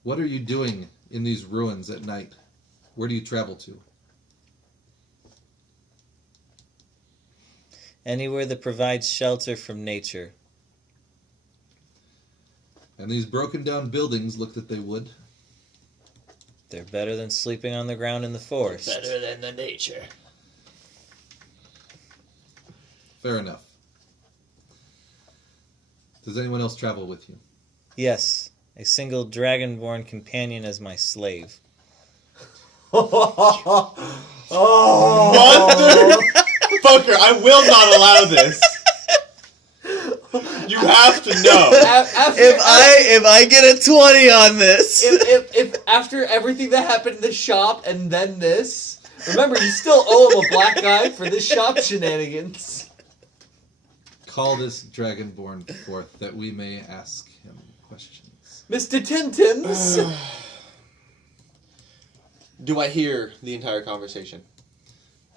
"What are you doing in these ruins at night? Where do you travel to?" Anywhere that provides shelter from nature. And these broken down buildings look that they would. They're better than sleeping on the ground in the forest. Better than the nature. Fair enough. Does anyone else travel with you? Yes, a single dragonborn companion as my slave. Motherfucker, I will not allow this. You have to know. If I get a 20 on this, if after everything that happened in the shop and then this, remember you still owe him a black eye for this shop shenanigans. Call this dragonborn forth that we may ask him questions. Mr. Tintims! Do I hear the entire conversation?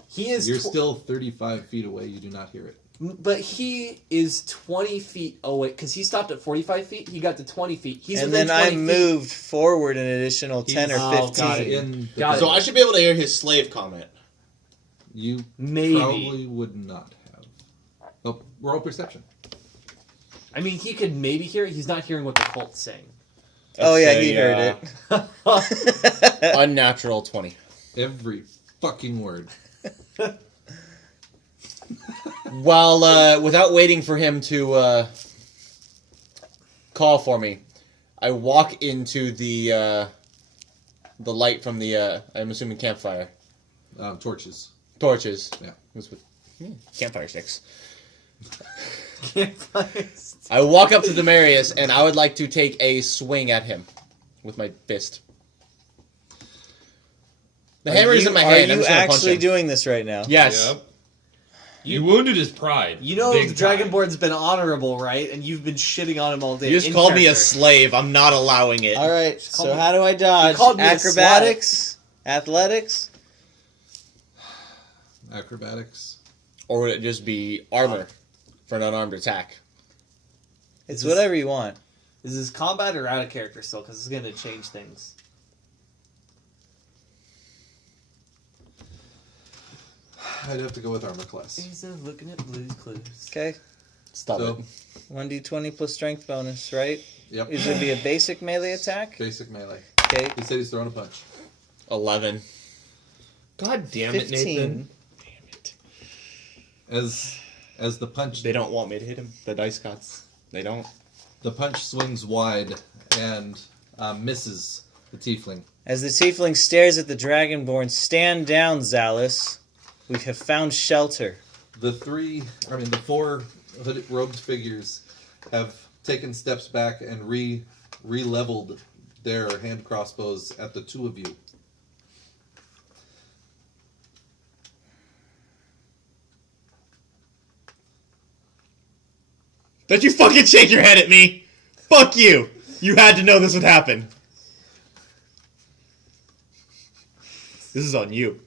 He is You're still 35 feet away. You do not hear it. but he is 20 feet away, because he stopped at 45 feet, he got to 20 feet. He's and within then I 20 feet. moved forward an additional 10 or Oh, 15. got it. In the Got it. So I should be able to hear his slave comment. You Maybe. probably would not have. Oh, roll perception. I mean, he could maybe hear it. He's not hearing what the cult's saying. Oh yeah, he heard it. Unnatural 20. Every fucking word. While, without waiting for him to call for me, I walk into the light from the, I'm assuming campfire. Torches. Torches. Yeah. Campfire sticks. Campfires. I walk up to Demarius, and I would like to take a swing at him with my fist. The hammer is in my hand. I'm Are you just gonna punch actually him. doing this right now? Yes. You wounded his pride. You know, Big time. Dragonborn's been honorable, right? And you've been shitting on him all day. You just in called me a character. slave. I'm not allowing it. All right. called So me- how do I dodge? called me a Acrobatics, athletics. Acrobatics. Or would it just be armor for an unarmed attack? It's whatever you want. Is this combat or out of character still? Because it's going to change things. I'd have to go with armor class. He's looking at Blue's Clues. Okay. Stop So, it. 1d20 plus strength bonus, right? yep. Is it be a basic melee attack? Basic melee. Okay. He said he's throwing a punch. 11. God damn it, 15. Nathan. As the punch They don't want me to hit him. The dice gods. They don't. the punch swings wide and misses the tiefling. As the tiefling stares at the dragonborn, stand down, Zalus. We have found shelter. The four hooded robed figures have taken steps back and re-leveled their hand crossbows at the two of you. Don't you fucking shake your head at me! Fuck you! You had to know this would happen. This is on you.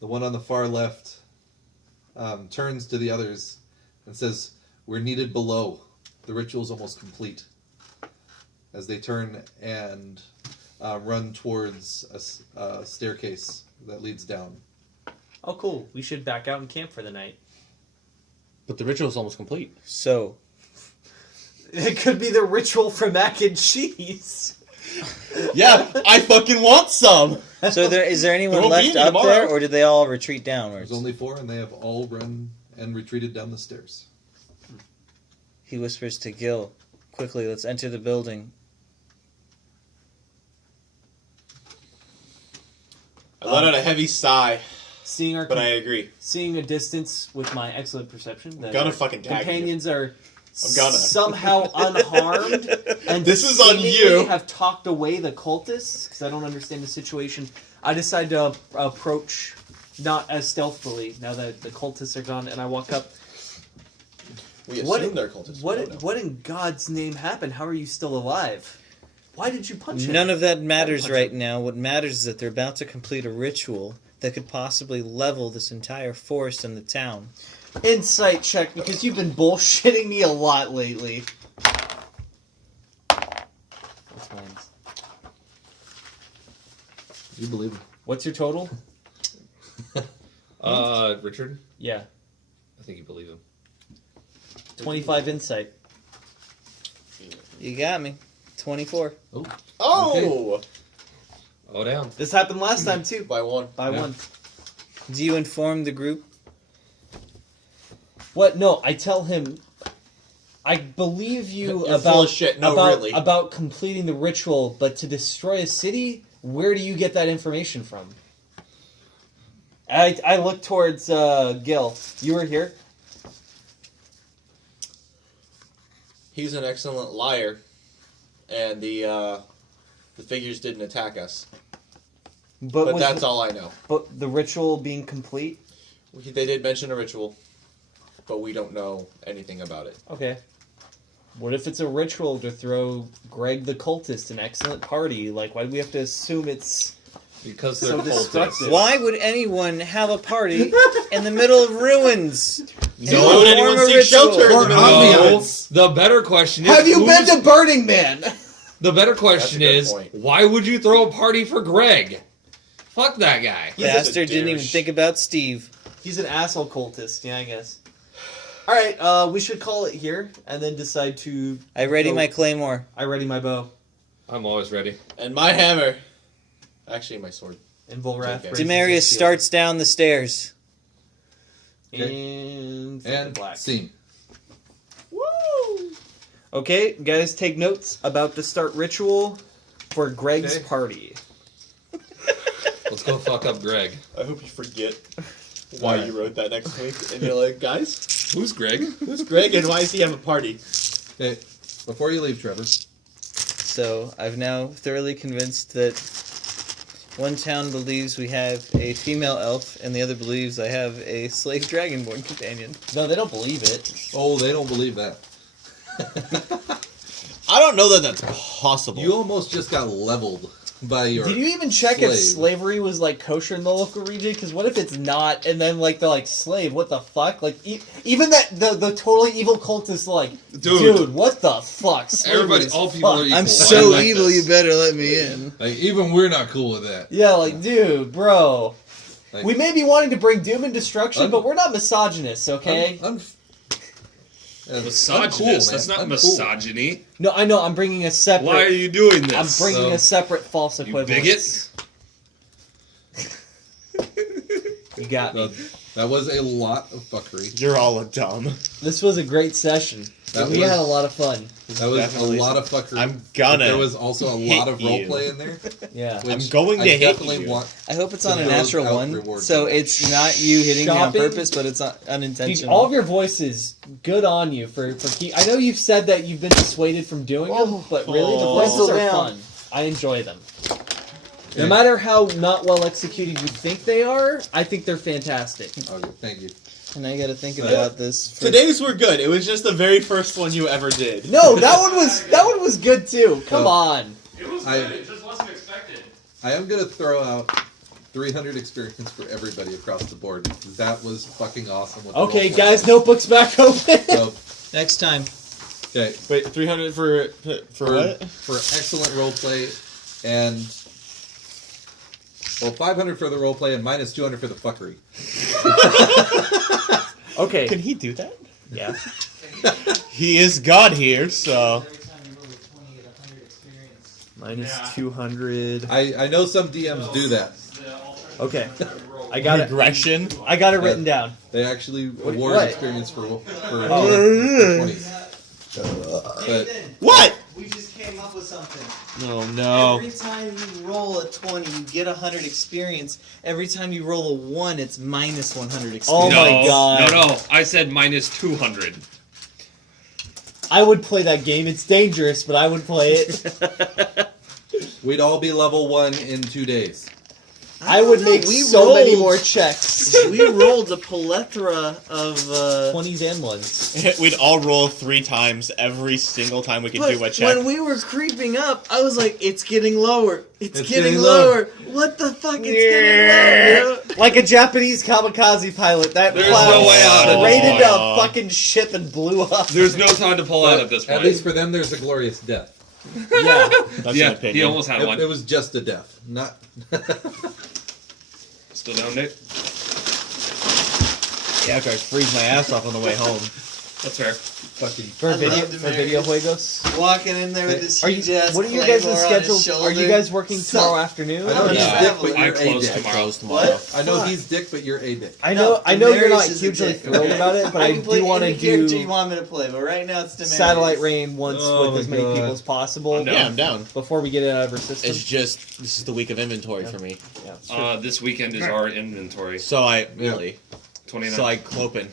The one on the far left turns to the others and says, "We're needed below. The ritual's almost complete." As they turn and run towards a staircase that leads down. Oh, cool. We should back out and camp for the night. But the ritual is almost complete. So, It could be the ritual for mac and cheese. Yeah, I fucking want some! is there anyone There won't be left any up tomorrow. there, or did they all retreat downwards? There's only four, and they have all run and retreated down the stairs. He whispers to Gil, "Quickly, let's enter the building." I let out a heavy sigh, Seeing our but I agree. seeing a distance with my excellent perception that Gonna our fucking tag you. companions are I'm gonna. somehow unharmed and This is on seemingly you. have talked away the cultists because I don't understand the situation. I decide to approach not as stealthily now that the cultists are gone, and I walk up. We What- assume they're cultists. We don't know. What in God's name happened? How are you still alive? Why did you punch him? None of that matters punch right now. What matters is that they're about to complete a ritual that could possibly level this entire forest and the town. Insight check, because you've been bullshitting me a lot lately. What's mine? You believe him. What's your total? Richard, Yeah. I think you believe him. 25 insight. You got me. 24. Oh! Oh, damn. This happened last time too. By one. By Yeah. one. Do you inform the group? What? No, I tell him. I believe you You're about full of shit. No, about, really. about completing the ritual, but to destroy a city, where do you get that information from? I look towards Gil. You were here. He's an excellent liar, and the figures didn't attack us. But was that's the, all I know. But the ritual being complete. They did mention a ritual, but we don't know anything about it. Okay. What if it's a ritual to throw Greg the cultist an excellent party? Like, why do we have to assume it's Because they're so cultists. destructive? Why would anyone have a party in the middle of ruins? So why would anyone Form a seek ritual. shelter in the middle of No, ambiance? the better question is... Have you been who's- to Burning Man? The better question That's a good is, point. why would you throw a party for Greg? Fuck that guy. He's just a Bastard didn't even douche. think about Steve. He's an asshole cultist. Yeah, I guess. All right, we should call it here and then decide to. I ready go- my claymore. I ready my bow I'm always ready. And my hammer. Actually, my sword. and Volrath. Okay. raises Demarius his shield. starts down the stairs. And And black. scene. Woo! Okay, guys, take notes about the start ritual for Greg's Okay. party. Let's go fuck up Greg. I hope you forget why you wrote that next week. And you're like, guys, Who's Greg? who's Greg and why does he have a party? Okay, before you leave, Trevor. So I've now thoroughly convinced that one town believes we have a female elf, and the other believes I have a slave dragonborn companion. No, they don't believe it. Oh, they don't believe that. I don't know that that's possible. You almost just got leveled by your. Did you even check if slave. slavery was like kosher in the local region? Because what if it's not? And then like they're like slave. What the fuck? Like even that the totally evil cultists like, dude, what the fuck? Slavery Everybody, is all people are fucked." equal. I'm I so like evil, this. you better let me in. Like, even we're not cool with that. Yeah, like dude, bro. Like, We may be wanting to bring doom and destruction, Un- but we're not misogynists, okay? Misogynist. That's not misogyny. No, I know. I'm bringing a separate. Why are you doing this? I'm bringing a separate false You equivalent. bigot. You got me. That was a lot of fuckery. You're all dumb. This was a great session. That We was- had a lot of fun. That was Definitely a lot of fucking. I'm gonna But there was also a lot of hit you. roleplay in there. Yeah. Which I'm going to I hit definitely you. want. I hope it's So on a those natural out one, rewards so for that. it's not you hitting me on Shopping? purpose, but it's Dude, unintentional. all of your voices, good on you for I know you've said that you've been dissuaded from doing them, but really the voices Whistle are down. fun. I enjoy them. No Okay. matter how not well executed you think they are, I think they're fantastic. Okay, thank you. And I gotta think about this. For... Today's were good. It was just the very first one you ever did. No, that one was good too. Come Well, on. It was I- good. It just wasn't expected. I am gonna throw out 300 experience for everybody across the board. That was fucking awesome. With the Okay, roleplay. guys, notebooks back open. So, Next time. okay, Wait, 300 for what? For excellent roleplay, and well, 500 for the roleplay and minus 200 for the fuckery. Okay. Can he do that? Yeah. He is God here, so. Minus 200. I know some DMs do that. Okay. I got it. Regression. I got it written down. They actually award what? experience for Oh. 20s. But What? We just came up with something. Oh no. Every time you roll a 20, you get 100 experience. Every time you roll a 1, it's minus 100 experience. Oh no, my God. No, I said minus 200. I would play that game. It's dangerous, but I would play it. we'd all be level 1 in 2 days. I would make We so many rolled. more checks. We rolled a plethora of 20s and ones. We'd all roll 3 times every single time we could but do a check. when we were creeping up, I was like, "It's getting lower. It's, It's getting getting lower. What the fuck? It's getting lower." You know? Like a Japanese kamikaze pilot, that There's cloud no way out of this raided one. a fucking ship and blew up. There's no time to pull out at this point. At least for them, there's a glorious death. Yeah. That's yeah, an opinion. he almost had one. It was just a death, not. Still down, Nate? Yeah, after I freeze my ass off on the way home. That's fair. Fucking. For video juegos. Walking in there with this Are you, huge ass what are you guys' claymore on his schedules? Are you shoulder. guys working tomorrow afternoon? I know he's Yeah. dick, but I you're a close dick. tomorrow. Close tomorrow. What? I know Fuck. he's dick, but you're a dick. I know. No, I know you're not Daenerys is a hugely dick, thrilled okay? about it, but I can play do want to any character do you want me to play, but right now it's Daenerys. Satellite Rain once Oh with as my many God. people as possible. I'm down. Yeah, I'm down. Before we get it out of our system. It's just this is the week of inventory for me. Yeah, it's true. This weekend is our inventory. So I really. 29. So I clopen.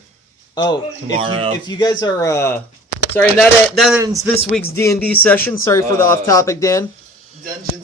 Oh, Tomorrow. If you guys are, sorry, that ends this week's D&D session. Sorry for the off-topic, Dan. Dungeons